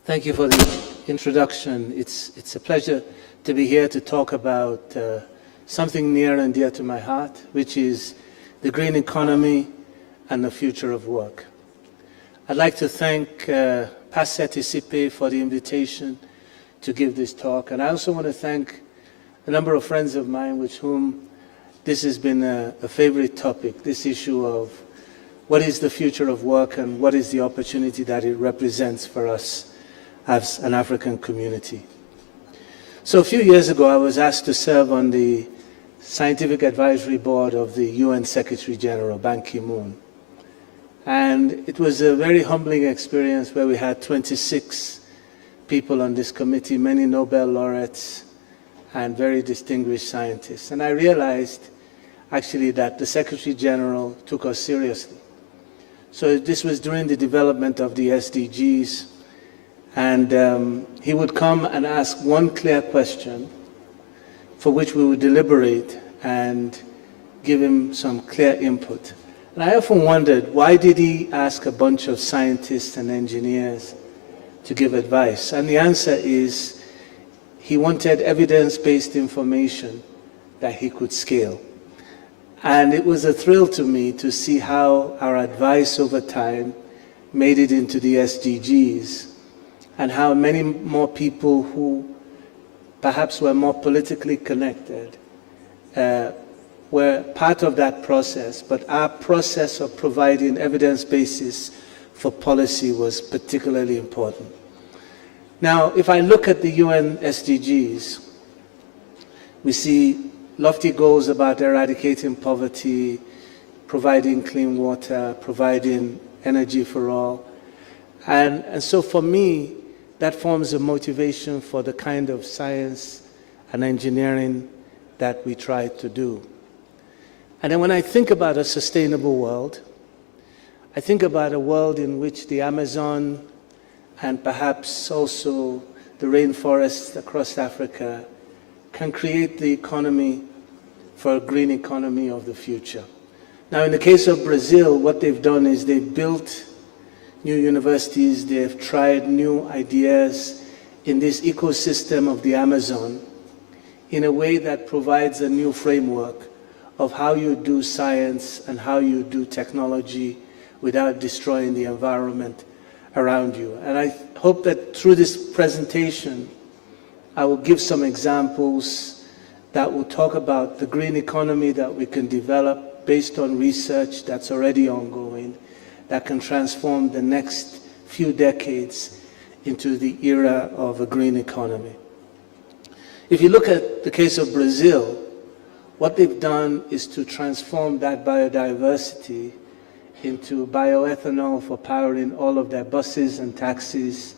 Thank you for the introduction. It's a pleasure to be here to talk about something near and dear to my heart, which is the green economy and the future of work. I'd like to thank PASET ICIPE for the invitation to give this talk, and I also want to thank a number of friends of mine with whom this has been a favorite topic, this issue of what is the future of work and what is the opportunity that it represents for us as an African community. So a few years ago, I was asked to serve on the Scientific Advisory Board of the UN Secretary General, Ban Ki-moon. And it was a very humbling experience where we had 26 people on this committee, many Nobel laureates and very distinguished scientists. And I realized actually that the Secretary General took us seriously. So this was during the development of the SDGs. And he would come and ask one clear question for which we would deliberate and give him some clear input. And I often wondered, why did he ask a bunch of scientists and engineers to give advice? And the answer is, he wanted evidence-based information that he could scale. And it was a thrill to me to see how our advice over time made it into the SDGs, and how many more people who perhaps were more politically connected were part of that process, but our process of providing evidence basis for policy was particularly important. Now, if I look at the UN SDGs, we see lofty goals about eradicating poverty, providing clean water, providing energy for all. And so for me, that forms a motivation for the kind of science and engineering that we try to do. And then when I think about a sustainable world, I think about a world in which the Amazon and perhaps also the rainforests across Africa can create the economy for a green economy of the future. Now, in the case of Brazil, what they've done is they've built new universities, they've tried new ideas in this ecosystem of the Amazon in a way that provides a new framework of how you do science and how you do technology without destroying the environment around you. And I hope that through this presentation, I will give some examples that will talk about the green economy that we can develop based on research that's already ongoing, that can transform the next few decades into the era of a green economy. If you look at the case of Brazil, what they've done is to transform that biodiversity into bioethanol for powering all of their buses and taxis.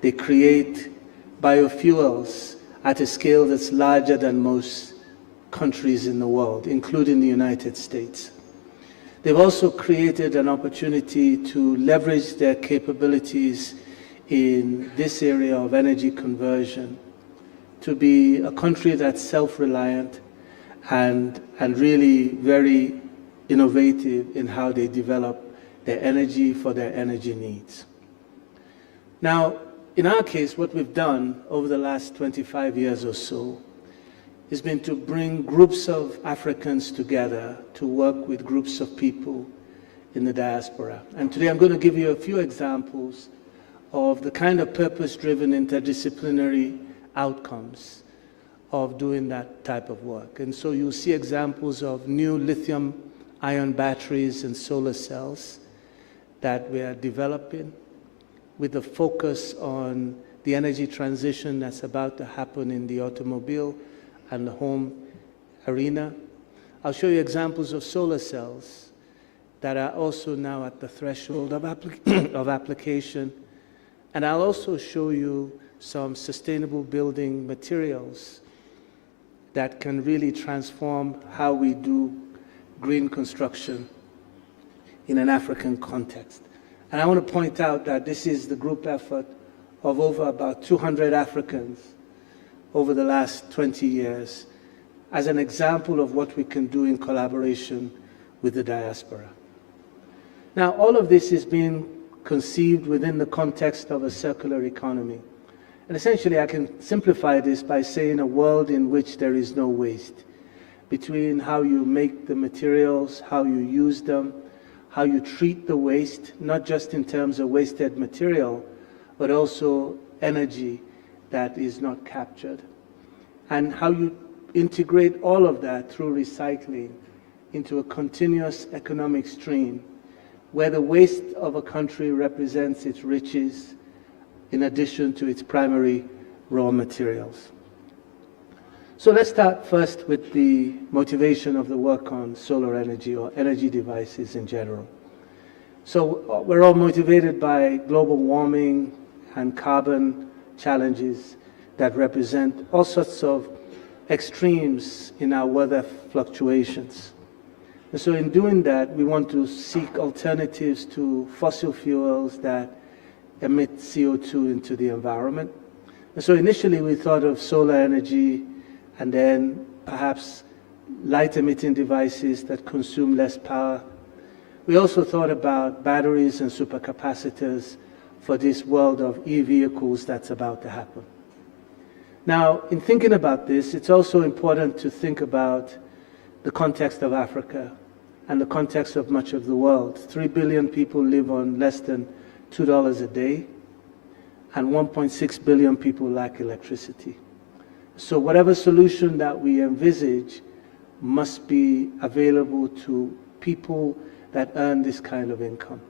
They create biofuels at a scale that's larger than most countries in the world, including the United States. They've also created an opportunity to leverage their capabilities in this area of energy conversion to be a country that's self-reliant and really very innovative in how they develop their energy for their energy needs. Now, in our case, what we've done over the last 25 years or so has been to bring groups of Africans together to work with groups of people in the diaspora. And today I'm going to give you a few examples of the kind of purpose-driven interdisciplinary outcomes of doing that type of work. And so you'll see examples of new lithium-ion batteries and solar cells that we are developing with a focus on the energy transition that's about to happen in the automobile and the home arena. I'll show you examples of solar cells that are also now at the threshold of application. And I'll also show you some sustainable building materials that can really transform how we do green construction in an African context. And I want to point out that this is the group effort of over about 200 Africans over the last 20 years as an example of what we can do in collaboration with the diaspora. Now, all of this is being conceived within the context of a circular economy. And essentially, I can simplify this by saying a world in which there is no waste, between how you make the materials, how you use them, how you treat the waste, not just in terms of wasted material, but also energy that is not captured, and how you integrate all of that through recycling into a continuous economic stream where the waste of a country represents its riches in addition to its primary raw materials. So let's start first with the motivation of the work on solar energy or energy devices in general. So we're all motivated by global warming and carbon challenges that represent all sorts of extremes in our weather fluctuations. And so in doing that, we want to seek alternatives to fossil fuels that emit CO2 into the environment. And so initially we thought of solar energy and then perhaps light emitting devices that consume less power. We also thought about batteries and supercapacitors for this world of e-vehicles that's about to happen. Now, in thinking about this, it's also important to think about the context of Africa and the context of much of the world. 3 billion people live on less than $2 a day, and 1.6 billion people lack electricity. So whatever solution that we envisage must be available to people that earn this kind of income.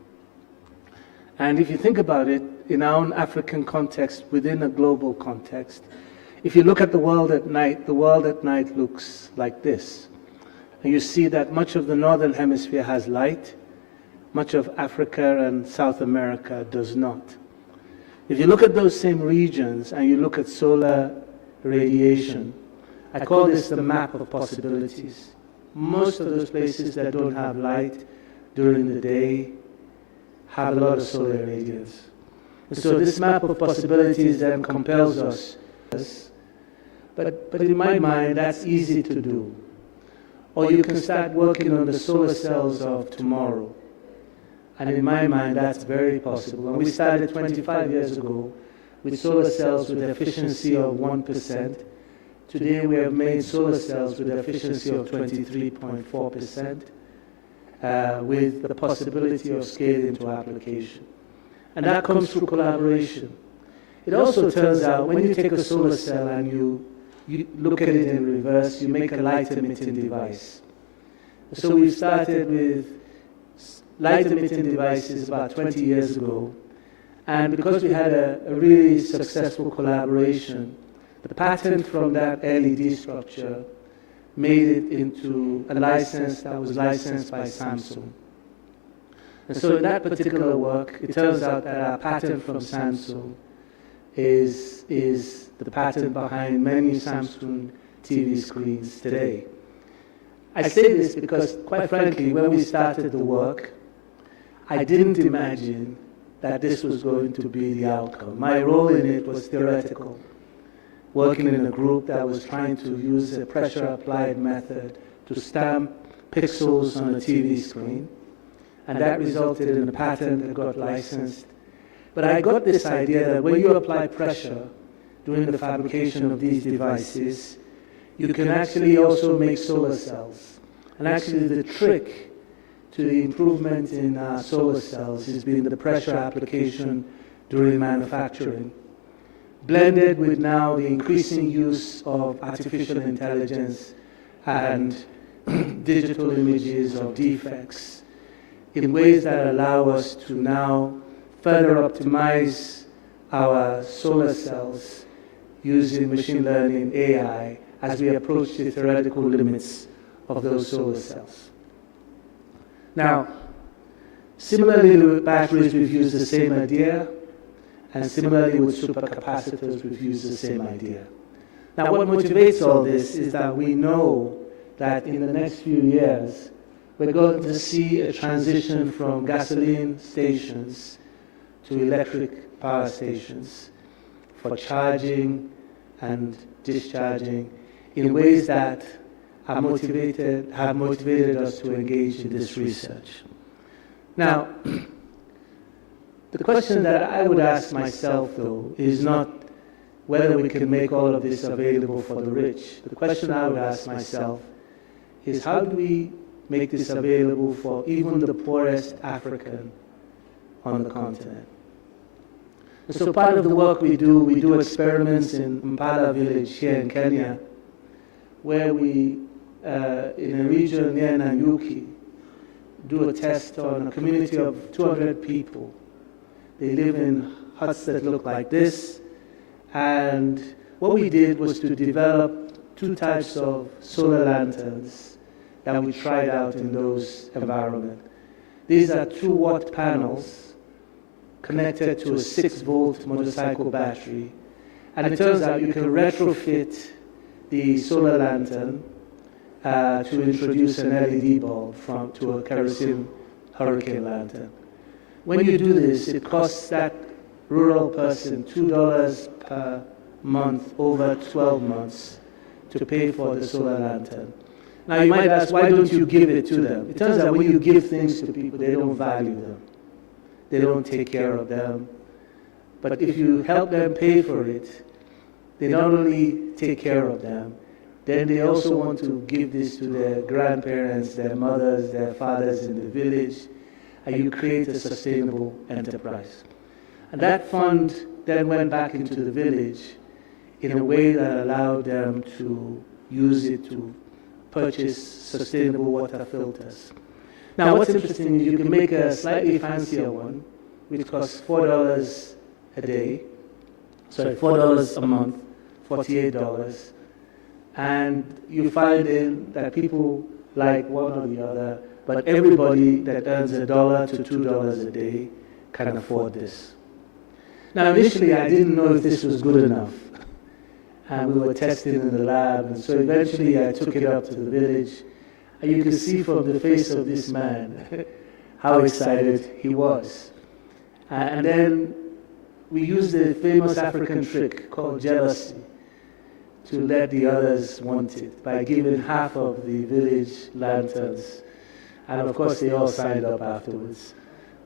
And if you think about it, in our own African context, within a global context, if you look at the world at night looks like this. And you see that much of the northern hemisphere has light, much of Africa and South America does not. If you look at those same regions and you look at solar radiation, I call this the map of possibilities. Most of those places that don't have light during the day have a lot of solar radiance. And so this map of possibilities then compels us. But in my mind, that's easy to do. Or you can start working on the solar cells of tomorrow. And in my mind, that's very possible. And we started 25 years ago with solar cells with efficiency of 1%. Today, we have made solar cells with efficiency of 23.4%, with the possibility of scaling to application. And that comes through collaboration. It also turns out when you take a solar cell and you look at it in reverse, you make a light-emitting device. So we started with light-emitting devices about 20 years ago. And because we had a really successful collaboration, the patent from that LED structure made it into a license that was licensed by Samsung. And so in that particular work, it turns out that our patent from Samsung is the patent behind many Samsung TV screens today. I say this because, quite frankly, when we started the work, I didn't imagine that this was going to be the outcome. My role in it was theoretical, working in a group that was trying to use a pressure-applied method to stamp pixels on a TV screen, and that resulted in a patent that got licensed. But I got this idea that when you apply pressure during the fabrication of these devices, you can actually also make solar cells. And actually the trick to the improvement in solar cells has been the pressure application during manufacturing, blended with now the increasing use of artificial intelligence and digital images of defects in ways that allow us to now further optimize our solar cells using machine learning, AI, as we approach the theoretical limits of those solar cells. Now, similarly with batteries, we've used the same idea, and similarly with supercapacitors, we've used the same idea. Now, what motivates all this is that we know that in the next few years, we're going to see a transition from gasoline stations to electric power stations for charging and discharging in ways that have motivated us to engage in this research. Now, the question that I would ask myself, though, is not whether we can make all of this available for the rich. The question I would ask myself is how do we make this available for even the poorest African on the continent? And so part of the work we do experiments in Mpala village here in Kenya, where we, in a region near Nanyuki, do a test on a community of 200 people. They live in huts that look like this, and what we did was to develop 2 types of solar lanterns that we tried out in those environments. These are 2-watt panels connected to a 6-volt motorcycle battery, and it turns out you can retrofit the solar lantern to introduce an LED bulb to a kerosene hurricane lantern. When you do this, it costs that rural person $2 per month over 12 months to pay for the solar lantern. Now you might ask, why don't you give it to them? It turns out when you give things to people, they don't value them. They don't take care of them. But if you help them pay for it, they not only take care of them, then they also want to give this to their grandparents, their mothers, their fathers in the village, and you create a sustainable enterprise. And that fund then went back into the village in a way that allowed them to use it to purchase sustainable water filters. Now what's interesting is you can make a slightly fancier one, which costs $4 a day, sorry, $4 a month, $48, and you find that people like one or the other, but everybody that earns $1 to $2 a day can afford this. Now initially I didn't know if this was good enough, and we were testing in the lab, and so eventually I took it up to the village, and you can see from the face of this man how excited he was. And then we used the famous African trick called jealousy to let the others want it by giving half of the village lanterns. And of course, they all signed up afterwards.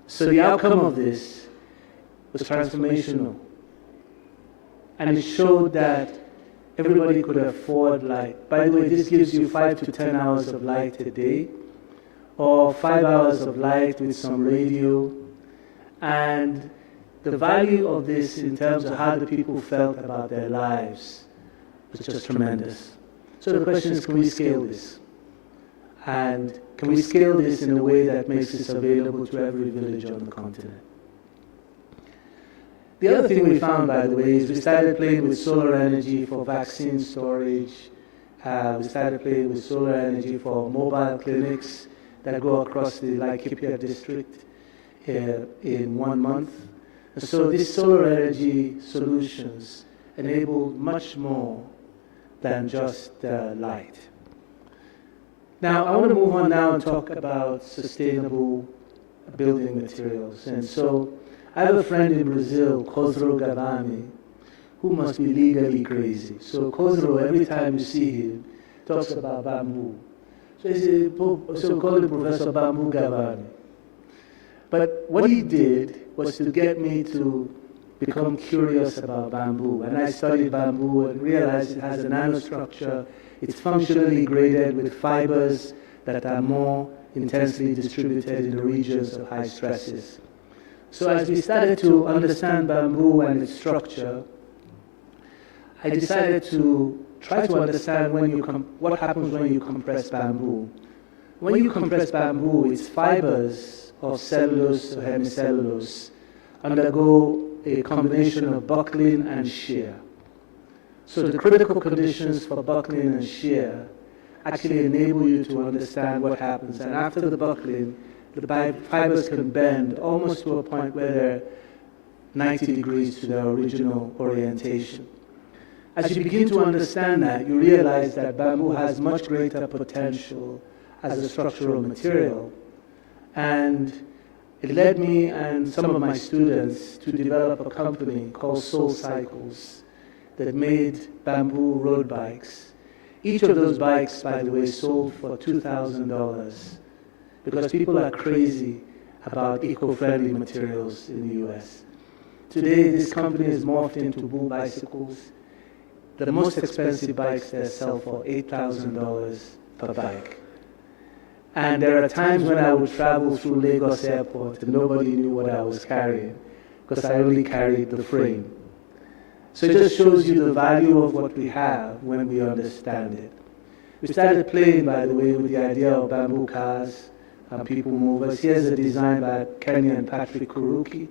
So the outcome of this was transformational. And it showed that everybody could afford light. By the way, this gives you 5 to 10 hours of light a day, or 5 hours of light with some radio. And the value of this in terms of how the people felt about their lives was just tremendous. So the question is, can we scale this? And can we scale this in a way that makes this available to every village on the continent? The other thing we found, by the way, is we started playing with solar energy for vaccine storage. We started playing with solar energy for mobile clinics that go across the Laikipia district in 1 month. And so these solar energy solutions enabled much more than just light. Now, I want to move on now and talk about sustainable building materials. And so I have a friend in Brazil, Khosrow Gavami, who must be legally crazy. So Khosrow, every time you see him, talks about bamboo. So we call him Professor Bamboo Gavami. But what he did was to get me to become curious about bamboo. And I studied bamboo and realized it has a nanostructure. It's functionally graded with fibers that are more intensely distributed in the regions of high stresses. So as we started to understand bamboo and its structure, I decided to try to understand what happens when you compress bamboo. When you compress bamboo, its fibers of cellulose or hemicellulose undergo a combination of buckling and shear. So the critical conditions for buckling and shear actually enable you to understand what happens. And after the buckling, the fibers can bend almost to a point where they're 90 degrees to their original orientation. As you begin to understand that, you realize that bamboo has much greater potential as a structural material. And it led me and some of my students to develop a company called Soul Cycles that made bamboo road bikes. Each of those bikes, by the way, sold for $2,000 because people are crazy about eco-friendly materials in the US. Today, this company has morphed into bull bicycles. The most expensive bikes there sell for $8,000 per bike. And there are times when I would travel through Lagos Airport and nobody knew what I was carrying because I only carried the frame. So it just shows you the value of what we have when we understand it. We started playing, by the way, with the idea of bamboo cars and people movers. Here's a design by Kenyan Patrick Kuruki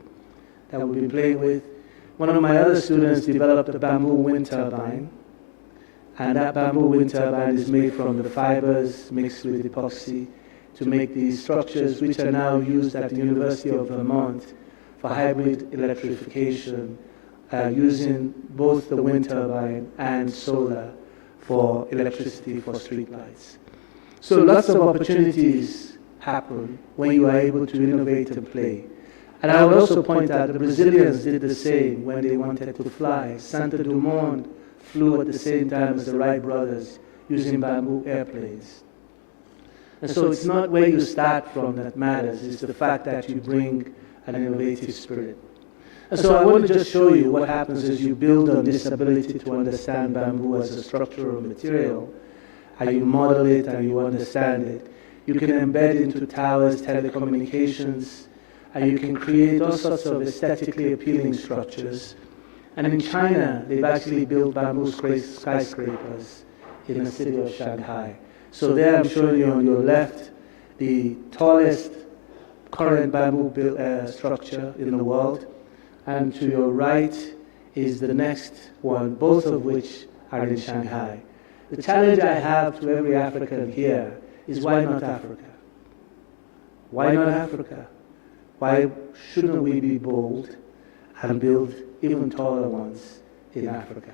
that we've been playing with. One of my other students developed a bamboo wind turbine. And that bamboo wind turbine is made from the fibers mixed with epoxy to make these structures, which are now used at the University of Vermont for hybrid electrification, using both the wind turbine and solar for electricity for streetlights. So lots of opportunities happen when you are able to innovate and play. And I would also point out the Brazilians did the same when they wanted to fly. Santo Dumont flew at the same time as the Wright brothers using bamboo airplanes. And so it's not where you start from that matters, it's the fact that you bring an innovative spirit. And so I want to just show you what happens as you build on this ability to understand bamboo as a structural material, how you model it, how you understand it. You can embed into towers, telecommunications, and you can create all sorts of aesthetically appealing structures. And in China, they've actually built bamboo skyscrapers in the city of Shanghai. So there I'm showing you on your left the tallest current bamboo structure in the world. And to your right is the next one, both of which are in Shanghai. The challenge I have to every African here is why not Africa? Why not Africa? Why shouldn't we be bold and build even taller ones in Africa?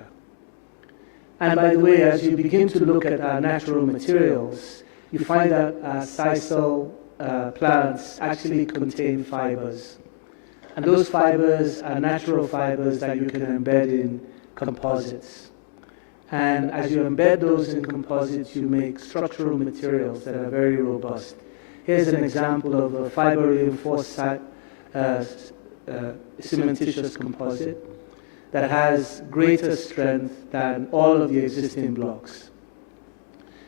And by the way, as you begin to look at our natural materials, you find that our sisal plants actually contain fibers. And those fibers are natural fibers that you can embed in composites. And as you embed those in composites, you make structural materials that are very robust. Here's an example of a fiber-reinforced cementitious composite that has greater strength than all of the existing blocks.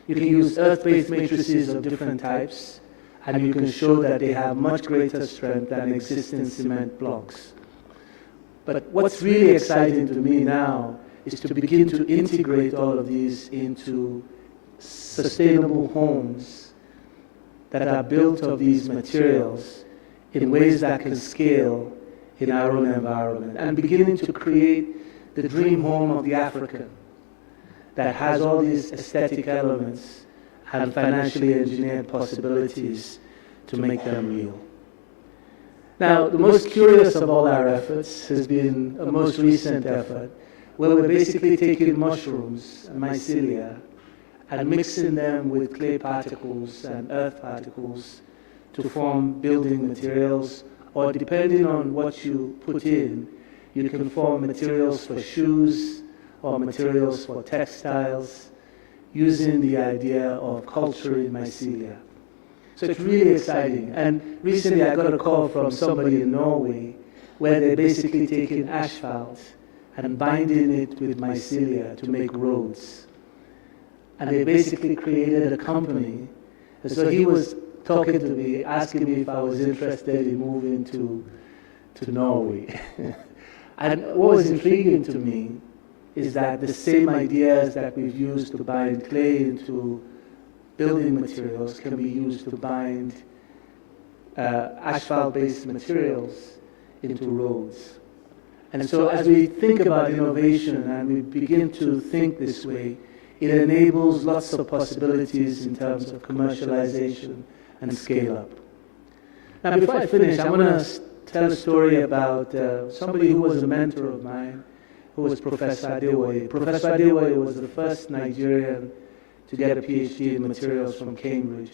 You can use earth-based matrices of different types, and you can show that they have much greater strength than existing cement blocks. But what's really exciting to me now is to begin to integrate all of these into sustainable homes that are built of these materials in ways that can scale in our own environment, and beginning to create the dream home of the African that has all these aesthetic elements and financially engineered possibilities to make them real. Now, the most curious of all our efforts has been a most recent effort where we're basically taking mushrooms and mycelia and mixing them with clay particles and earth particles to form building materials, or depending on what you put in, you can form materials for shoes or materials for textiles using the idea of culturing mycelia. So it's really exciting. And recently I got a call from somebody in Norway where they're basically taking asphalt and binding it with mycelia to make roads. And they basically created a company. And so he was talking to me, asking me if I was interested in moving to Norway. And what was intriguing to me is that the same ideas that we've used to bind clay into building materials can be used to bind asphalt-based materials into roads. And so as we think about innovation and we begin to think this way, it enables lots of possibilities in terms of commercialization and scale up. Now, before I finish, I want to tell a story about somebody who was a mentor of mine, who was Professor Adewoye. Professor Adewoye was the first Nigerian to get a PhD in materials from Cambridge.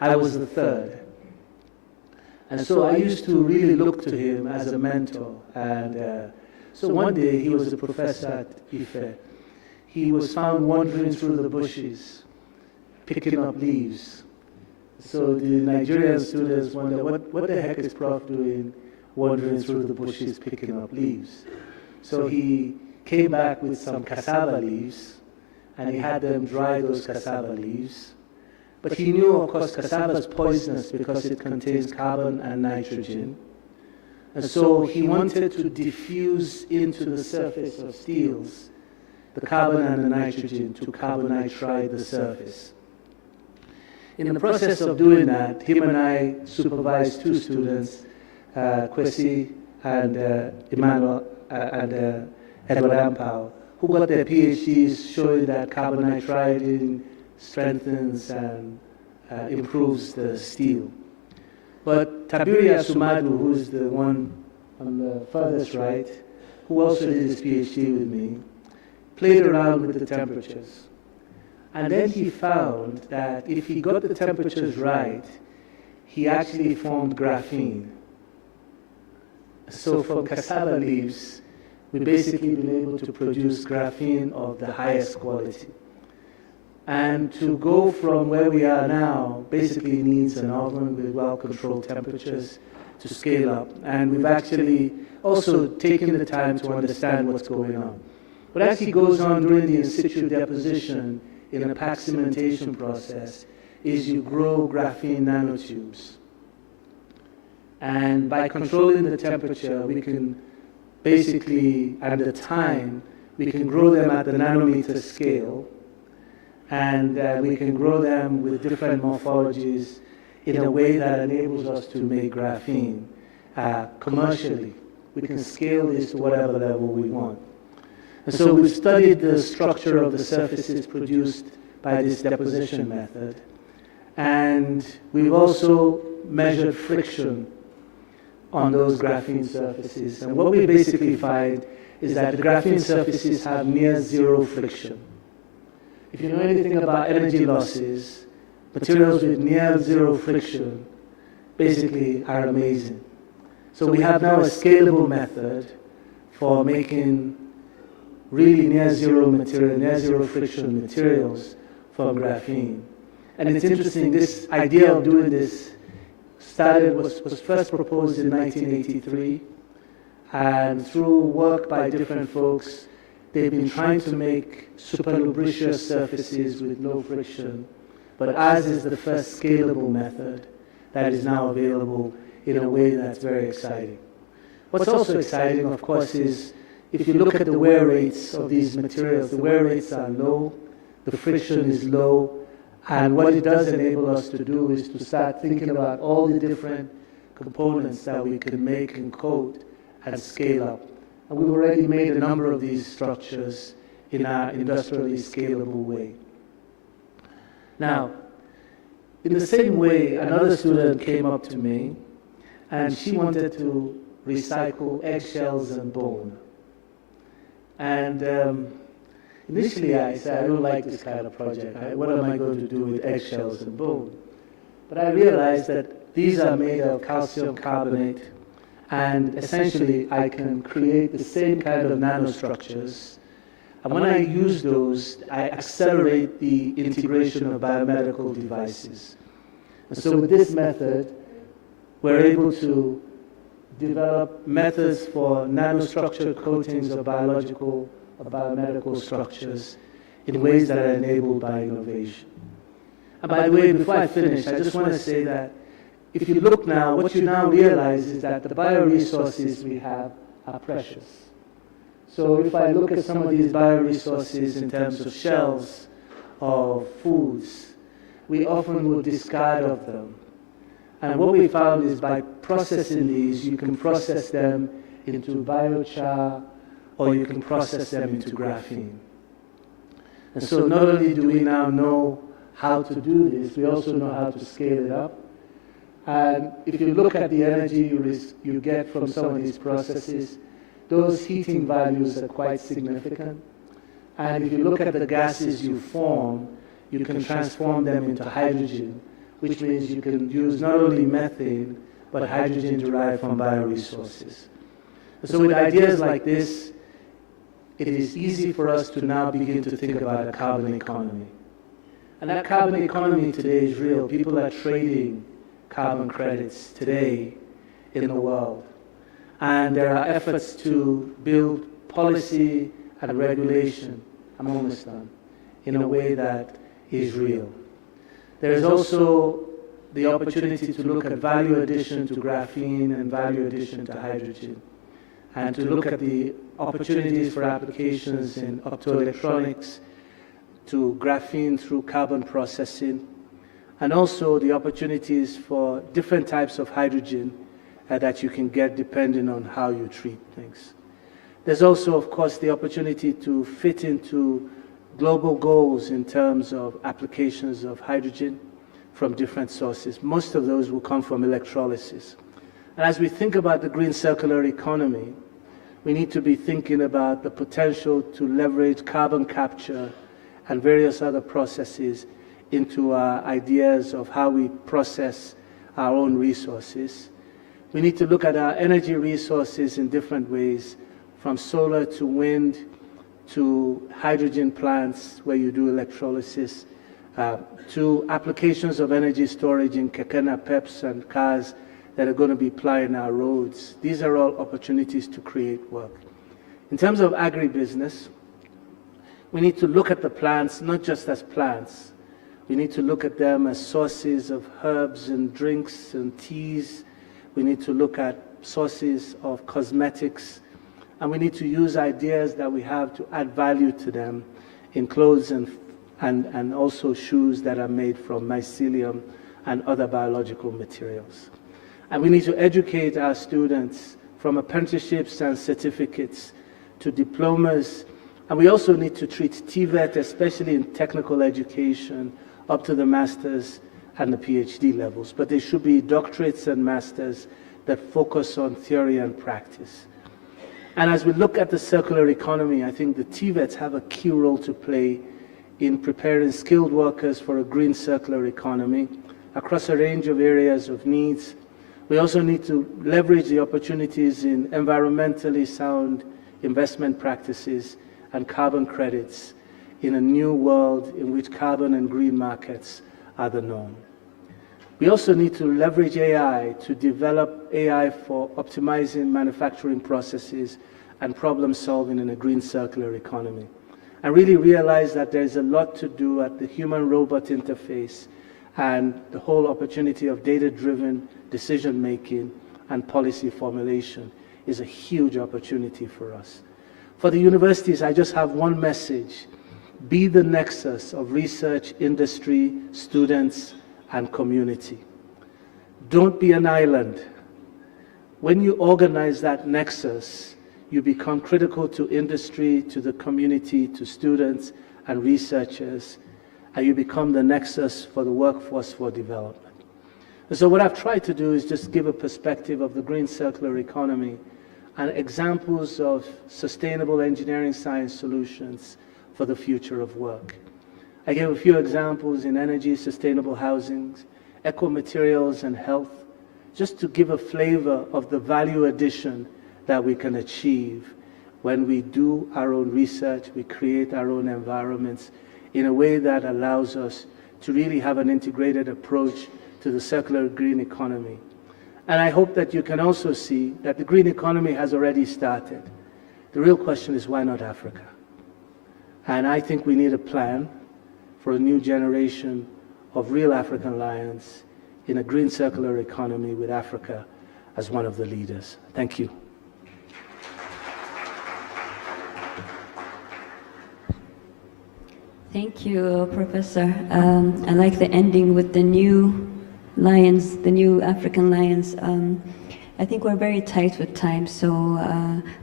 I was the third. And so I used to really look to him as a mentor. And so one day he was a professor at IFE. He was found wandering through the bushes, picking up leaves. So the Nigerian students wonder, what the heck is Prof doing wandering through the bushes, picking up leaves? So he came back with some cassava leaves, and he had them dry those cassava leaves. But he knew, of course, cassava is poisonous because it contains carbon and nitrogen. And so he wanted to diffuse into the surface of steels the carbon and the nitrogen to carbonitride the surface. In the process of doing that, him and I supervised two students, Kwesi and Emmanuel and Edward Ampao, who got their PhDs showing that carbonitriding strengthens and improves the steel. But Tabiria Sumadu, who is the one on the furthest right, who also did his PhD with me, played around with the temperatures. And then he found that if he got the temperatures right, he actually formed graphene. So from cassava leaves, we've basically been able to produce graphene of the highest quality. And to go from where we are now basically needs an oven with well-controlled temperatures to scale up. And we've actually also taken the time to understand what's going on. What actually goes on during the in-situ deposition in a pack cementation process is you grow graphene nanotubes. And by controlling the temperature, we can basically, at the time, we can grow them at the nanometer scale, and we can grow them with different morphologies in a way that enables us to make graphene commercially. We can scale this to whatever level we want. And so we've studied the structure of the surfaces produced by this deposition method, and we've also measured friction on those graphene surfaces. And what we basically find is that the graphene surfaces have near zero friction. If you know anything about energy losses, materials with near zero friction basically are amazing. So we have now a scalable method for making really near zero material, near zero friction materials from graphene. And it's interesting, this idea of doing this was first proposed in 1983, and through work by different folks, they've been trying to make superlubricious surfaces with low friction, but ours is the first scalable method that is now available in a way that's very exciting. What's also exciting, of course, is if you look at the wear rates of these materials, the wear rates are low, the friction is low, and what it does enable us to do is to start thinking about all the different components that we can make and coat and scale up. And we've already made a number of these structures in our industrially scalable way. Now, in the same way, another student came up to me and she wanted to recycle eggshells and bone. And initially I said, I don't like this kind of project. What am I going to do with eggshells and bone? But I realized that these are made of calcium carbonate, and essentially I can create the same kind of nanostructures. And when I use those, I accelerate the integration of biomedical devices. And so with this method, we're able to develop methods for nanostructured coatings of biological or biomedical structures in ways that are enabled by innovation. And by the way, before I finish, I just want to say that if you look now, what you now realize is that the bioresources we have are precious. So if I look at some of these bioresources in terms of shells of foods, we often will discard of them. And what we found is by processing these, you can process them into biochar, or you can process them into graphene. And so not only do we now know how to do this, we also know how to scale it up. And if you look at the energy you get from some of these processes, those heating values are quite significant. And if you look at the gases you form, you can transform them into hydrogen, which means you can use not only methane, but hydrogen derived from bioresources. And so with ideas like this, it is easy for us to now begin to think about a carbon economy. And that carbon economy today is real. People are trading carbon credits today in the world. And there are efforts to build policy and regulation, I'm almost done, in a way that is real. There is also the opportunity to look at value addition to graphene and value addition to hydrogen, and to look at the opportunities for applications in optoelectronics, to graphene through carbon processing, and also the opportunities for different types of hydrogen that you can get depending on how you treat things. There's also, of course, the opportunity to fit into global goals in terms of applications of hydrogen from different sources. Most of those will come from electrolysis. And as we think about the green circular economy, we need to be thinking about the potential to leverage carbon capture and various other processes into our ideas of how we process our own resources. We need to look at our energy resources in different ways, from solar to wind to hydrogen plants where you do electrolysis, to applications of energy storage in kekena peps and cars that are going to be plying our roads. These are all opportunities to create work. In terms of agribusiness, we need to look at the plants not just as plants. We need to look at them as sources of herbs and drinks and teas. We need to look at sources of cosmetics, and we need to use ideas that we have to add value to them in clothes and also shoes that are made from mycelium and other biological materials. And we need to educate our students from apprenticeships and certificates to diplomas. And we also need to treat TVET, especially in technical education, up to the master's and the PhD levels. But they should be doctorates and masters that focus on theory and practice. And as we look at the circular economy, I think the TVETs have a key role to play in preparing skilled workers for a green circular economy across a range of areas of needs. We also need to leverage the opportunities in environmentally sound investment practices and carbon credits in a new world in which carbon and green markets are the norm. We also need to leverage AI to develop AI for optimizing manufacturing processes and problem solving in a green circular economy. And really realize that there's a lot to do at the human-robot interface and the whole opportunity of data-driven decision-making and policy formulation is a huge opportunity for us. For the universities, I just have one message. Be the nexus of research, industry, students, and community. Don't be an island. When you organize that nexus, you become critical to industry, to the community, to students and researchers, and you become the nexus for the workforce for development. And so what I've tried to do is just give a perspective of the green circular economy and examples of sustainable engineering science solutions for the future of work. I gave a few examples in energy, sustainable housing, eco-materials and health, just to give a flavor of the value addition that we can achieve when we do our own research, we create our own environments in a way that allows us to really have an integrated approach to the circular green economy. And I hope that you can also see that the green economy has already started. The real question is, why not Africa? And I think we need a plan for a new generation of real African lions in a green circular economy with Africa as one of the leaders. Thank you. Thank you, Professor. I like the ending with the new lions, the new African lions. I think we're very tight with time, so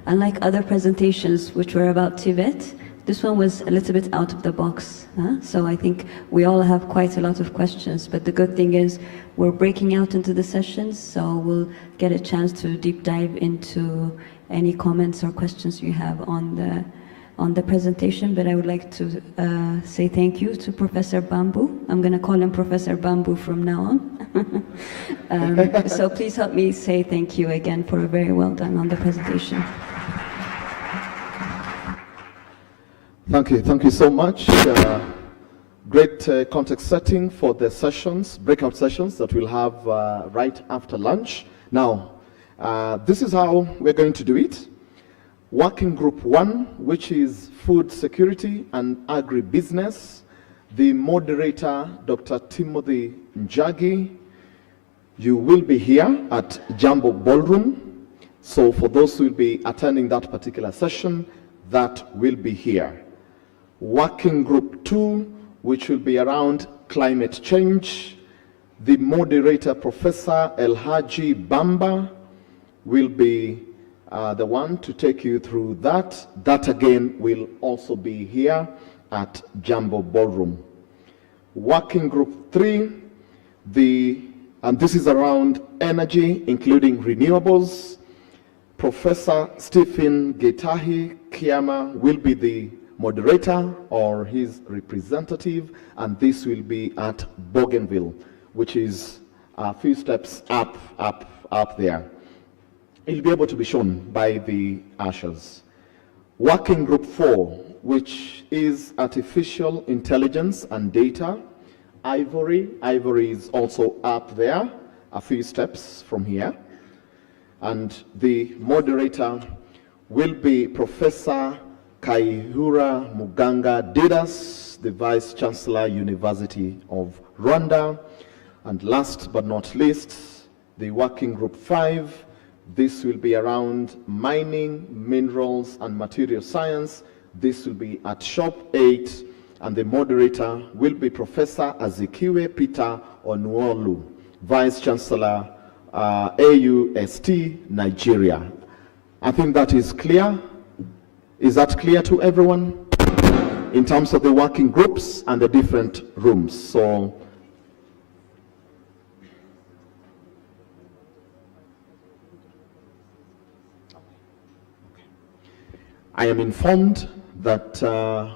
unlike other presentations which were about TVET, this one was a little bit out of the box. So I think we all have quite a lot of questions, but the good thing is we're breaking out into the sessions, so we'll get a chance to deep dive into any comments or questions you have on the presentation. But I would like to say thank you to Professor Bamboo. I'm going to call him Professor Bamboo from now on. So please help me say thank you again for a very well done on the presentation. Thank you so much. Great context setting for the sessions, breakout sessions that we'll have right after lunch. Now, this is how we're going to do it. Working Group 1, which is Food Security and Agribusiness. The moderator, Dr. Timothy Njagi, you will be here at Jambo Ballroom. So for those who will be attending that particular session, that will be here. Working Group 2, which will be around climate change. The moderator, Professor Elhaji Bamba, will be the one to take you through that. That again will also be here at Jambo Ballroom. Working Group 3, and this is around energy, including renewables. Professor Stephen Getahi Kiama will be the moderator or his representative, and this will be at Bougainville, which is a few steps up there. It'll be able to be shown by the ushers. Working Group 4, which is Artificial Intelligence and Data. Ivory is also up there, a few steps from here. And the moderator will be Professor Kaihura Muganga Didas, the Vice Chancellor, University of Rwanda. And last but not least, the Working Group 5. This will be around mining, minerals, and material science. This will be at Shop 8, and the moderator will be Professor Azikiwe Peter Onuolu, Vice Chancellor, AUST, Nigeria. I think that is clear. Is that clear to everyone? In terms of the working groups and the different rooms. So, I am informed that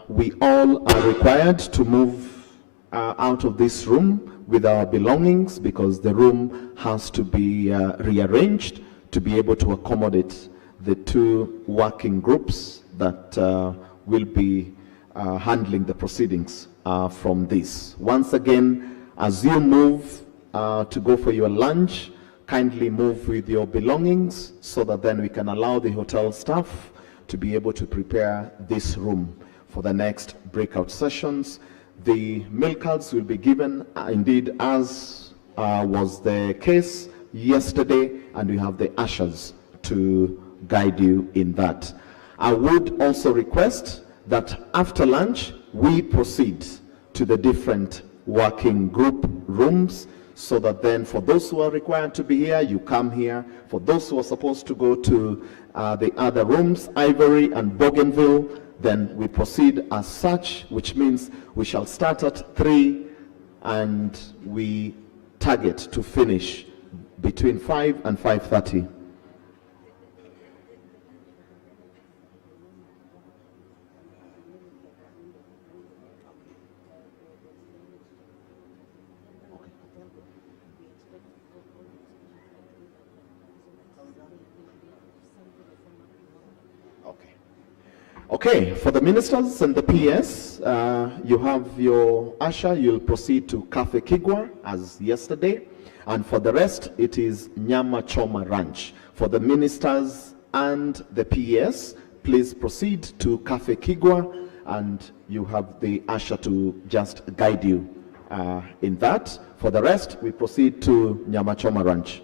we all are required to move out of this room with our belongings because the room has to be rearranged to be able to accommodate the two working groups that will be handling the proceedings from this. Once again, as you move to go for your lunch, kindly move with your belongings so that then we can allow the hotel staff to be able to prepare this room for the next breakout sessions. The meal cards will be given indeed as was the case yesterday, and we have the ushers to guide you in that. I would also request that after lunch, we proceed to the different working group rooms, so that then for those who are required to be here, you come here. For those who are supposed to go to the other rooms, Ivory and Bougainville, then we proceed as such, which means we shall start at 3 and we target to finish between 5 and 5:30. Okay, for the ministers and the PS, you have your usher, you'll proceed to Cafe Kigwa as yesterday. And for the rest, it is Nyama Choma Ranch. For the ministers and the PS, please proceed to Cafe Kigwa, and you have the usher to just guide you in that. For the rest, we proceed to Nyama Choma Ranch.